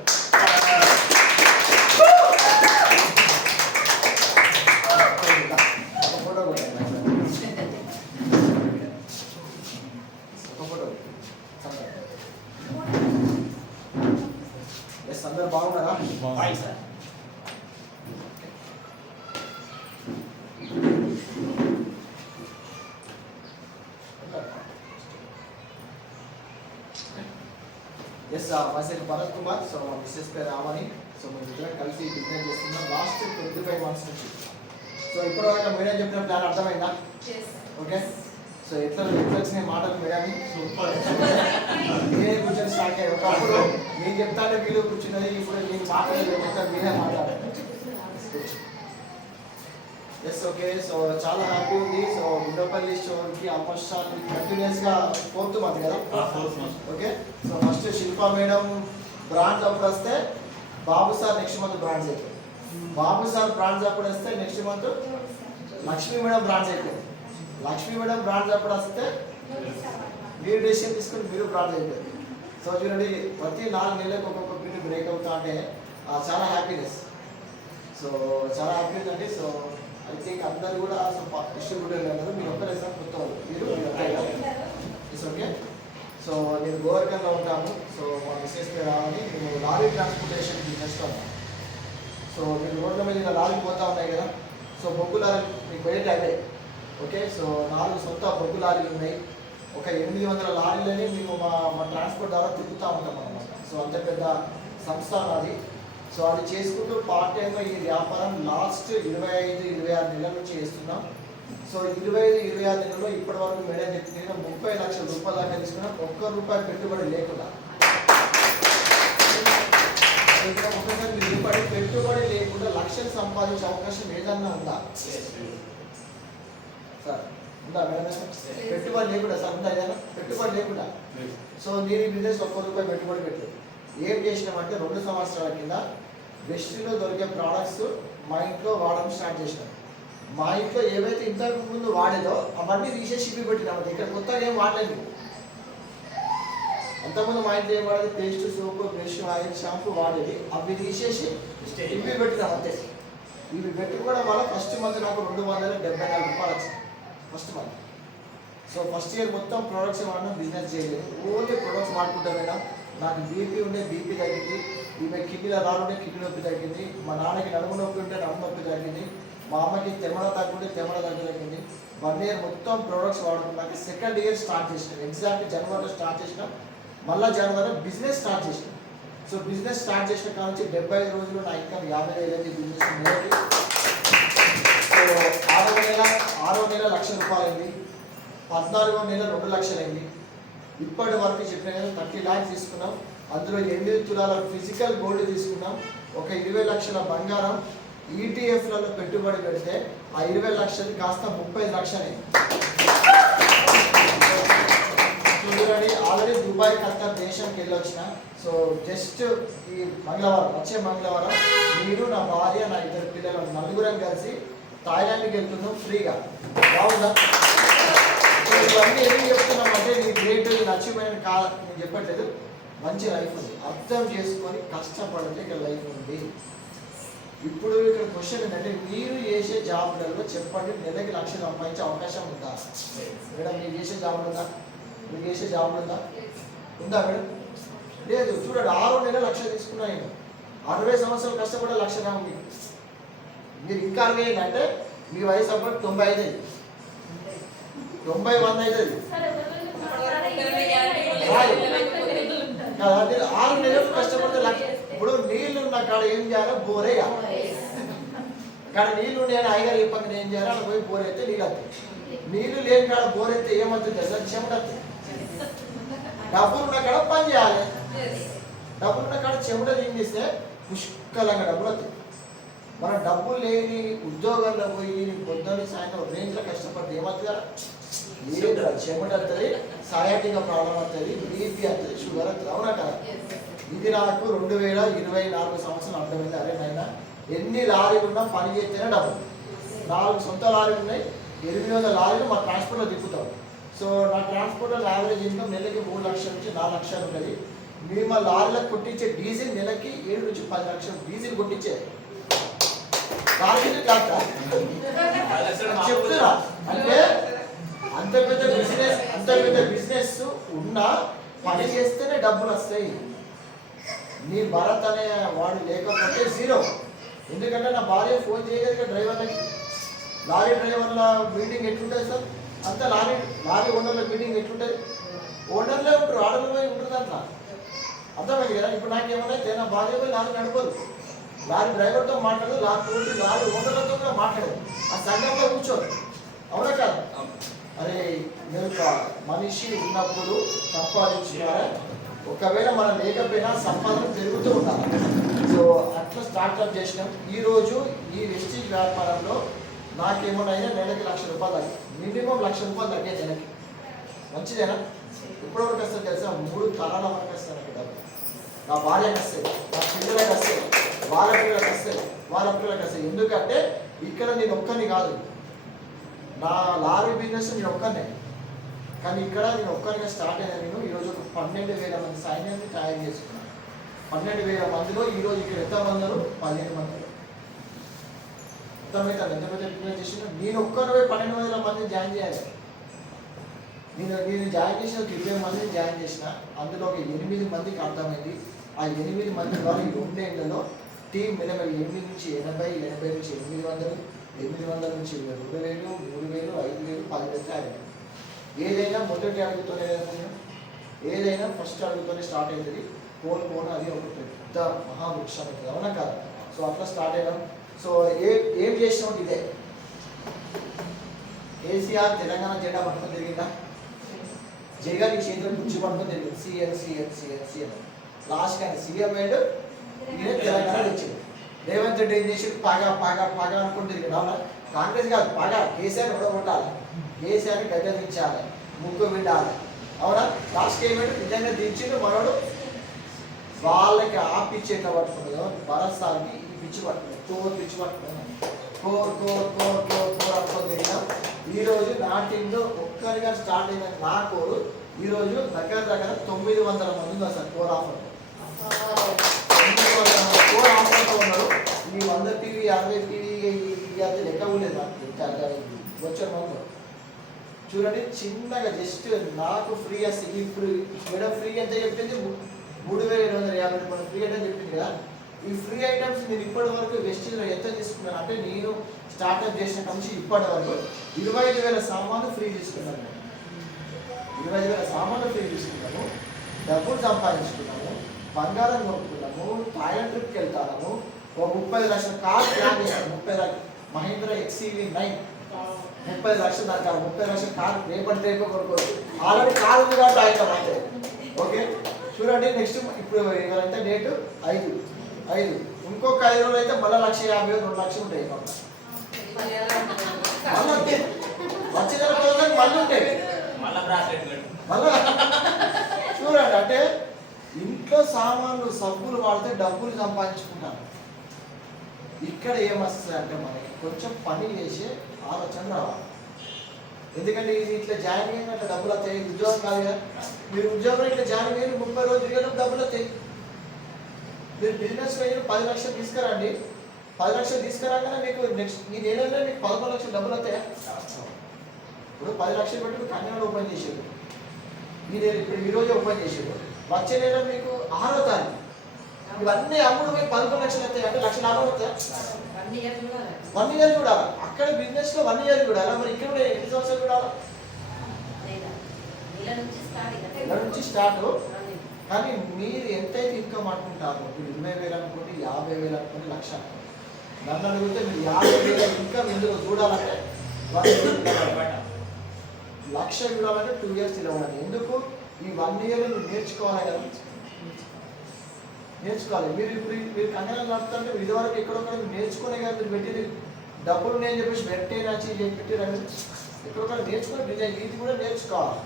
అందరు బాగున్నారా? Bye sir. Yes myself Bharat Kumar. So మా మిస్సెస్ పేరు రామని. సో మేము ఇద్దరం కలిసి బిజినెస్ చేస్తున్నాం లాస్ట్ 25 months నుంచి. సో ఇప్పటివరకు మేడం చెప్పిన ప్లాన్ అర్థమైందా? ఓకే. సో ఎట్లా వచ్చిన మాటలు మేడం మీరే కూర్చొని స్టార్ట్ అయ్యారు. ఒకప్పుడు నేను చెప్తానే వీళ్ళు కూర్చున్నది, ఇప్పుడు నేను మాట్లాడలేదు, మీరే మాట్లాడారు. Yes okay. సో చాలా హ్యాపీ ఉంది. సో గుండపల్లి స్టోర్కి ఆల్మోస్ట్ కంటిన్యూస్గా 4th month కదా. Okay. So first Shilpa madam brands అప్పుడు వస్తే Babu sir next month brands అయిపోయింది. బాబు సార్ బ్రాండ్స్ అప్పుడు వస్తే next month Lakshmi madam brands అయిపోయింది. లక్ష్మీ మేడం బ్రాండ్స్ అప్పుడు వస్తే మీరు డెసిషన్ తీసుకుని మీరు బ్రాండ్స్ అయిపోయింది. సో చూడండి ప్రతి 4 నెలలకు ఒక్కొక్క పీరియడ్ బ్రేక్ అవుతా అంటే చాలా హ్యాపీనెస్. సో చాలా హ్యాపీనెస్ అండి. సో ఐ థింక్ అందరు కూడా డిస్ట్రిబ్యూటర్ అన్నారు, మీరు ఒక్కరే సార్ కొత్త వాళ్ళు మీరు ఇట్స్ ఓకే. సో నేను గోవర్కన్లో ఉంటాను. సో మా మిస్సెస్ పేరు రావని, నేను లారీ ట్రాన్స్పోర్టేషన్ బిజినెస్లో ఉన్నాను. సో మీరు రోడ్ల మీద ఇలా లారీలు పోతూ ఉన్నాయి కదా. సో బొగ్గు లారీలు మీకు పోయేది అవే. ఓకే. సో 4 సొంత బొగ్గు లారీలు ఉన్నాయి. ఒక 800 లారీలని మేము మా ట్రాన్స్పోర్ట్ ద్వారా తిరుగుతూ ఉంటాం అన్నమాట. సో అంత పెద్ద సంస్థ అది. సో అది చేసుకుంటూ పార్ట్ టైంగా ఈ వ్యాపారం లాస్ట్ 25-26 నెలల నుంచి చేస్తున్నాం. సో 25-26 నెలల్లో ఇప్పటి వరకు మేడం చెప్పిన 30 లక్షల రూపాయల దాకా తీసుకున్నాం, ₹1 పెట్టుబడి లేకుండా. ఒకసారి పెట్టుబడి లేకుండా లక్షలు సంపాదించే అవకాశం ఏదన్నా ఉందా సార్? ఉందా మేడం? పెట్టుబడి లేకుండా సార్ ఉందా ఏదైనా? పెట్టుబడి లేకుండా. సో నేను ఈ బిజినెస్ ₹1 పెట్టుబడి పెట్టలేదు. ఏం చేసినామంటే 2 సంవత్సరాల కింద వెస్ట్లో దొరికే ప్రోడక్ట్స్ మా ఇంట్లో వాడడం స్టార్ట్ చేసినాం. మా ఇంట్లో ఏవైతే ఇంతకు ముందు వాడేదో అవన్నీ తీసేసి ఇవి పెట్టినాము. ఇక్కడ కొత్తగా ఏం వాడలేదు. అంతకుముందు మా ఇంట్లో ఏం వాడేది paste, soap, brush, oil, shampoo వాడేది. అవి తీసేసి ఇవి పెట్టినాం అంతే. ఇవి పెట్టుకోవడం వల్ల ఫస్ట్ మంత్ నాకు ₹274 వచ్చింది first month. So first year మొత్తం ప్రోడక్ట్స్ వాడడం, బిజినెస్ చేయలేదు. ఓన్లీ ప్రొడక్ట్స్ వాడుకుంటా మేడం. నాకు బీపీ ఉండే బీపీ తగ్గింది, ఈమె కిడ్నీలో రాలుంటే కిడ్నీ నొప్పి తగ్గింది, మా నాన్నకి నడుము నొప్పి ఉంటే నడుము నొప్పి తగ్గింది, మా అమ్మకి తెమ్మడ తగ్గుంటే తెమ్మడ తగ్గింది. 1 year మొత్తం ప్రోడక్ట్స్ వాడుకున్నాక సెకండ్ ఇయర్ స్టార్ట్ చేసినాం. ఎగ్జాక్ట్ జనవరిలో స్టార్ట్ చేసినాం. మళ్ళీ జనవరిలో బిజినెస్ స్టార్ట్ చేసినాం. సో బిజినెస్ స్టార్ట్ చేసిన కాడ నుంచి 75 రోజులు నా ఇన్కమ్ 50,000 అయింది బిజినెస్ నెలకి. సో 6వ నెల ₹1,00,000 అయింది. 14వ నెల 2 లక్షలు అయింది. ఇప్పటి వరకు చెప్పిన కదా 30 lakhs తీసుకున్నాం. అందులో 8 తులాల ఫిజికల్ గోల్డ్ తీసుకున్నాం. ఒక 20 లక్షల బంగారం ఈటీఎఫ్లలో పెట్టుబడి పెడితే ఆ 20 లక్షలు కాస్త 30 లక్షలు అయింది. చూడండి ఆల్రెడీ దుబాయ్, ఖత్తర్ దేశంకి వెళ్ళొచ్చిన. సో జస్ట్ ఈ వచ్చే మంగళవారం మీరు, నా భార్య, నా 2 పిల్లలు 4 కలిసి థాయిలాండ్కి వెళ్తున్నాం ఫ్రీగా. బాగుందా? ఇవన్నీ ఎందుకు చెప్తున్నామంటే నీ గ్రేట్ అచీవ్మెంట్ కాదు నేను చెప్పట్లేదు. మంచి లైఫ్ ఉంది, అర్థం చేసుకొని కష్టపడితే ఇక్కడ లైఫ్ ఉంది. ఇప్పుడు ఇక్కడ క్వశ్చన్ ఏంటంటే మీరు చేసే జాబ్లలో చెప్పండి నెలకి ₹1,00,000 సంపాదించే అవకాశం ఉందా మేడం? మీరు చేసే జాబులు ఉందా? మీరు చేసే జాబులు ఉందా? ఉందా మేడం? లేదు. చూడండి 6 నెలలు ₹1,00,000 తీసుకున్నా నేను. 60 సంవత్సరాలు కష్టపడే ₹1,00,000 రావు. మీరు ఇంకా అరవై అంటే మీ వయసు అప్పుడు 95 అయింది, 90, 100 అవుతుంది. 6 నెలలు కష్టపడితే ఇప్పుడు నీళ్ళు ఉన్న కాడ ఏం చేయాలో బోరే కాడ నీళ్ళు ఉన్నాయని ఐగారు చెప్పండి ఏం చేయాలో అక్కడ పోయి బోర్ అయితే నీళ్ళు వస్తాయి. నీళ్ళు లేని కాడ బోర్ అయితే ఏమవుతుంది సార్? చెమట వస్తుంది. డబ్బులు ఉన్న కాడ పని చేయాలి. డబ్బులు ఉన్న కాడ చెమట తీస్తే పుష్కలంగా డబ్బులు వస్తాయి. మన డబ్బులు లేని ఉద్యోగాల్లో పోయి పొద్దున్న సాయంత్రం రేంజ్లో కష్టపడితే ఏమవుతుంది కదా? చెమట వస్తుంది, సయాటిగా ప్రాబ్లం వస్తుంది, బీపీ వస్తుంది, షుగర్ వస్తుంది. అవునా కదా? ఇది నాకు 2024 సంవత్సరం అర్థమైంది. అరే నాయన ఎన్ని లారీలు ఉన్నా పని చేస్తేనే డబ్బులు. 4 సొంత లారీలు ఉన్నాయి, 800 లారీలు మా ట్రాన్స్పోర్ట్లో తిప్పుతాం. సో నా ట్రాన్స్పోర్ట్లో యావరేజ్ ఇన్కమ్ నెలకి 3 లక్షల నుంచి 4 లక్షలు ఉంటుంది. మేము మా లారీలకు కొట్టించే డీజిల్ నెలకి 7 నుంచి 10 లక్షలు డీజిల్ కొట్టించే లారీలు కాక చెప్తున్నా. అంటే అంత పెద్ద బిజినెస్ ఉన్నా పని చేస్తేనే డబ్బులు వస్తాయి. నీ భరత్ అనే వాడు లేకపోతే జీరో. ఎందుకంటే నా భార్య ఫోన్ చేయగలిగే డ్రైవర్లకి, లారీ డ్రైవర్ల మీటింగ్ ఎట్లుంటుంది సార్? అంత లారీ ఓనర్ల మీటింగ్ ఎట్లుంటుంది? ఓనర్లే ఉంటారు, ఆర్డర్లు పోయి ఉంటుంది అట్లా. అర్థమైంది కదా? ఇప్పుడు నాకేమన్నైతే నా భార్య పోయి లారీ నడపదు, లారీ డ్రైవర్తో మాట్లాడదు, లారీ ఓనర్లతో కూడా మాట్లాడదు, ఆ సంఘంలో కూర్చోదు. అవునా కాదు? అరే మీరు మనిషి ఉన్నప్పుడు సంపాదించుకున్నారా? ఒకవేళ మనం లేకపోయినా సంపాదన పెరుగుతూ ఉండాలి. సో అట్లా స్టార్ట్అప్ చేసినాం. ఈరోజు ఈ వెస్టీజ్ వ్యాపారంలో నాకేమోనైనా నెలకి ₹1,00,000 తగ్గి, మినిమం ₹1,00,000 తగ్గే నెలకి. మంచిదేనా? ఎప్పటి వరకు వస్తుంది తెలుసా? 3 తరాల వరకు వస్తాయి నాకు డబ్బు. నా భార్యకి వస్తాయి, నా పిల్లలకు వస్తాయి, వాళ్ళ పిల్లలకు వస్తాయి, వాళ్ళ పిల్లలకు వస్తాయి. ఎందుకంటే ఇక్కడ నేను ఒక్కరిని కాదు, నా లారీ బిజినెస్ నేను ఒక్కనే, కానీ ఇక్కడ నేను ఒక్కరిగా స్టార్ట్ అయినా. నేను ఈరోజు ఒక 12,000 మంది సైన్యాన్ని తయారు చేసుకున్నాను. 12,000 మందిలో ఈరోజు ఇక్కడ ఎంతమంది ఉన్నారు? 15 మంది. అర్థమవుతుంది ఎంత పెద్ద బిజినెస్ చేసినా? నేను ఒక్కరివే 12,000 మందిని జాయిన్ చేయాలి. నేను జాయిన్ చేసిన ఒక 20 మందిని జాయిన్ చేసిన. అందులో ఒక 8 మందికి అర్థమైంది. ఆ 8 మంది ద్వారా ఈ 2 ఏళ్లలో టీం మెల్లమెల్ల 8 నుంచి 80, 80 నుంచి 800, 800 నుంచి 2,000, 3,000, 5,000, 10,000 అయింది. ఏదైనా మొదటి అడుగుతోనే, ఏదైనా ఫస్ట్ అడుగుతోనే స్టార్ట్ అవుతుంది. కోలుకోను అది ఒక పెద్ద మహావృక్షం అవుతుంది. అవునా కాదు? సో అట్లా స్టార్ట్ అయినాం. సో ఏం చేసినాం? ఇదే కేసీఆర్ తెలంగాణ జెండా పట్టుకొని తిరిగిందా? జగన్ ఈ చేతులు గుర్చి పట్టుకొని తిరిగింది. సీఎం లాస్ట్ కానీ సీఎం అయ్యాడు, ఈయన తెలంగాణ వచ్చింది. రేవంత్ రెడ్డి ఏం చేసి పాగా అనుకుని తిరిగింది. అవునా? కాంగ్రెస్ కాదు, పాగా కేసీఆర్ కూడా కొట్టాలి, కేసీఆర్ని గడ్డ దించాలి, ముగ్గు విడాలి. అవునా? లాస్ట్ ఏమంటే నిజంగా దించిండు మనోడు. వాళ్ళకి ఆ పిచ్చి ఎట్లా పట్టుకున్నదో భరత్ సార్కి ఈ పిచ్చి పట్టుకున్నాడు, పిచ్చి పట్టుకున్నాడు. కోర్ అనుకోని తిరిగినా. ఈరోజు నా టీంలో ఒక్కరిగా స్టార్ట్ అయిన నా కోరు ఈరోజు దగ్గర 900 మంది ఉన్నారు సార్. కోర్ ఆఫర్ 900 మంది కోర్ ఆఫర్తో ఉన్నారు. ఈ 100 టీవీ 60 టీవీ అది లెక్క ఉండేది నాకు వచ్చే మందు. చూడండి చిన్నగా జస్ట్ నాకు ఫ్రీ వస్తుంది. ఇప్పుడు మేడం ఫ్రీ ఎంత చెప్పింది? 3,750 ఫ్రీ అంటే చెప్పింది కదా. ఈ ఫ్రీ ఐటమ్స్ నేను ఇప్పటి వరకు వెస్టీజ్లో ఎంత తీసుకున్నాను అంటే, నేను స్టార్ట్అప్ చేసిన నుంచి ఇప్పటి వరకు 25,000 సామాన్లు ఫ్రీ తీసుకున్నాను. 25,000 సామాన్లు ఫ్రీ తీసుకున్నాము, డబ్బులు సంపాదించుకున్నాము, బంగారం కొనుక్కున్నాము, థాయిలాండ్ ట్రిప్కి వెళ్తాము, ఒక 30 లక్షల కార్ ప్లాన్ చేస్తాను. 30 లక్షలు మహీంద్రా XCV9 30 లక్షలు. దాకా 30 లక్షల కార్ రేపే కొనుక్కోవచ్చు. ఆల్రెడీ కార్ ఉంది కాబట్టి ఆయన అంటే ఓకే. చూడండి నెక్స్ట్ ఇప్పుడు ఇవాళ డేట్ 5 ఇంకొక 5 రోజులు అయితే మళ్ళీ 1,50,000 2 లక్షలు ఉంటాయి. వచ్చే నెల మళ్ళీ ఉంటాయి. మళ్ళా చూడండి అంటే ఇంట్లో సామాన్లు సబ్బులు వాడితే డబ్బులు సంపాదించుకుంటాను. ఇక్కడ ఏమొస్తుంది అంటే మనకి కొంచెం పని చేసే ఆలోచన రావాలి. ఎందుకంటే ఇది ఇట్లా జాయిన్ అయ్యి అట్లా డబ్బులు వస్తాయి. ఉద్యోగం కాదు కదా. మీరు ఉద్యోగం ఇట్లా జాయిన్ అయ్యి 30 రోజులు తిరిగేటప్పుడు డబ్బులు వస్తాయి. మీరు బిజినెస్ అయ్యి 10 లక్షలు తీసుకురండి. 10 లక్షలు తీసుకురాగానే మీకు నెక్స్ట్ ఈ నెలలో మీకు 11 లక్షలు డబ్బులు వస్తాయా? ఇప్పుడు 10 లక్షలు పెట్టి మీరు కన్యాలు ఓపెన్ చేసారు. ఈ నెల ఇప్పుడు ఈరోజు ఓపెన్ చేసారు. వచ్చే నెల మీకు 6వ తారీఖు ఇవన్నీ అమ్ముడు పోయి 11 లక్షలు వస్తాయి. అంటే 1,00,000 లాభం వస్తాయా? 1 ఇయర్ చూడాలి. అక్కడ బిజినెస్ లో 1 ఇయర్ చూడాలి. మరి ఇక్కడ కూడా ఎన్ని సంవత్సరాలు చూడాలి? నెల నుంచి స్టార్ట్. కానీ మీరు ఎంతైతే ఇన్కమ్ అనుకుంటారో, మీరు 20,000 అనుకోండి, 50,000 అనుకోండి, 1,00,000. నన్ను అడిగితే మీరు 50,000 ఇన్కమ్ ఇందులో చూడాలంటే 1,00,000 చూడాలంటే 2 ఇయర్స్ ఇవ్వాలి. ఎందుకు? ఈ 1 ఇయర్ మీరు నేర్చుకోవాలి కదా. నేర్చుకోవాలి. మీరు కన్యాలు నడుపుతుంటే ఇదివరకు ఎక్కడొక్కడ మీరు నేర్చుకునే కదా. మీరు పెట్టింది డబ్బులు నేను చెప్పేసి పెట్టేనచ్చి పెట్టిరని ఎక్కడొక్కడ నేర్చుకుని బిజినెస్ ఇది కూడా నేర్చుకోవాలి.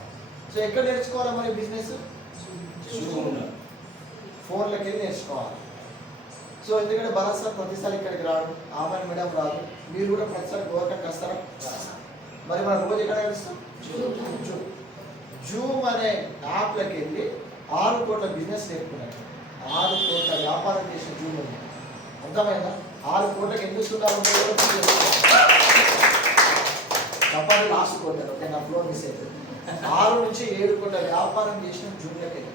సో ఎక్కడ నేర్చుకోవాలి మరి బిజినెస్? ఫోన్లకి వెళ్ళి నేర్చుకోవాలి. సో ఎందుకంటే భరత్ సార్ ప్రతిసారి ఇక్కడికి రాడు, ఆమె మేడం రాదు, మీరు కూడా ప్రతిసారి గోవర్కర్కి వస్తారా? మరి మనం రోజు ఎక్కడ కలుస్తాం? జూమ్ అనే యాప్లోకి వెళ్ళి 6 కోట్ల బిజినెస్ నేర్పుకున్నాడు, 6 కోట్ల వ్యాపారం చేసిన జూమ్ ఉంది. అర్థమైందా? 6 కోట్లకి ఎందుకు సున్నారు తప్పని లాస్ట్ కోటారు. ఓకే, నా ఫ్లో మిస్ అవుతుంది. 6 నుంచి 7 కోట్ల వ్యాపారం చేసిన జూమ్లోకి వెళ్ళి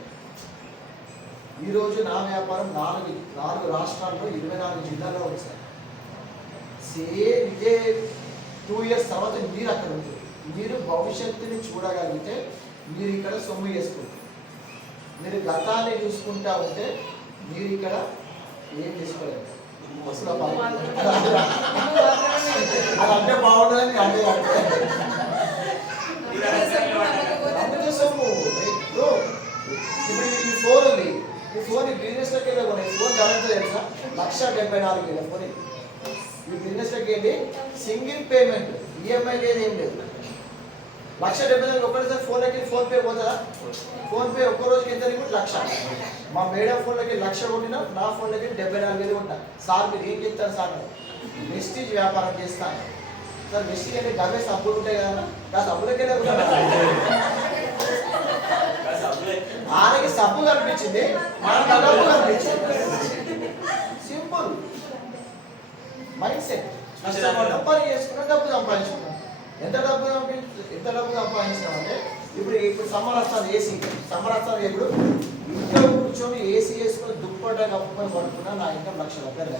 ఈరోజు నా వ్యాపారం 4 రాష్ట్రాల్లో 24 జిల్లాల్లో వచ్చాయి. సేమ్ ఇదే 2 ఇయర్స్ తర్వాత మీరు అక్కడ ఉంటుంది. మీరు భవిష్యత్తుని చూడగలిగితే మీరు ఇక్కడ సొమ్ము చేసుకుంటారు. మీరు గతాన్ని చూసుకుంటా ఉంటే మీరు ఇక్కడ ఏం చేసుకోలేదు. అసలు అది అంటే బాగుంటుందని అంటే నమ్మితే సొమ్ము. ఇప్పుడు ఈ ఫోన్ ఉంది, ఈ ఫోన్ ఈ బిజినెస్లోకి వెళ్ళి కొన్ని ఫోన్ ధరంతో తెలుసా? 1,74,000 ఫోన్. ఈ బిజినెస్లోకి వెళ్ళి సింగిల్ పేమెంట్, ఈఎంఐ లేదు, ఏం లేదు. 1,70,000 ఒకటేసారి ఫోన్లోకి ఫోన్పే పోతుందా? ఫోన్పే ఒక్క రోజుకి ఎంత లిమిట్? 1,00,000. మా మేడం ఫోన్లోకి 1,00,000 కొట్టినా, నా ఫోన్లోకి 74,000 ఉంటా. సార్ మీరు ఏం చెప్తారు సార్? వెస్టీజ్ వ్యాపారం చేస్తాను సార్. వెస్టీజ్ అంటే గవే సబ్బులు ఉంటాయి కదా, ఆ సబ్బులకెళ్ళే ఆయనకి సబ్బు కనిపించింది, మనకి డబ్బు కనిపించింది. Simple mind set. పని చేసుకున్నా డబ్బు సంపాదించుకున్నాం. ఎంత డబ్బు సంపాదించినాం అంటే ఇప్పుడు సమ్మర్ వస్తాను, ఏసీ సమ్మర్ వస్తాను. ఇప్పుడు ఇంట్లో కూర్చొని ఏసీ వేసుకొని దుప్పట కప్పుకొని పడుకున్నా నా ఇన్కమ్ 1,00,000 రూపాయలు,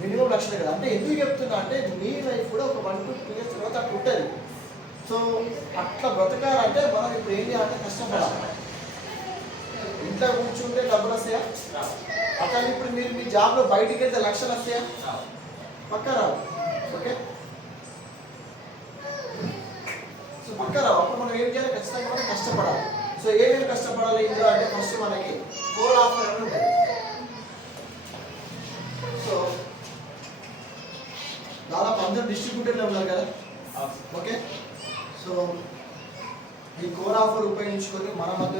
మినిమం 1,00,000 కదా. అంటే ఎందుకు చెప్తున్నా అంటే మీ లైఫ్ కూడా ఒక 1-2 ఇయర్స్ తర్వాత అట్లా ఉంటుంది. సో అట్లా బ్రతకాలంటే మనం ఇప్పుడు ఏం చేయాలంటే కష్టపడాలి. ఇంట్లో కూర్చుంటే డబ్బులు వస్తాయా? అట్లా ఇప్పుడు మీరు మీ జాబ్లో బయటికి వెళ్తే 1,00,000 వస్తాయా? పక్క రావు. ఓకే, సో పక్క రావు. అప్పుడు మనం ఏం చేయాలి? ఖచ్చితంగా మనం కష్టపడాలి. సో ఏమేమి కష్టపడాలి ఇందులో అంటే ఫస్ట్ మనకి కోర్ ఆఫర్ అని ఉంటుంది. సో దాదాపు అందరూ డిస్ట్రిబ్యూటర్లు ఉన్నారు కదా. ఓకే, సో ఈ కోర్ ఆఫర్ ఉపయోగించుకొని మన మధ్య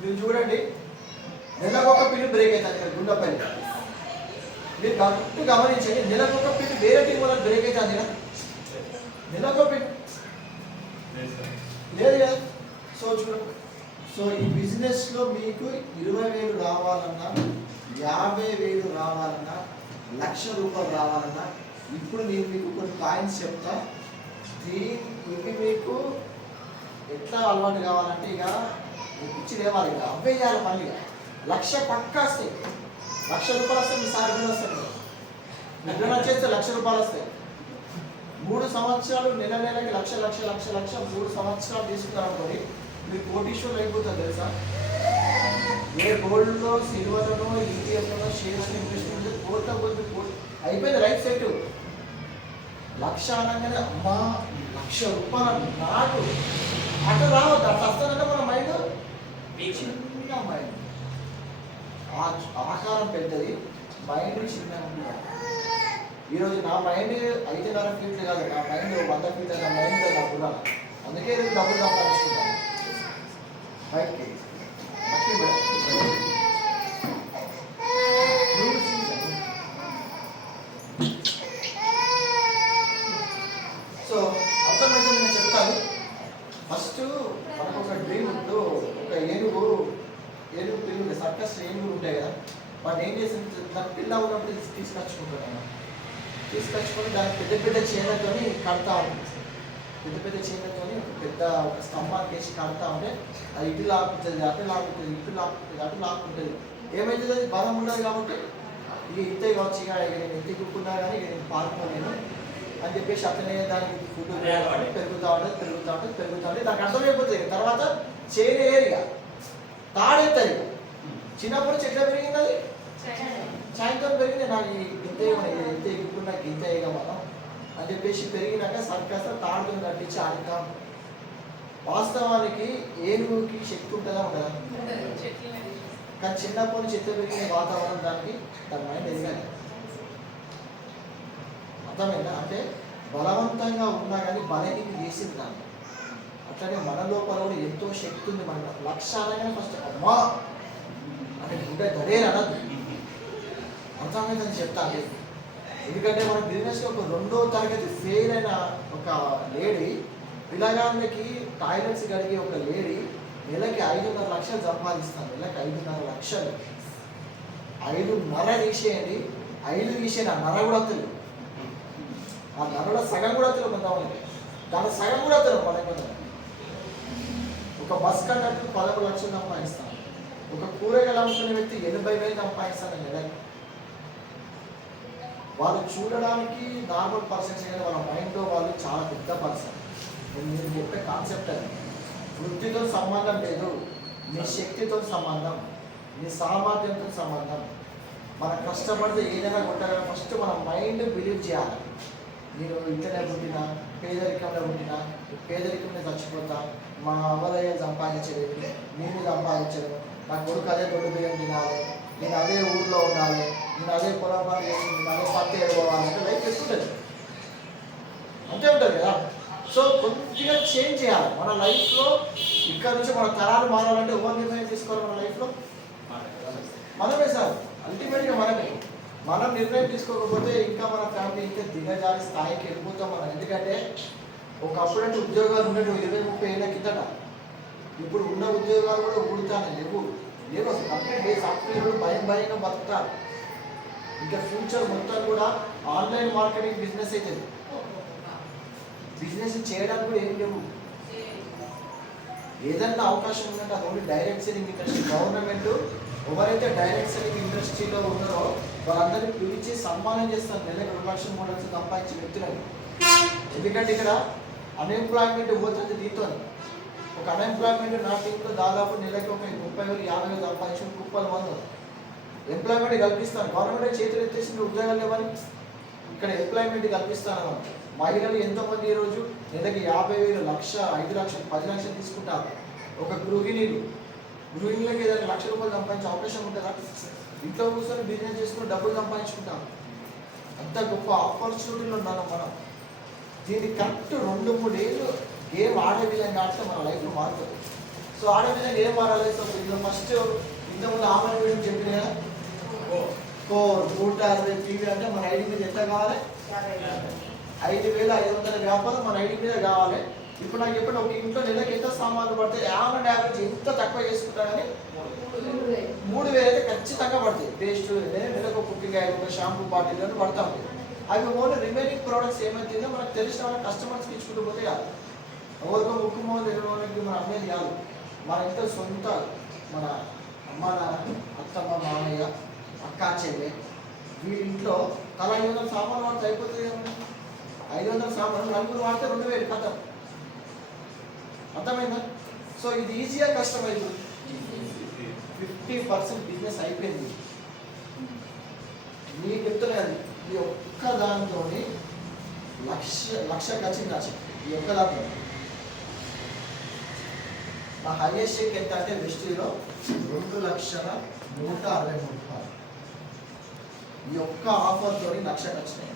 మీరు చూడండి, నెలకొక పిల్లి బ్రేక్ అవుతుంది ఇక్కడ గుండెపల్లి. మీరు కరెక్ట్ గమనించండి, నెలకొక పిల్లి వేరే టీం వల్ల బ్రేక్ అవుతుంది కదా. నెలకొక పిల్లి లేదు కదా. సో చూడండి, సో ఈ బిజినెస్లో మీకు 20,000 రావాలన్నా, 50,000 రావాలన్నా, 1,00,000 రూపాయలు రావాలన్నా, ఇప్పుడు నేను మీకు కొన్ని కాయిన్స్ చెప్తా. ఇవి మీకు ఎట్లా అలవాటు కావాలంటే ఇక ఇచ్చి లేవాలి, ఇక అవే చేయాలి పని. ఇక 1,00,000 పక్కా వస్తాయి. 1,00,000 రూపాయలు వస్తాయి. మీ సార్ బిల్ వస్తాయి, నిద్ర వచ్చేస్తే 1,00,000 రూపాయలు వస్తాయి. 3 సంవత్సరాలు నెలకి 1,00,000 3 సంవత్సరాలు తీసుకున్నారు అనుకోండి, మీరు కోటీశ్వరులు అయిపోతుంది తెలుసా. ఏ గోల్డ్లో, సిల్వర్లో, ఈటీఎఫ్లో, షేర్స్ ఇన్వెస్ట్మెంట్ కోట్ల అయిపోయింది. రైట్ సైడ్ 1,00,000 అనగానే అమ్మా 1,00,000 రూపాయలు నాకు అట్లా రావద్దు. అట్లా వస్తానంటే మన మైండ్ చిన్న మైండ్, ఆకారం పెద్దది, మైండ్ చిన్నగా ఉంటుంది. ఈరోజు నా మైండ్ 5.5 ఫీట్లు కాదు, నా మైండ్ 100 ఫీట్లు, నా మైండ్ డబ్బులు. అందుకే నేను డబ్బులు సంపాదించుకుంటాను. బయటికి సో అర్థమైతే నేను చెప్తాను. ఫస్ట్ మనకు ఒక డ్రీమ్ ఉంటూ, ఒక ఏనుగు పిల్లలు సర్కస్ ఏనుగులు ఉంటాయి కదా, వాటిని ఏం చేసింది, దాని పిల్ల ఉన్నప్పుడు తీసుకొచ్చుకుంటాను. తీసుకొచ్చుకొని దానికి పెద్ద చైన్లతో కడతా ఉంటుంది. పెద్ద చైన్లతో పెద్ద ఒక స్తంభానికి వేసి కడతా ఉంటే అది ఇటు లాక్కుంటుంది, అటు లాక్కుంటుంది, ఇటు లాక్కుంటుంది, అటు లాక్కుంటుంది. ఏమైతుంది? అది బలం ఉండదు కాబట్టి ఇక ఇంతే కావచ్చు, ఇక నేను ఎంత కుక్కున్నా కానీ ఇక నేను పాల్గొనలేను అని చెప్పేసి అతనే దానికి ఫుడ్ పెరుగుతూ ఉంటుంది. దానికి అర్థమైపోతుంది. తర్వాత చైన్ ఏరిగా తాడెత్తాయి. చిన్నప్పుడు చెట్ల పెరిగింది, అది సాయంత్రం పెరిగింది. నాకు ఇంతే ఎంత ఎక్కువ ఇంత ఇక మనం అని చెప్పేసి పెరిగినాక సర్కస్ తాడుతో కట్టించి ఆడతాం. వాస్తవానికి ఏనుగుకి శక్తి ఉంటుందా ఉండదా? కానీ చిన్నప్పుడు చెట్ల పెరిగిన వాతావరణం దాని మైండ్ ఎదిగాలి. అర్థమైందా? అంటే బలవంతంగా ఉన్నా కానీ బలహీన చేసింది దాన్ని. అట్లానే మన లోపల కూడా ఎంతో శక్తి ఉంది. మన 1,00,000 అనగానే ఫస్ట్ అమ్మా అంటే గుండె గడేరు అనద్దు. అర్థమైందని చెప్తాను. ఎందుకంటే మన బిజినెస్ ఒక 2వ తరగతి ఫెయిల్ అయిన ఒక లేడీ, పిల్లగాళ్ళకి టాయిలెట్స్ కడిగి ఒక లేడీ నెలకి 5.5 లక్షలు సంపాదిస్తాను. నెలకి 5.5 లక్షలు. 5.5 తీసేయండి, 5 తీసేయండి, ఆ నర కూడా తెలియదు. ఆ నరలో సగం కూడా తెలియదు కొంతమంది, దాని సగం కూడా తెలియదు మనకు. ఒక బస్ కండక్టర్ 11 లక్షలు సంపాదిస్తాను. ఒక కూరగాయలు అమ్ముకునే వ్యక్తి 80,000 సంపాదిస్తాను నెలకి. వాళ్ళు చూడడానికి నార్మల్ పర్సన్స్ కానీ వాళ్ళ మైండ్లో వాళ్ళు చాలా పెద్ద పర్సన్. నేను చెప్పే కాన్సెప్ట్ అది. వృత్తితో సంబంధం లేదు, నీ శక్తితో సంబంధం, నీ సామర్థ్యంతో సంబంధం. మనం కష్టపడితే ఏదైనా కొట్టగలం. ఫస్ట్ మన మైండ్ బిలీవ్ చేయాలి. నేను ఇంటనే పుట్టినా, పేదరికంలో పుట్టినా, పేదరికంలో చచ్చిపోతా, మా అవ్వదయ్య సంపాదించలేదు, నేను సంపాదించలేదు, నా కొడుకు అదే దొడ్డు బియ్యం తినాలి, నేను అదే ఊర్లో ఉండాలి, నేను అదే పొలం పని చేసి నేను అదే పత్తి ఎడుకోవాలంటే లైఫ్ ఎక్కుంటుంది. అంతే ఉంటుంది కదా. సో కొద్దిగా చేంజ్ చేయాలి మన లైఫ్లో. ఇక్కడ నుంచి మన తరాలు మారాలంటే ఎవరు నిర్ణయం తీసుకోవాలి మన లైఫ్లో? మనమే సార్, అల్టిమేట్గా మనమే. మనం నిర్ణయం తీసుకోకపోతే ఇంకా మన ఫ్యామిలీ ఇంకా దిగజారి స్థాయికి వెళ్ళిపోతాం మనం. ఎందుకంటే ఒకప్పుడంటే ఉద్యోగాలు ఉండేవి 20-30 ఏళ్ళ కిందట. ఇప్పుడు ఉన్న ఉద్యోగాలు కూడా ఊడుతానే లేవు. అసలు కంప్లీట్ సాఫ్ట్వేర్ భయంగా బతుకుతారు. ఇంకా ఫ్యూచర్ మొత్తం కూడా ఆన్లైన్ మార్కెటింగ్ బిజినెస్ అవుతుంది. బిజినెస్ చేయడానికి కూడా ఏం లేవు. ఏదన్నా అవకాశం ఉందంటే అది only direct selling industry. Government ఎవరైతే డైరెక్ట్ సెల్లింగ్ ఇండస్ట్రీలో ఉన్నారో వాళ్ళందరినీ పిలిచి సన్మానం చేస్తారు. నెలకు 2 లక్షలు 3 లక్షలు సంపాదించి వ్యక్తులని. ఎందుకంటే ఇక్కడ అన్ఎంప్లాయ్మెంట్ పోతుంది దీంతో. ఒక అన్ఎంప్లాయ్మెంట్ నా టీంలో దాదాపు నెలకి ఒక 30,000 50,000 సంపాదించి కుప్పల మంది ఎంప్లాయ్మెంట్ కల్పిస్తాను. గవర్నమెంట్ చేతులు ఎత్తేసి ఉద్యోగాలు లేవని ఇక్కడ ఎంప్లాయ్మెంట్ కల్పిస్తాను. మహిళలు ఎంతోమంది ఈరోజు నెలకి 50,000, 1,00,000, 5 లక్షలు, 10 లక్షలు తీసుకుంటారు. ఒక గృహిణులకి ఏదైనా 1,00,000 రూపాయలు సంపాదించే అవకాశం ఉంటుందా? ఇంట్లో కూర్చొని బిజినెస్ చేసుకుని డబ్బులు సంపాదించుకుంటాం. అంత గొప్ప ఆపర్చునిటీలు ఉన్నాను మనం. దీన్ని కరెక్ట్ 2-3 ఏళ్ళు గేమ్ ఆడే విధంగా ఆడితే మన లైఫ్లో మారుతుంది. సో ఆడే విధంగా ఏం మారాలి? సో ఇందులో ఫస్ట్ ఇంతకుముందు ఆమెను వీడియో చెప్పిన కదా, 160 టీవీ అంటే మన ఐడి మీద ఎంత కావాలి? 5,500 వ్యాపారం మన ఐడి మీద కావాలి. ఇప్పుడు నాకు చెప్పండి, ఒక ఇంట్లో నెలకి ఎంత సామాన్లు పడితే యావరేజ్ ఎంత తక్కువ చేసుకుంటా కానీ 3,000 అయితే ఖచ్చితంగా పడతాయి. పేస్ట్ నెలకు కుకింగ్ ఆయిల్, ఒక షాంపూ బాటిల్ పడతాం. అవి ఓన్లీ రిమైనింగ్ ప్రోడక్ట్స్ ఏమైతుందో మనకు తెలిసిన వాళ్ళ కస్టమర్స్కి ఇచ్చుకుంటూ పోతే కాదు. ఎవరికో ముక్కు మోహన్ తెలియడానికి మనం అమ్మేది కాదు. మన ఇంట్లో సొంత మన అమ్మ నాన్న, అత్తమ్మ, మామయ్య, అక్క, చెల్లె వీళ్ళింట్లో తల 500 సామాన్లు వాడితే అయిపోతుంది కదండి. 500 సామాన్లు నలుగురు వాడితే 2,000 కథ. అర్థమైందా? సో ఇది ఈజీగా కష్టమైంది. 50% బిజినెస్ అయిపోయింది. మీకు చెప్తున్నది ఈ ఒక్క దాంతో 1,00,000 ఖర్చు. ఈ ఒక్క దాంతో నా హైయెస్ట్ చెక్ ఎంత అంటే వెస్టీలో 2,163,000. ఈ ఒక్క ఆఫర్తో 1,00,000 వచ్చినాయి.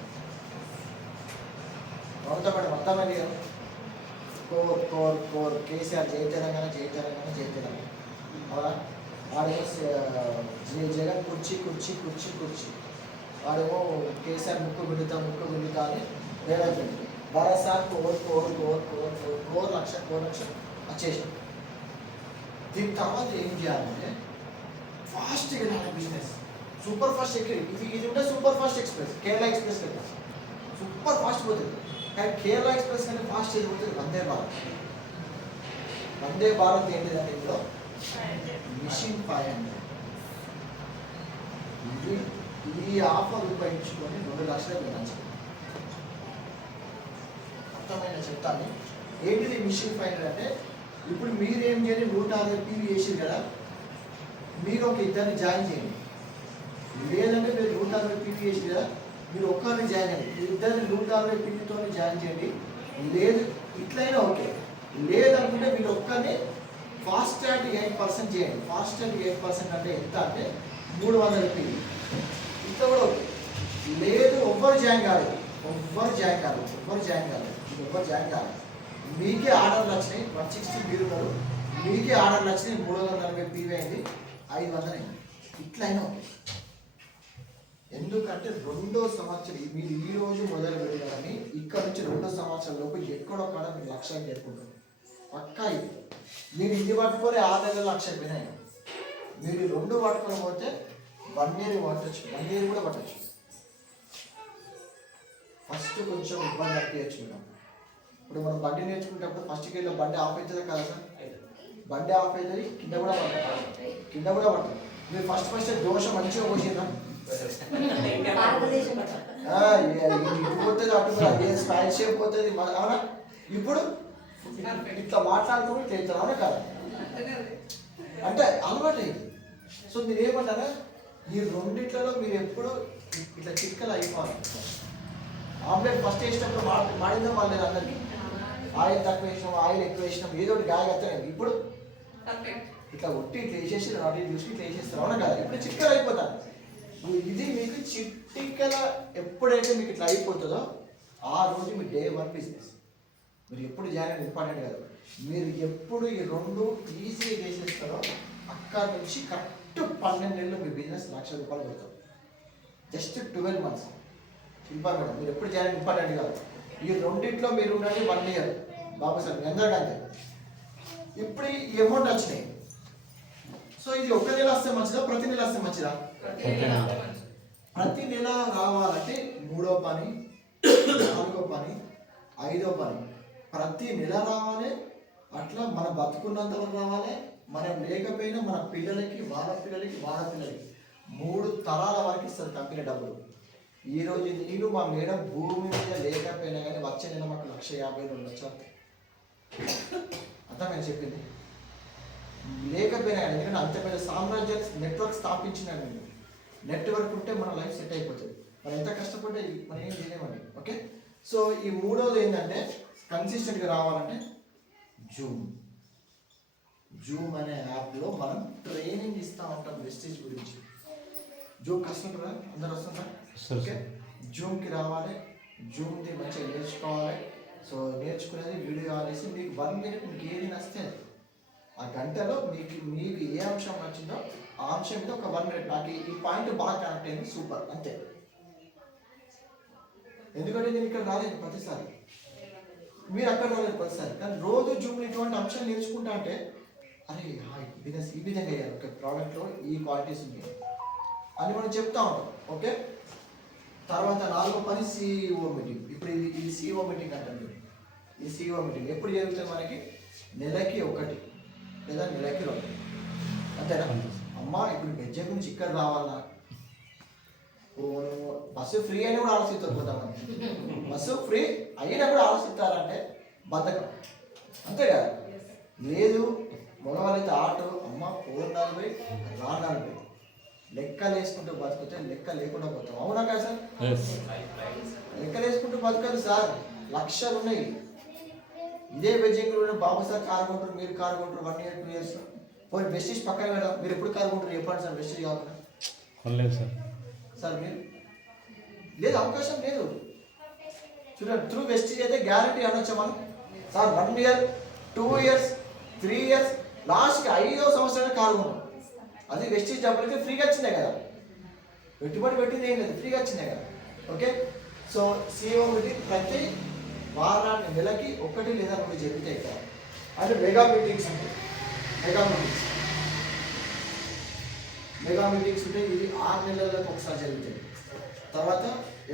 మొత్తమని కోర్ కేసీఆర్ జై తెలంగాణ. అవునా? వాడేమో జగన్ కుర్చీ వాడేమో కేసీఆర్ ముక్కు గుండుతా అని వేరే భరోసా కోర్ లక్ష వచ్చేసి. దీని తర్వాత ఏం చేయాలంటే ఫాస్ట్గా వెళ్ళాలి బిజినెస్. సూపర్ ఫాస్ట్ ఇది ఉంటే super fast express, Kerala express కదా సూపర్ ఫాస్ట్ పోతుంది. కానీ కేరళ ఎక్స్ప్రెస్ కంటే ఫాస్ట్ వెళ్ళిపోతుంది వందే భారత్. వందే భారత్ ఏంటిదంటే ఇందులో మిషన్ 500. ఈ ఆఫర్ ఉపయోగించుకొని 2 లక్షలు వెళ్ళచ్చు. అర్థమైన చెప్తాను ఏంటిది మిషన్ 500 అంటే. ఇప్పుడు మీరు ఏం చేయండి, 160 పీవీ వేసారు కదా, మీరు ఒక 2 జాయిన్ చేయండి. లేదంటే మీరు 160 పీవీ వేసి కదా, మీరు ఒక్కరిని జాయిన్ చేయండి. 2 160 పీవీతో జాయిన్ చేయండి. లేదు ఇట్లయినా ఓకే. లేదనుకుంటే మీరు ఒక్కరిని ఫాస్ట్ ట్రాక్ 8% చేయండి. ఫాస్ట్ ట్రాక్ 8% అంటే ఎంత అంటే 300 పీవీ. ఇంత కూడా ఓకే. లేదు ఎవ్వరు జాయిన్ కాలేదు. మీకే ఆర్డర్లు వచ్చినాయి. 160 మీరు ఉన్నారు, మీకే ఆర్డర్లు వచ్చినాయి. 340 పీవీ అయింది, 500 అయింది. ఇట్లయినా ఓకే. ఎందుకంటే 2వ సంవత్సరం మీరు ఈ రోజు మొదలు పెట్టారని ఇక్కడ నుంచి 2వ సంవత్సరం లోపు ఎక్కడొక్కడ మీరు లక్ష్యాన్ని చేరుకుంటారు. పక్కా ఇది మీరు ఇది పట్టుకొని 6 నెలల లక్ష్యం అయిపోయినాయి. మీరు 2 పట్టుకొని పోతే 1 year పట్టచ్చు, 1 year కూడా పట్టచ్చు. ఫస్ట్ కొంచెం ఇబ్బంది అనిపించచ్చు మేడం. ఇప్పుడు మనం బండి నేర్చుకునేటప్పుడు ఫస్ట్కి వెళ్ళి బండి ఆఫ్ అవుతుంది కదా సార్, బండి ఆఫ్ అవుతుంది, కింద కూడా పడుతుంది. మీరు ఫస్ట్ దోషం మంచిగా పోసిందా, ఇటు పోతుంది అటు స్పైల్ షేప్ పోతుంది అవునా. ఇప్పుడు ఇట్లా మాట్లాడుకుని చేస్తారు అవునా కదా, అంటే అలవాటు అయింది. సో మీరు ఏమంటారా, ఈ రెండిట్లలో మీరు ఎప్పుడు ఇట్లా చిక్కలు అయిపోవాలి. ఆమ్లెట్ ఫస్ట్ వేసినప్పుడు మాడిందా మాడలేదు అందరికి, ఆయిల్ తక్కువ వేసినాం ఆయిల్ ఎక్కువ వేసినాం ఏదో ఒకటి గాయ కత్తలేదు. ఇప్పుడు ఇట్లా ఒట్టి ఇట్లా వేసేసి అటు చూసి ఇట్లా వేసేస్తారు అవునా కదా, ఇప్పుడు చిక్కలు అయిపోతారు. ఇది మీకు చిట్టికల ఎప్పుడైతే మీకు ఇట్లా అయిపోతుందో ఆ రోజు మీ day 1 బిజినెస్. మీరు ఎప్పుడు జాయిన్ ఇంపార్టెంట్ కాదు, మీరు ఎప్పుడు ఈ 2 ఈజీగా చేసేస్తారో అక్కడ నుంచి కరెక్ట్ 12 నెలలు మీ బిజినెస్ ₹1,00,000 పెడతారు. Just 12 months. శిల్పా మేడం మీరు ఎప్పుడు జాయిన్ ఇంపార్టెంట్ కాదు, ఈ రెండిట్లో మీరు ఉండండి 1 year. బాబు సార్ మీ అందరికీ అంతే. ఇప్పుడు ఈ అమౌంట్ వచ్చినాయి, సో ఇది 1 నెల వస్తే మంచిదా ప్రతి నెల వస్తే మంచిదా? ప్రతి నెల రావాలంటే 3వ పని 4వ పని 5వ పని ప్రతి నెల రావాలి. అట్లా మన బతుకున్నంత వరకు రావాలి. మనం లేకపోయినా మన పిల్లలకి వాళ్ళ పిల్లలకి 3 తరాల వరకు ఇస్తారు కంపెనీ డబ్బులు. ఈరోజు నేను మా మేడం భూమి మీద లేకపోయినా కానీ వచ్చే నెల మాకు ₹1,52,00,000 అంతా మేము చెప్పింది. లేకపోయినా కానీ ఎందుకంటే అంత పెద్ద సామ్రాజ్య నెట్వర్క్ స్థాపించినాను నేను. నెట్వర్క్ ఉంటే మన లైఫ్ సెట్ అయిపోతుంది. మనం ఎంత కష్టపడ్డా మనం ఏం చేయలేమండి. ఓకే, సో ఈ 3వది ఏంటంటే కన్సిస్టెంట్గా రావాలంటే జూమ్ అనే యాప్లో మనం ట్రైనింగ్ ఇస్తూ ఉంటాం వెస్టేజ్ గురించి. జూమ్ కష్టపడరా అందరు వస్తుంటారా? ఓకే, జూమ్కి రావాలి, జూమ్ది మంచిగా నేర్చుకోవాలి. సో నేర్చుకునేది వీడియో ఆనేసి మీకు 1 minute మీకు ఏది నచ్చితే ఆ గంటలో మీకు ఏ అంశం నచ్చిందో ఆ అంశం మీద ఒక 1 minute నాకు ఈ పాయింట్ బాగా కనెక్ట్ అయింది సూపర్ అంతే. ఎందుకంటే నేను ఇక్కడ రాలేదు ప్రతిసారి, మీరు అక్కడ రాలేదు ప్రతిసారి, కానీ రోజు జూమ్లో ఇటువంటి అంశాలు నేర్చుకుంటా అంటే అరే బిజినెస్ ఈ విధంగా అయ్యారు, ఒక ప్రోడక్ట్లో ఈ క్వాలిటీస్ ఉన్నాయి అని మనం చెప్తా ఉంటాం. ఓకే, తర్వాత 4వ పని CEO మీటింగ్. ఇప్పుడు ఇది CEO మీటింగ్ అంటారు. ఈ CEO మీటింగ్ ఎప్పుడు జరుగుతుంది మనకి? నెలకి 1 లేదా నెలకి 2 అంతేనా అమ్మా. ఇప్పుడు బెజ్జ గురించి ఇక్కడ రావాలా, బస్సు ఫ్రీ అని కూడా ఆలోచిస్తారు కొంతమంది. బస్సు ఫ్రీ అయినా కూడా ఆలోచిస్తారంటే బద్ధకం అంతే కదా. లేదు మగవాళ్ళైతే ఆటో అమ్మ 440 440 లెక్కలు వేసుకుంటూ బతుకుతే లెక్క లేకుండా పోతాం అవునా కదా సార్? లెక్కలు వేసుకుంటూ బతకదు సార్, లక్షలు ఉన్నాయి. ఇదే బెజ్జింగ్లో బాబు సార్ కారు కొంటారు, మీరు కారు కొంటారు 1 year 2 years. పోయి వెస్టీజ్ పక్కన పెడదాం, మీరు ఎప్పుడు కారు కొంటారు చెప్పండి సార్? వెస్టీజ్ కాకుండా సార్ మీరు లేదు అవకాశం లేదు. చూడండి త్రూ వెస్టీజ్ అయితే గ్యారంటీ అనొచ్చా మనం సార్ 1 year 2 years 3 years లాస్ట్కి 5వ సంవత్సరానికి కారు కొన్నాం. అది వెస్టీజ్ డబ్బులకి ఫ్రీగా వచ్చినాయి కదా, పెట్టుబడి పెట్టింది ఏం లేదు, ఫ్రీగా వచ్చినాయి కదా. ఓకే, సో CEO మీటింగ్ ప్రతి వారాన్ని నెలకి 1 లేదా 2 జరుగుతాయి ఇక్కడ. అంటే మెగా మీటింగ్స్ ఉంటాయి. మెగా మీటింగ్స్ ఉంటాయి. ఇది 6 నెలలకు ఒకసారి జరుగుతాయి. తర్వాత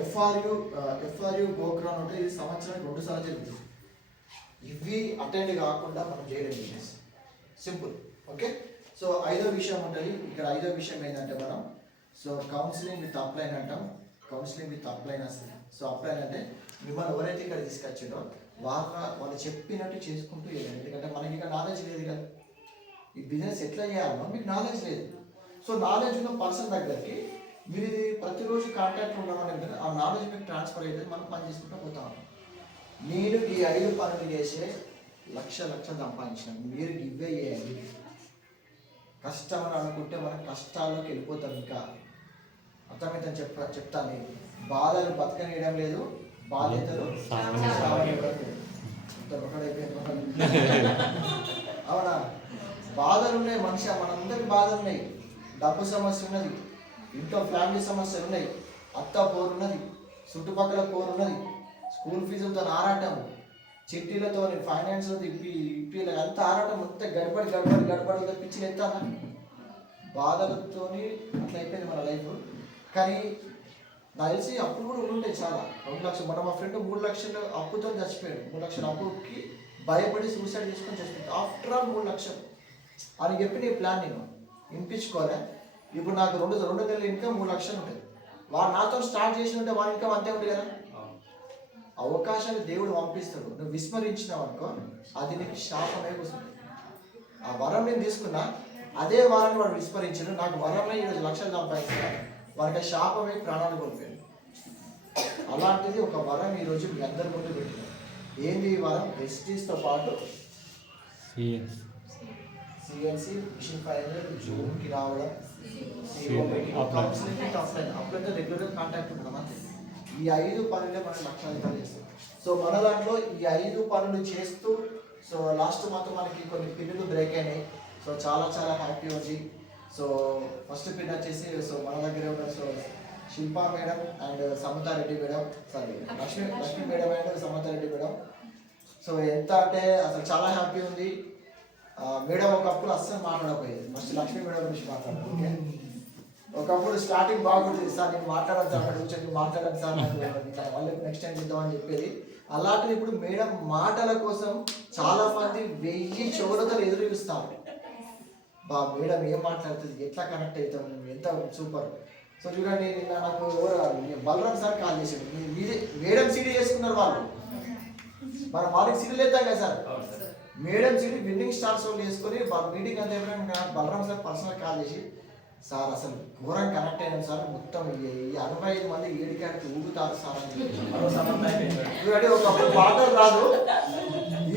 FRU గోక్రాన్ ఉంటాయి. ఇది సంవత్సరానికి 2 సార్లు జరుగుతుంది. ఇవి అటెండ్ కాకుండా మనం చేయడం బిజినెస్ సింపుల్. ఓకే, సో 5వ విషయం ఉంటుంది ఇక్కడ. 5వ విషయం ఏంటంటే మనం సో కౌన్సిలింగ్ విత్ అప్లైన్ అంటాం. కౌన్సిలింగ్ విత్ అప్లైన్ వస్తుంది. సో అప్లైన్ అంటే మిమ్మల్ని ఎవరైతే ఇక్కడ తీసుకొచ్చిండో వాళ్ళు చెప్పినట్టు చేసుకుంటూ వెళ్ళండి. ఎందుకంటే మనకి ఇక్కడ నాలెడ్జ్ లేదు కదా, ఈ బిజినెస్ ఎట్లా చేయాలో మీకు నాలెడ్జ్ లేదు. సో నాలెడ్జ్ ఉన్న పర్సన్ దగ్గరికి మీరు ప్రతిరోజు కాంటాక్ట్ ఉన్నామని ఆ నాలెడ్జ్ మీకు ట్రాన్స్ఫర్ అయితే మనం పని చేసుకుంటూ పోతాం. నేను ఈ 5 పనులు చేసే లక్షలు సంపాదించినాను. మీరు ఇవే చేయండి. కష్టం అని అనుకుంటే మనం కష్టాల్లోకి వెళ్ళిపోతాం. ఇంకా అర్థమైతే చెప్తాను. బాధలు బతకనియడం లేదు, బాధ్యతలు అవునా. బాధలు ఉన్నాయి మనిషి, మనందరికి బాధలు ఉన్నాయి. డబ్బు సమస్య ఉన్నది, ఇంట్లో ఫ్యామిలీ సమస్యలు ఉన్నాయి, అత్త పోరున్నది, చుట్టుపక్కల పోరున్నది, స్కూల్ ఫీజులతో ఆరాటం, చిట్టీలతో ఫైనాన్స్లో ఇప్పి అంత ఆరాటం అంతా గడబడి పిచ్చి ఎత్తాను బాధలతో అట్లా అయిపోయింది మన లైఫ్. కానీ నాకు తెలిసి అప్పులు కూడా ఉంటాయి చాలా. 2 లక్షలు మన మా ఫ్రెండ్ 3 లక్షలు అప్పుతో చచ్చిపోయాడు. 3 లక్షల అప్పుకి భయపడి సూసైడ్ చేసుకొని చచ్చిపోయాడు. ఆఫ్టర్ ఆల్ 3 లక్షలు అని చెప్పి నీ ప్లాన్ నేను వినిపించుకోలే. ఇప్పుడు నాకు 2 నెలల ఇన్కమ్ 3 లక్షలు ఉంటుంది. వాడు నాతో స్టార్ట్ చేసి ఉంటే వాడి ఇన్కమ్ అంతే ఉంటుంది కదా. అవకాశాలు దేవుడు పంపిస్తాడు, నువ్వు విస్మరించినావు అనుకో అది నీకు శాపమే వస్తుంది. ఆ వరం నేను తీసుకున్నా, అదే వరాన్ని వాడు విస్మరించాడు. నాకు వరమే ఈరోజు లక్షలు సంపాదించిన వారికి శాపమే ప్రాణాలు కోల్పోయాడు. అలాంటిది ఒక వరం ఈరోజు మీ అందరి ముందు పెట్టినాం. ఏంది ఈ వరం? వెస్టీస్తో పాటు సిఎన్సి మిషన్ 500 జూన్కి రావడం, అప్పుడైతే రెగ్యులర్గా కాంటాక్ట్ ఉండడం అంతే. ఈ 5 పనులే మనం లక్షాధికారులు చేస్తాం. సో మన దాంట్లో ఈ 5 పనులు చేస్తూ సో లాస్ట్ మంత్ మనకి కొన్ని పిన్నులు బ్రేక్ అయినాయి. సో చాలా హ్యాపీ ఉంది. సో ఫస్ట్ పిన్ వచ్చేసి సో మన దగ్గర ఉన్న so Shilpa madam and Samatha Reddy madam, sorry Lakshmi madam and Samatha Reddy madam. So ఎంత అంటే అసలు చాలా హ్యాపీ ఉంది. మేడం ఒకప్పుడు అస్సలు మాట్లాడకపోయేది. ఫస్ట్ లక్ష్మీ మేడం గురించి మాట్లాడారు. ఓకే, ఒకప్పుడు స్టార్టింగ్ బాగుంటుంది సార్, నేను మాట్లాడాను సార్, కూర్చొని మాట్లాడాను సార్, మళ్ళీ నెక్స్ట్ టైం ఇద్దామని చెప్పేది. అలాంటిది ఇప్పుడు మేడం మాటల కోసం చాలా మంది 1000 చెవులతో ఎదురు చూస్తారు. మేడం ఏం మాట్లాడుతుంది, ఎట్లా కనెక్ట్ అవుతాం, ఎంత సూపర్. సో చూడండి, నిన్న నాకు బలరాం సార్ కాల్ చేశాడు. మేడం సీడీ చేసుకున్నారు వాళ్ళు, మనం వాళ్ళకి సీడీలు వేద్దాం కదా sir. Madam CD winnowing stars వాళ్ళు వేసుకొని వాళ్ళ మీటింగ్ అంతా అయిపోయినా బలరాం సార్ పర్సనల్ కాల్ చేసి సార్ అసలు ఘోరం కనెక్ట్ అయినాం సార్, మొత్తం ఈ 65 మంది ఏడికాడికి ఊగుతారు సార్ అని చూడండి. ఒకప్పుడు మాటలు రాదు,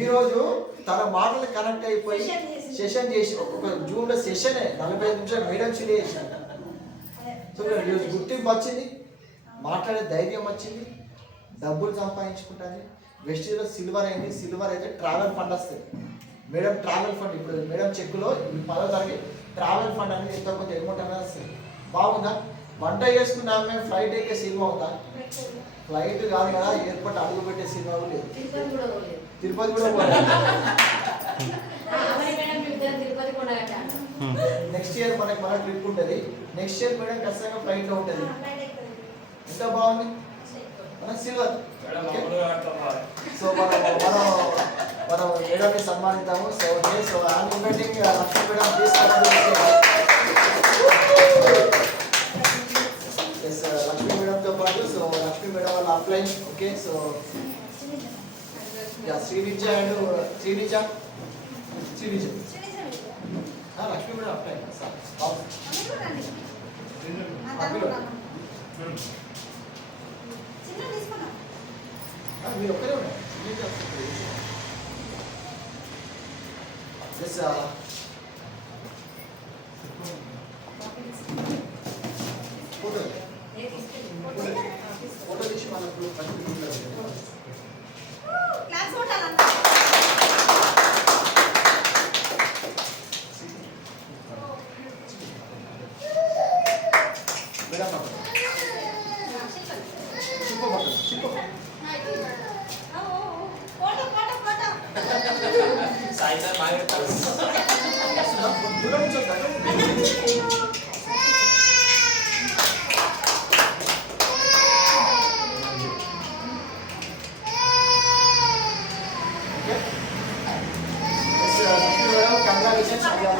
ఈరోజు తన మాటలు కనెక్ట్ అయిపోయి సెషన్ చేసి ఒక జూన్లో సెషనే 45 నిమిషాలు మేడం సీడీ చేశాను. సో ఈరోజు గుర్తింపు వచ్చింది, మాట్లాడే ధైర్యం వచ్చింది, డబ్బులు సంపాదించుకుంటుంది. వెస్టీజ్లో సిల్వర్ అయింది. సిల్వర్ అయితే ట్రావెల్ ఫండ్ వస్తుంది. మేడం ట్రావెల్ ఫండ్ ఇప్పుడు మేడం చెక్కులో 10వ తరగతి ట్రావెల్ ఫండ్ అనేది ఎంతో కొంత అమౌంట్ అనేది వస్తుంది. బాగుందా? వంట చేసుకున్నా మేము ఫ్లైట్ ఎక్కే సినిమా ఉందా? ఫ్లైట్ కాదు కదా, ఎయిర్పోర్ట్ అడుగు పెట్టే సినిమా లేదు. తిరుపతి కూడా నెక్స్ట్ ఇయర్ మనకి మన ట్రిప్ ఉంటుంది. నెక్స్ట్ ఇయర్ మేడం ఖచ్చితంగా ఫ్లైట్లో ఉంటుంది. ఎంత బాగుంది మన సిల్వర్. సో మనం మేడంని సన్మానిద్దాము. So okay, so I'm inviting Lakshmi madam please Lakshmi మేడంతో పాటు సో లక్ష్మీ మేడం వాళ్ళ upline. Okay, so Srinija and Srinija Lakshmi madam upline sir. మీరు ఒక్కరే ఉన్నారు. ఫోటో తీసి మనకు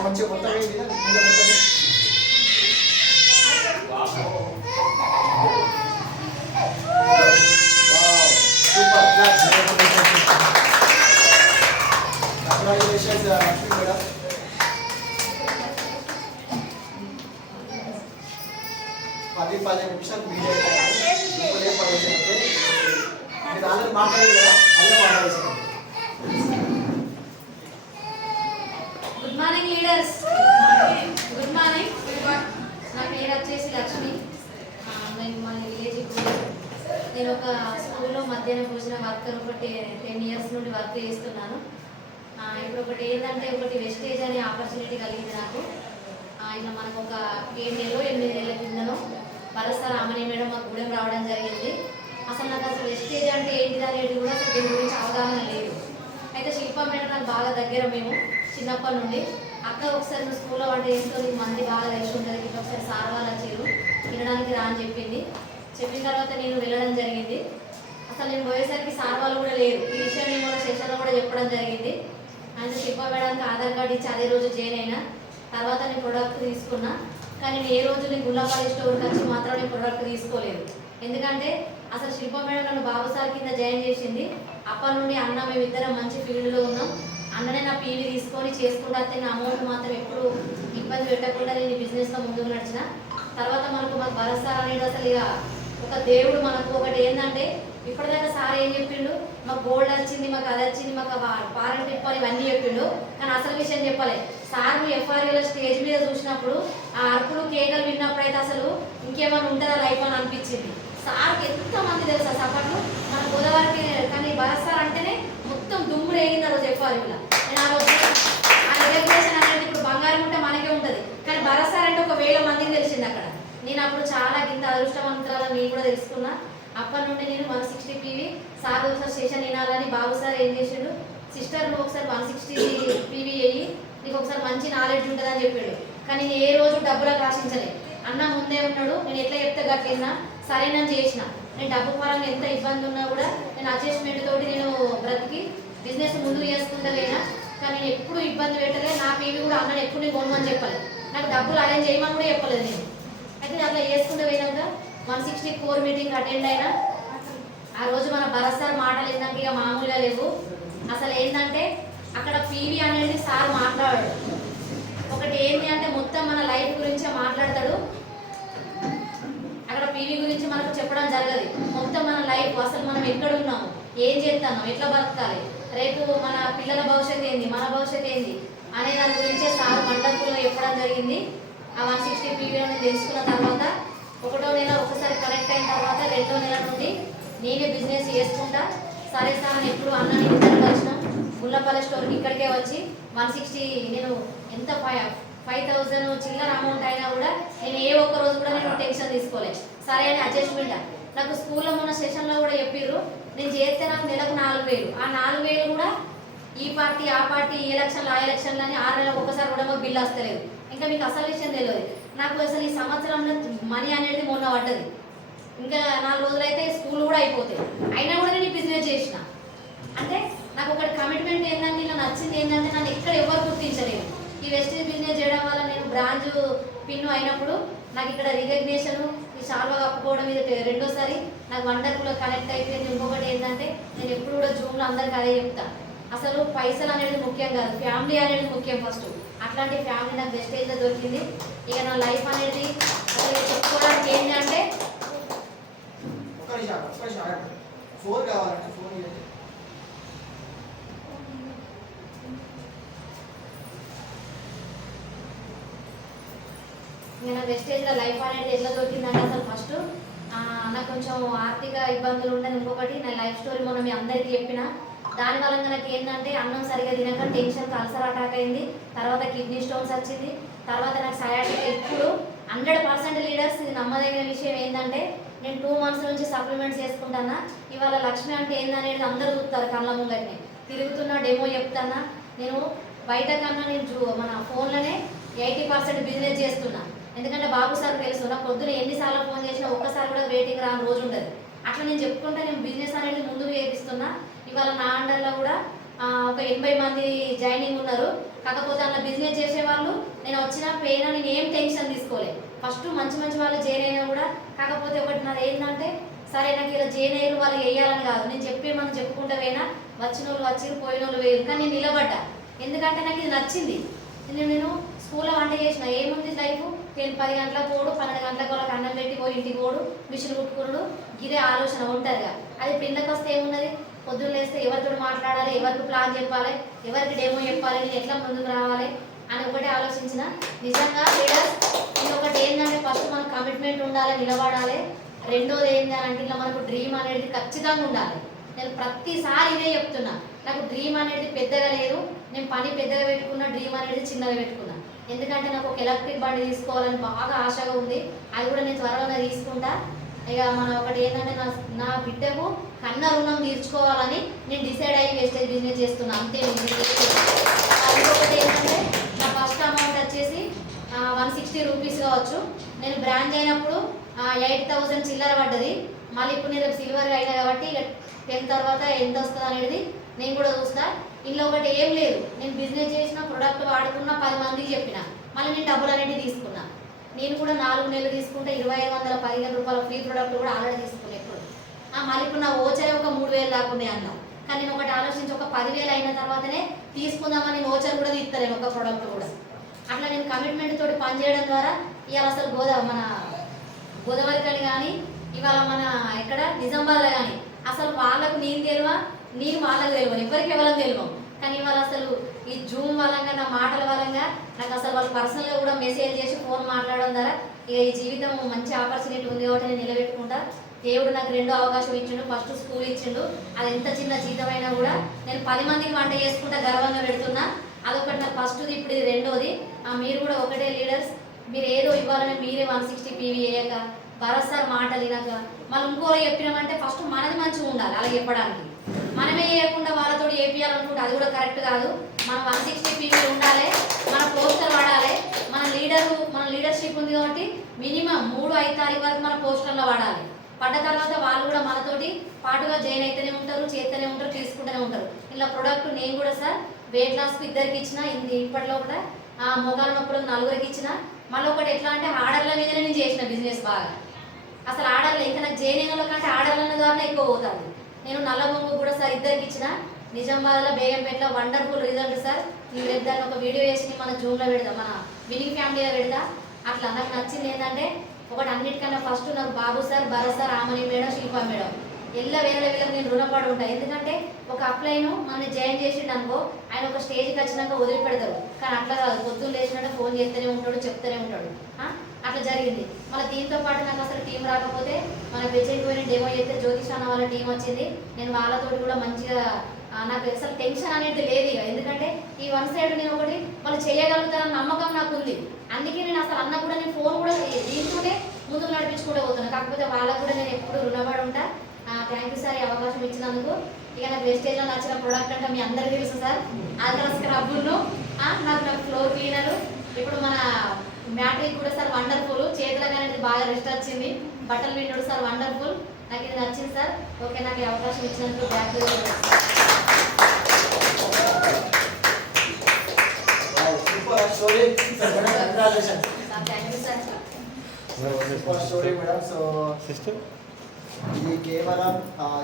మంచి మొత్తం కంగ్రాచులేషన్స్ లక్ష్మీ మేడం. పది నిమిషాలు మీడియా మీరు ఆల్రెడీ మాట్లాడారు కదా, అదే మాట్లాడేసాను. Good morning leaders. Good morning. నా పేరు వచ్చేసి లక్ష్మి. నేను మన విలేజ్కి నేను ఒక స్కూల్లో మధ్యాహ్న భోజన వర్కర్ ఒకటి 10 ఇయర్స్ నుండి వర్క్ చేస్తున్నాను. ఇప్పుడు ఒకటి ఏంటంటే ఒకటి వెస్టేజ్ అనే ఆపర్చునిటీ కలిగింది నాకు. ఇలా మనకు ఒక 7 నెలలో 8 నెలల కిందనో బరస రామని మేడం మాకు గూడెం రావడం జరిగింది. అసలు నాకు అసలు వెస్టేజ్ అంటే ఏంటిది అనేది కూడా అసలు దీని గురించి అవగాహన లేదు. అయితే శిల్ప మేడం నాకు బాగా దగ్గర, మేము చిన్నప్పటి నుండి అక్క ఒకసారి నువ్వు స్కూల్లో వంట చేస్తూ నీకు మంది బాగా తెలిసి ఉంటుంది, ఇట్లా ఒకసారి సార్ వాళ్ళు వచ్చారు తినడానికి రా అని చెప్పింది. చెప్పిన తర్వాత నేను వెళ్ళడం జరిగింది. అసలు నేను పోయేసరికి సార్ వాళ్ళు కూడా లేరు. ఈ విషయం నేను మన సెషన్లో కూడా చెప్పడం జరిగింది. అయితే శిల్ప మేడానికి ఆధార్ కార్డు ఇచ్చి అదే రోజు జాయిన్ అయినా. తర్వాత నేను ప్రోడక్ట్ తీసుకున్నా, కానీ నేను ఏ రోజు నేను గుల్లపల్లి స్టోర్కి వచ్చి మాత్రం నేను ప్రోడక్ట్ తీసుకోలేదు. ఎందుకంటే అసలు శిల్ప మేడం నన్ను బాబు సార్ కింద జాయిన్ చేసింది. అప్పటి నుండి అన్న మేమిద్దరం మంచి ఫీల్డ్లో ఉన్నాం. అన్ననే నా పీవీ తీసుకొని చేసుకుంటా, నా అమౌంట్ మాత్రం ఎప్పుడు ఇబ్బంది పెట్టకుండా నేను బిజినెస్లో ముందుకు నడిచిన. తర్వాత మాకు భరోసా అనేది అసలు ఇక ఒక దేవుడు. మనకు ఒకటి ఏంటంటే ఇప్పటిదాకా సార్ ఏం చెప్పిండు, మాకు గోల్డ్ వచ్చింది, మాకు అది వచ్చింది, మాకు వారంటీ ఇవ్వాలి, ఇవన్నీ చెప్పిండు. కానీ అసలు విషయం చెప్పలే. సార్ ఎఫ్ఆర్ఏలో స్టేజ్ మీద చూసినప్పుడు ఆ అరుపులు కేకలు విన్నప్పుడు అయితే అసలు ఇంకేమైనా ఉంటుందా లైఫ్ అని అనిపించింది. సార్కి ఎంతమంది తెలుసా సపోర్ట్లు మన గోదావరికి. కానీ భరోసా అంటేనే మొత్తం దుమ్ముడు వేగింది ఆ రోజు ఎఫ్ఆర్ఏలో. నేను ఆ రోజు ఆ రిజర్వేషన్ అనేది ఇప్పుడు బంగారం ఉంటే మనకే ఉంటుంది, కానీ భరోసా అంటే 1000 మందికి తెలిసింది అక్కడ. నేను అప్పుడు చాలా ఇంత అదృష్టవంతురాలని నేను కూడా తెలుసుకున్నా. అప్పటి నుండి నేను 160 పీవీ సార్ ఒకసారి స్టేషన్ వినాలని బాబు సార్ ఏం చేసిండు, సిస్టర్ నువ్వు ఒకసారి 160 పీవీ అయ్యి నీకు ఒకసారి మంచి నాలెడ్జ్ ఉంటుందని చెప్పాడు. కానీ నేను ఏ రోజు డబ్బులకు ఆశించలేదు. అన్న ముందే ఉన్నాడు, నేను ఎట్లా చెప్తే గట్టినా సరేనని చేసిన. నేను డబ్బు పరంగా ఎంత ఇబ్బంది ఉన్నా కూడా నేను అడ్జస్ట్మెంట్ తోటి నేను బ్రతికి బిజినెస్ ముందుకు చేసుకుంటా పోయినా. కానీ నేను ఎప్పుడు ఇబ్బంది పెట్టలే. నా పీవీ కూడా అన్నని ఎప్పుడు నేను కొనమని చెప్పలేదు, నాకు డబ్బులు అరేంజ్ చేయమని కూడా చెప్పలేదు నేను. అయితే అట్లా చేసుకుంటూ పోయినాక 164 మీటింగ్ అటెండ్ అయినా. ఆ రోజు మన భరత్ సార్ మాటలు ఏంటంటే ఇక మామూలుగా లేవు. అసలు ఏంటంటే అక్కడ పీవీ అనేది సార్ మాట్లాడాడు. ఒకటి ఏంటి అంటే మొత్తం మన లైఫ్ గురించే మాట్లాడతాడు. అక్కడ పీవీ గురించి మనకు చెప్పడం జరగదు. మొత్తం మన లైఫ్, అసలు మనం ఎక్కడ ఉన్నాము, ఏం చేస్తున్నాం, ఎట్లా బతకాలి, రేపు మన పిల్లల భవిష్యత్తు ఏంది, మన భవిష్యత్తు ఏంది అనే దాని గురించే సార్ మండపంలో చెప్పడం జరిగింది. ఆ 160 పీవీలో నేను తెలుసుకున్న తర్వాత 1వ నెల ఒకసారి కనెక్ట్ అయిన తర్వాత 2వ నెల నుండి నేనే బిజినెస్ చేసుకుంటా. సరే సార్ అని ఎప్పుడు అన్నని ఇద్దరు వచ్చినాం గుల్లపల్లి స్టోర్కి ఇక్కడికే వచ్చి 160 నేను ఎంత 5000 చిల్లర అమౌంట్ అయినా కూడా నేను ఏ ఒక్క రోజు కూడా నేను టెన్షన్ తీసుకోలేదు. సరే అని అడ్జస్ట్మెంట్. నాకు స్కూల్లో ఉన్న సెషన్లో కూడా చెప్పిర్రు నేను చేస్తే నాకు నెలకు 4000. ఆ 4000 కూడా ఈ పార్టీ ఆ పార్టీ ఈ ఎలక్షన్లు ఆ ఎలక్షన్లు అని 6 నెలలకు ఒకసారి కూడా మాకు బిల్లు వస్తలేదు. ఇంకా మీకు అసలు విషయం తెలియదు. నాకు అసలు ఈ సంవత్సరంలో మనీ అనేది మొన్న పడ్డది. ఇంకా 4 రోజులైతే స్కూల్ కూడా అయిపోతాయి. అయినా కూడా నేను బిజినెస్ చేసిన. అంటే నాకు ఒకటి కమిట్మెంట్ ఏంటంటే నాకు నచ్చింది ఏంటంటే నన్ను ఎక్కడ ఎవరు గుర్తించలేదు. ఈ వెస్టేజ్ బిజినెస్ చేయడం వల్ల నేను బ్రాంచ్ పిన్ అయినప్పుడు నాకు ఇక్కడ రికగ్నేషన్ ఈ షాల్వా కప్పుకోవడం ఇది 2వసారి నాకు వండర్ఫుల్గా కనెక్ట్ అయిపోయింది. ఇంకొకటి ఏంటంటే నేను ఎప్పుడు కూడా జూమ్లో అందరికీ అదే చెప్తాను, అసలు పైసలు అనేది ముఖ్యం కాదు, ఫ్యామిలీ అనేది ముఖ్యం ఫస్ట్. అట్లాంటి ఫ్యామిలీ నాకు వెస్టేజ్లో దొరికింది. ఇక నా లైఫ్ అనేది అసలు చెప్పుకోవడానికి ఏంటంటే ఫోన్ కావాలంటే ఫోన్ ఇవ్వండి. నేను వెస్టేజ్లో లైఫ్ అనేది ఎట్లా దొరికిందంటే అసలు ఫస్ట్ నాకు కొంచెం ఆర్థిక ఇబ్బందులు ఉండదు. ఇంకొకటి నా లైఫ్ స్టోరీ మొన్న మీ అందరికీ చెప్పిన. దానివల్ల నాకు ఏంటంటే అన్నం సరిగా తినక టెన్షన్ అల్సర్ అటాక్ అయింది. తర్వాత కిడ్నీ స్టోన్స్ వచ్చింది. తర్వాత నాకు సయాటిక్. ఇప్పుడు 100% లీడర్స్ ఇది నమ్మదగిన విషయం ఏంటంటే నేను 2 మంత్స్ నుంచి సప్లిమెంట్స్ చేసుకుంటానా. ఇవాళ లక్ష్మి అంటే ఏందనేది అందరూ చూస్తారు కళ్ళ ముంగటిని తిరుగుతున్నా, డెమో చెప్తానా. నేను బయట కన్నా నేను మన ఫోన్లోనే 80% బిజినెస్ చేస్తున్నా. ఎందుకంటే బాబు సార్ తెలుసు నాకు పొద్దున ఎన్నిసార్లు ఫోన్ చేసినా ఒక్కసారి కూడా వెయిటింగ్ రాని రోజు ఉండదు. అట్లా నేను చెప్పుకుంటే నేను బిజినెస్ అనేది ముందుకు చేపిస్తున్నా. ఇవాళ నా అండర్లో కూడా ఒక 80 మంది జాయినింగ్ ఉన్నారు. కాకపోతే అలా బిజినెస్ చేసేవాళ్ళు నేను వచ్చినా పోయినా నేను ఏం టెన్షన్ తీసుకోలేదు. ఫస్ట్ మంచి వాళ్ళు జాయిన్ అయినా కూడా. కాకపోతే ఒకటి నాది ఏంటంటే సరే నాకు ఇలా జాయిన్ అయ్యారు వాళ్ళు వేయాలని కాదు, నేను చెప్పేమని చెప్పుకుంటా పోయినా వచ్చిన వాళ్ళు వచ్చిరు పోయిన వాళ్ళు వేయరు. కానీ నేను నిలబడ్డా ఎందుకంటే నాకు ఇది నచ్చింది. నేను స్కూల్లో వంట చేసిన ఏముంది లైఫ్ 10 గంటలకు పోడు 12 గంటలకు వాళ్ళకి అన్నం పెట్టి పోయి ఇంటికి పోడు మిషన్ కుట్టుకున్నాడు ఇదే ఆలోచన ఉంటుందిగా. అది పిల్లకి వస్తే ఏమున్నది, పొద్దున్న లేస్తే ఎవరితో మాట్లాడాలి, ఎవరికి ప్లాన్ చెప్పాలి, ఎవరికి డెమో చెప్పాలి, నేను ఎట్లా ముందుకు రావాలి అని ఒకటే ఆలోచించిన. నిజంగా లీడర్స్ ఇది ఒకటి ఏంటంటే ఫస్ట్ మనకు కమిట్మెంట్ ఉండాలి, నిలబడాలి. రెండోది ఏంటంటే ఇలా మనకు డ్రీమ్ అనేది ఖచ్చితంగా ఉండాలి. నేను ప్రతిసారి ఇదే చెప్తున్నా, నాకు డ్రీమ్ అనేది పెద్దగా లేదు. నేను పని పెద్దగా పెట్టుకున్నా, డ్రీమ్ అనేది చిన్నగా పెట్టుకున్నా. ఎందుకంటే నాకు ఒక ఎలక్ట్రిక్ బండి తీసుకోవాలని బాగా ఆశగా ఉంది. అది కూడా నేను త్వరలోనే తీసుకుంటా. ఇక మనం ఒకటి ఏంటంటే నా బిడ్డకు కన్న రుణం తీర్చుకోవాలని నేను డిసైడ్ అయ్యి వేస్టేజ్ బిజినెస్ చేస్తున్నా. అంతే. ఇంకొకటి ఏంటంటే నా ఫస్ట్ అమౌంట్ వచ్చేసి 160 రూపీస్ కావచ్చు. నేను బ్రాంచ్ అయినప్పుడు 8,000 చిల్లర పడ్డది. మళ్ళీ ఇప్పుడు నేను సిల్వర్ అయినా కాబట్టి ఇక 10 తర్వాత ఎంత వస్తుంది అనేది నేను కూడా చూస్తా. ఇంట్లో ఒకటి ఏం లేదు, నేను బిజినెస్ చేసిన ప్రొడక్ట్ వాడుకున్న 10 మందికి చెప్పిన, మళ్ళీ నేను డబ్బులు అనేవి తీసుకున్నా. నేను కూడా 4 నెలలు తీసుకుంటే 2,515 రూపాయల ఫ్రీ ప్రొడక్ట్ కూడా ఆల్రెడీ తీసుకున్నాను. ఎప్పుడు మళ్ళీ ఇప్పుడు నా ఓచరే ఒక 3,000 దాకా ఉన్నాయి అన్న. కానీ నేను ఒకటి ఆలోచించి ఒక 10,000 అయిన తర్వాతనే తీసుకుందామని నేను ఓచర్ కూడా తీస్తాను ఒక ప్రోడక్ట్ కూడా. అట్లా నేను కమిట్మెంట్ తోటి పనిచేయడం ద్వారా ఇవాళ అసలు మన గోదావరికని కానీ ఇవాళ మన ఎక్కడ నిజామాబాద్లో కానీ అసలు వాళ్ళకు నేను తెలియవా, నేను వాళ్ళకి తెలియను, ఎవరికి ఎవరికి తెలియవు. కానీ ఇవాళ అసలు ఈ జూమ్ వలంగా నా మాటల వలంగా నాకు అసలు వాళ్ళు పర్సనల్గా కూడా మెసేజ్ చేసి ఫోన్ మాట్లాడడం ద్వారా ఇక ఈ జీవితం మంచి ఆపర్చునిటీ ఉంది కాబట్టి నేను నిలబెట్టుకుంటా. దేవుడు నాకు 2వ అవకాశం ఇచ్చిండు. ఫస్ట్ స్కూల్ ఇచ్చిండు, అది ఎంత చిన్న జీతమైనా కూడా నేను 10 మందికి వంట చేసుకుంటా గర్వంగా పెడుతున్నా. అదొకటి నాకు ఫస్ట్ది, ఇప్పుడు ఇది 2వది. మీరు కూడా ఒకటే లీడర్స్, మీరు ఏదో ఇవ్వాలని మీరే 160 PV వేయక భరోసారి మాటలు వినక మళ్ళీ ఇంకోరు చెప్పినామంటే ఫస్ట్ మనది మంచిగా ఉండాలి. అలా చెప్పడానికి మనమే చేయకుండా వాళ్ళతో ఏపీయాలనుకుంటే అది కూడా కరెక్ట్ కాదు. మనం 160 PV ఉండాలి, మన పోస్టర్ వాడాలి. మన లీడర్షిప్ ఉంది కాబట్టి మినిమం 3-5 తారీఖు వరకు మన పోస్టర్లో వాడాలి. పడ్డ తర్వాత వాళ్ళు కూడా మనతోటి పాటుగా జాయిన్ అయితేనే ఉంటారు, చేస్తూనే ఉంటారు, తీసుకుంటూనే ఉంటారు. ఇలా ప్రొడక్ట్ నేను కూడా సార్ వెయిట్ లాస్కి 2కి ఇచ్చిన, ఇప్పట్లో కూడా మొగాల నొప్పులకు 4కి ఇచ్చిన. మళ్ళీ ఒకటి ఎట్లా అంటే ఆర్డర్ల మీదనే నేను చేసిన బిజినెస్ బాగా. అసలు ఆర్డర్లు ఇంకా నాకు జాయిన్ అయిన కంటే ఆర్డర్ల ద్వారా ఎక్కువ పోతుంది. నేను నల్ల బొంగు కూడా సార్ 2కి ఇచ్చిన. నిజామాబాద్లో బేగంపేటలో వండర్ఫుల్ రిజల్ట్ సార్. మీరు దాన్ని ఒక వీడియో వేసి మన జూమ్లో పెడతా, మన వినింగ్ ఫ్యామిలీలో పెడతా. అట్లా నాకు నచ్చింది ఏంటంటే ఒకటి అన్నిటికన్నా ఫస్ట్ నాకు Babu sir, Bharat sir, Ramani madam, Shilpa madam వేరే వీళ్ళకి నేను రుణపడి ఉంటాను. ఎందుకంటే ఒక అప్లైను మనల్ని జాయిన్ చేసిండు అనుకో, ఆయన ఒక స్టేజ్కి వచ్చినాక వదిలిపెడతారు. కానీ అట్లా కాదు, పొద్దున్న లేచినట్టు ఫోన్ చేస్తూనే ఉంటాడు, చెప్తూనే ఉంటాడు. అట్లా జరిగింది. మళ్ళీ దీంతో పాటు నాకు అసలు టీం రాకపోతే మన బెజెంట్ పోయిన డెమో చేస్తే జ్యోతిష్ అన్న వాళ్ళ టీం వచ్చింది. నేను వాళ్ళతో కూడా మంచిగా నాకు అసలు టెన్షన్ అనేది లేదు ఇక. ఎందుకంటే ఈ వన్ సైడ్ నేను ఒకటి వాళ్ళు చేయగలుగుతారన్న నమ్మకం నాకు ఉంది. అందుకే నేను అసలు అన్న కూడా నేను ఫోన్ కూడా దీంతోనే ముందుకు నడిపించుకుంటూ పోతున్నాను. కాకపోతే వాళ్ళకు కూడా నేను ఎప్పుడు రుణపడి ఉంటా. థ్యాంక్ యూ సార్ ఈ అవకాశం ఇచ్చినందుకు. ఇక నాకు వెస్టేజ్లో నచ్చిన ప్రోడక్ట్ అంటే మీ అందరికీ తెలుసు సార్, ఆల్కలర్ స్క్రబ్బును, నాకు ఫ్లోర్ క్లీనరు. ఇప్పుడు మన మ్యాట్రిక్ కూడా సార్ వండర్ఫుల్, చేతులకు అనేది బాగా రెస్ట్ వచ్చింది. బట్టలు విండు సార్ వండర్ఫుల్, నాకు ఇది నచ్చింది సార్. ఓకే, నాకు ఈ అవకాశం ఇచ్చినందుకు బ్యాక్ స్టోరీ మేడం. సో ఇది కేవలం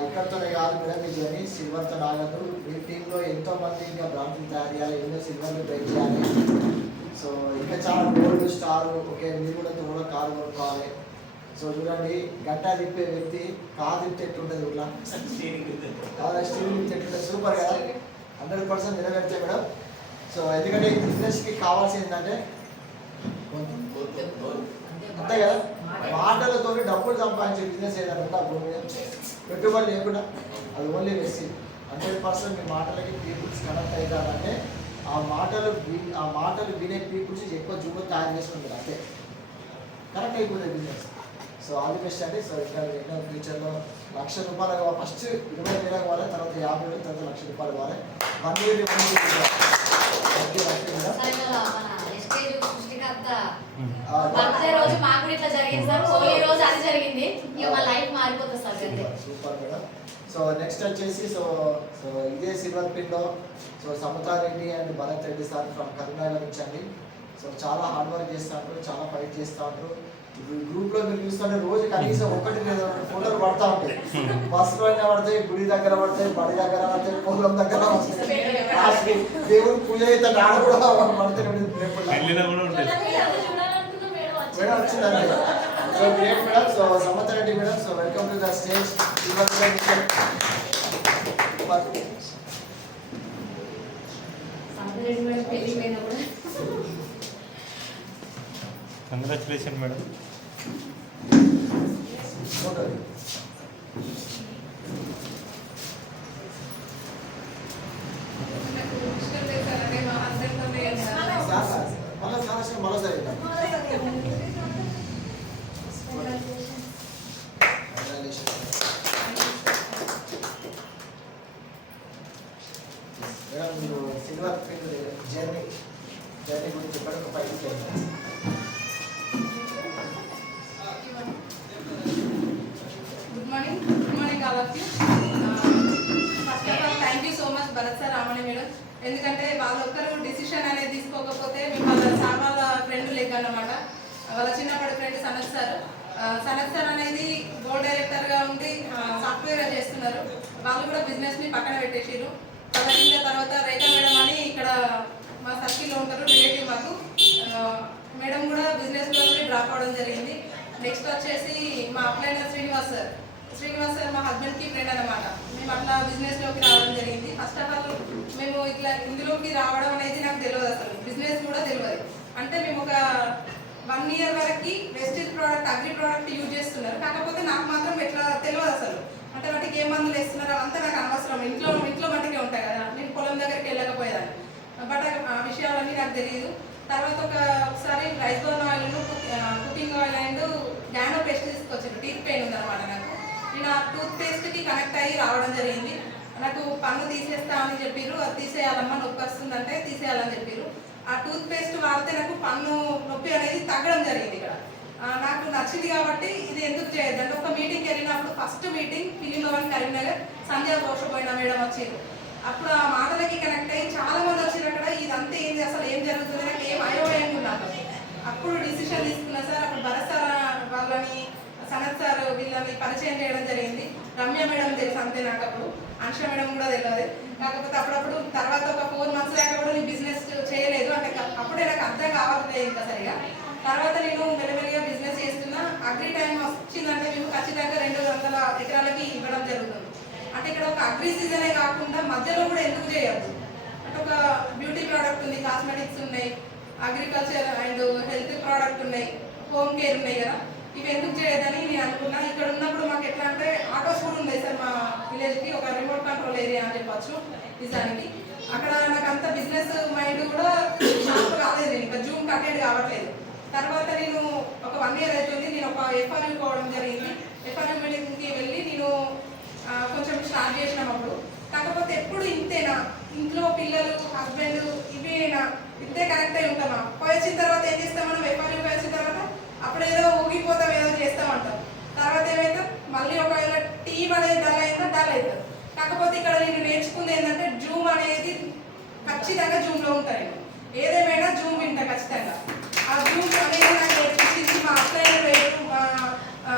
ఇక్కడతోనే కాదు మేడం, ఈ జర్నీ సిల్వర్తో ఆగదు. మీ టీంలో ఎంతో మంది ఇంకా బ్రాంచ్లు తయారు చేయాలి, ఎన్నో సిల్వర్లు బ్రేక్ చేయాలి. సో ఇంకా చాలా గోల్డ్ స్టార్. ఓకే, మీరు కూడా త్వరలో కారు కొనుక్కోవాలి. సో చూడండి, గట్టా తిప్పే వ్యక్తి కారు తిప్పితే ఎట్లుంటుంది ఇట్లా, స్టీరింగ్ తిప్పితే ఎట్లుంటుంది. సూపర్ కదా, 100% నిలబెడితే మేడం. సో ఎందుకంటే ఈ బిజినెస్కి కావాల్సింది ఏంటంటే అంతే కదా, మాటలతో డబ్బులు సంపాదించే బిజినెస్ ఏదైనా ఉందా భూమి మీద, పెట్టుబడి లేకుండా, అది ఓన్లీ వేసి 100% మీ మాటలకి పీపుల్స్ కనెక్ట్ అవుతారంటే ఆ మాటలు వినే పీపుల్స్ ఎక్కువ జూమ్ తయారు చేసుకుంటారు. అంతే కరెక్ట్ అయిపోతుంది business. So all the best అండి. సో ఇక్కడ ఎన్నో ఫ్యూచర్లో ₹1,00,000 కావాలి. ఫస్ట్ 20,000 కావాలి, తర్వాత 50,000, తర్వాత ₹1,00,000 కావాలి. 1 year రోజు మాకు ఇట్లా జరిగింది సార్. హోలీ రోజు అది జరిగింది, ఇక మా లైఫ్ మారిపోతుంది sir. Super madam. So next వచ్చేసి సో ఇదే సిల్వర్ పిన్లో so Samatha Reddy and Bharat Reddy sir from Karimnagar నుంచి అండి. సో చాలా హార్డ్ వర్క్ చేస్తూ ఉంటారు, చాలా ఫైట్ చేస్తూ ఉంటారు. గ్రూప్లో మీరు చూస్తుంటే రోజు కనీసం 1-2 ఫోటోలు పడతా ఉంటాయి. బస్సులో అయినా పడతాయి, గుడి దగ్గర పడతాయి, బడి దగ్గర పడతాయి, పొలం దగ్గర పడతాయి, దేవుడు పూజ అయితే ఆడ కూడా పడతాయి. మేడం వచ్చిందండి. So great madam. So Samatha Reddy madam, so welcome to the stage. Congratulation madam. మళ్ళీ మేడం మీరు సిల్వర్ ఫీల్డ్ జర్నీ గురించి చెప్పండి, ఒక 5 seconds. Good morning all of you. First of all, thank you so much Bharat sir, Ramani madam. ఎందుకంటే వాళ్ళు ఒక్కరు decision అనేది తీసుకోకపోతే మేము వాళ్ళ సార్ వాళ్ళ ఫ్రెండ్ లెక్క అన్నమాట. వాళ్ళ చిన్నప్పటి ఫ్రెండ్ సనత్ సార్ అనేది బోర్డ్ డైరెక్టర్గా ఉండి సాఫ్ట్వేర్ చేస్తున్నారు. వాళ్ళు కూడా బిజినెస్ని పక్కన పెట్టేసారు. తర్వాత రేఖా మేడం అని ఇక్కడ మా సర్కిల్లో ఉంటారు, రిలేటివ్ మాకు. మేడం కూడా బిజినెస్లో డ్రాప్ అవ్వడం జరిగింది. నెక్స్ట్ వచ్చేసి మా అప్లైనర్ శ్రీనివాస్ సార్ మా హస్బెండ్కి ఫ్రెండ్ అనమాట. మేము అట్లా బిజినెస్లోకి రావడం జరిగింది. ఫస్ట్ ఆఫ్ ఆల్ మేము ఇట్లా ఇందులోకి రావడం అనేది నాకు తెలియదు, అసలు బిజినెస్ కూడా తెలియదు. అంటే మేము ఒక 1 year వరకు wastage product, agri product use చేస్తున్నారు. కాకపోతే నాకు మాత్రం ఎట్లా తెలియదు అసలు. అంటే వాటికి ఏ మందులు వేస్తున్నారు అంతా నాకు అనవసరం. ఇంట్లో మట్టికే ఉంటాయి కదా, నేను పొలం దగ్గరికి వెళ్ళకపోయేదాన్ని. బట్ ఆ విషయాలన్నీ నాకు తెలియదు. తర్వాత ఒకసారి rice bran oil, cooking oil and డానో పేస్ట్ తీసుకొచ్చాను. టీత్ పెయిన్ ఉందన్నమాట నాకు. నేను ఆ టూత్ పేస్ట్కి కనెక్ట్ అయ్యి రావడం జరిగింది. నాకు పన్ను తీసేస్తా అని చెప్పారు. అది తీసేయాలమ్మా, నొప్పి వస్తుందంటే తీసేయాలని చెప్పారు. ఆ టూత్ పేస్ట్ వాడితే నాకు పన్ను నొప్పి అనేది తగ్గడం జరిగింది. ఇక్కడ నాకు నచ్చింది కాబట్టి ఇది ఎందుకు చేయొద్దు అంటే ఒక మీటింగ్కి వెళ్ళినప్పుడు, first meeting film Bhavan Karimnagar, Sandhya పోషపోయిన మేడం వచ్చారు. అప్పుడు ఆ మాటలకి కనెక్ట్ అయ్యి చాలా మంది వచ్చారు. అక్కడ ఇదంతా ఏంది, అసలు ఏం జరుగుతుంది, నాకు ఏం అయోమయం ఉన్నాను. అప్పుడు డిసిషన్ తీసుకున్నా సార్. అప్పుడు భరత్ సార్ వాళ్ళని, సనత్ సార్ వీళ్ళని పరిచయం చేయడం జరిగింది. రమ్య మేడం తెలుసు అంతే నాకు, అప్పుడు అంశ మేడం కూడా తెలియదు. కాకపోతే అప్పుడప్పుడు తర్వాత ఒక 4 months దాకా కూడా నేను బిజినెస్ చేయలేదు. అంటే అప్పుడే నాకు అర్థం కావట్లేదు ఇంకా సరిగా. తర్వాత నేను మెల్లమెల్లగా బిజినెస్ చేస్తున్నా. అగ్రి టైం వచ్చిందంటే మేము ఖచ్చితంగా 200 ఎకరాలకి ఇవ్వడం జరుగుతుంది. అంటే ఇక్కడ ఒక అగ్రి సీజనే కాకుండా మధ్యలో కూడా ఎందుకు చేయొద్దు అంటే ఒక బ్యూటీ ప్రోడక్ట్ ఉంది, కాస్మెటిక్స్ ఉన్నాయి, అగ్రికల్చర్ అండ్ హెల్త్ ప్రోడక్ట్ ఉన్నాయి, హోమ్ కేర్ ఉన్నాయి కదా, ఇవి ఎందుకు చేయొద్దని నేను అనుకున్నా. ఇక్కడ ఉన్నప్పుడు మాకు ఎట్లా అంటే ఆటోస్ కూడా ఉన్నాయి సార్ మా విలేజ్కి, ఒక రిమోట్ కంట్రోల్ ఏరియా అని చెప్పచ్చు నిజానికి. అక్కడ నాకు అంత బిజినెస్ మైండ్ కూడా షార్ప్ కాలేదు, నేను ఇంకా జూమ్ అటెండ్ కావట్లేదు. తర్వాత నేను ఒక 1 year అవుతుంది, నేను ఒక ఎఫ్ఆర్యూ పోవడం జరిగింది. ఎఫ్ఆర్యూ మీటింగ్కి వెళ్ళి నేను కొంచెం స్టార్ట్ చేసినాం అప్పుడు. కాకపోతే ఎప్పుడు ఇంతేనా, ఇంట్లో పిల్లలు, హస్బెండ్, ఇవేనా, ఇంతే కనెక్ట్ అయి ఉంటామా. పోయించిన తర్వాత ఏం చేస్తాం మనం, ఎఫ్ఆర్యూ పోయించిన తర్వాత అప్పుడు ఏదో ఊగిపోతాం, ఏదో చేస్తామంటాం. తర్వాత ఏమైతే మళ్ళీ ఒకవేళ టీమ్ అనేది డల్ అయిందో డల్ అవుతుంది. కాకపోతే ఇక్కడ నేను నేర్చుకుంది ఏంటంటే జూమ్ అనేది ఖచ్చితంగా జూమ్లో ఉంటాను. ఏదేమైనా జూమ్ వింటా ఖచ్చితంగా. ఆ జూమ్ అనేది నాకు నేర్పించింది మా అప్లైనర్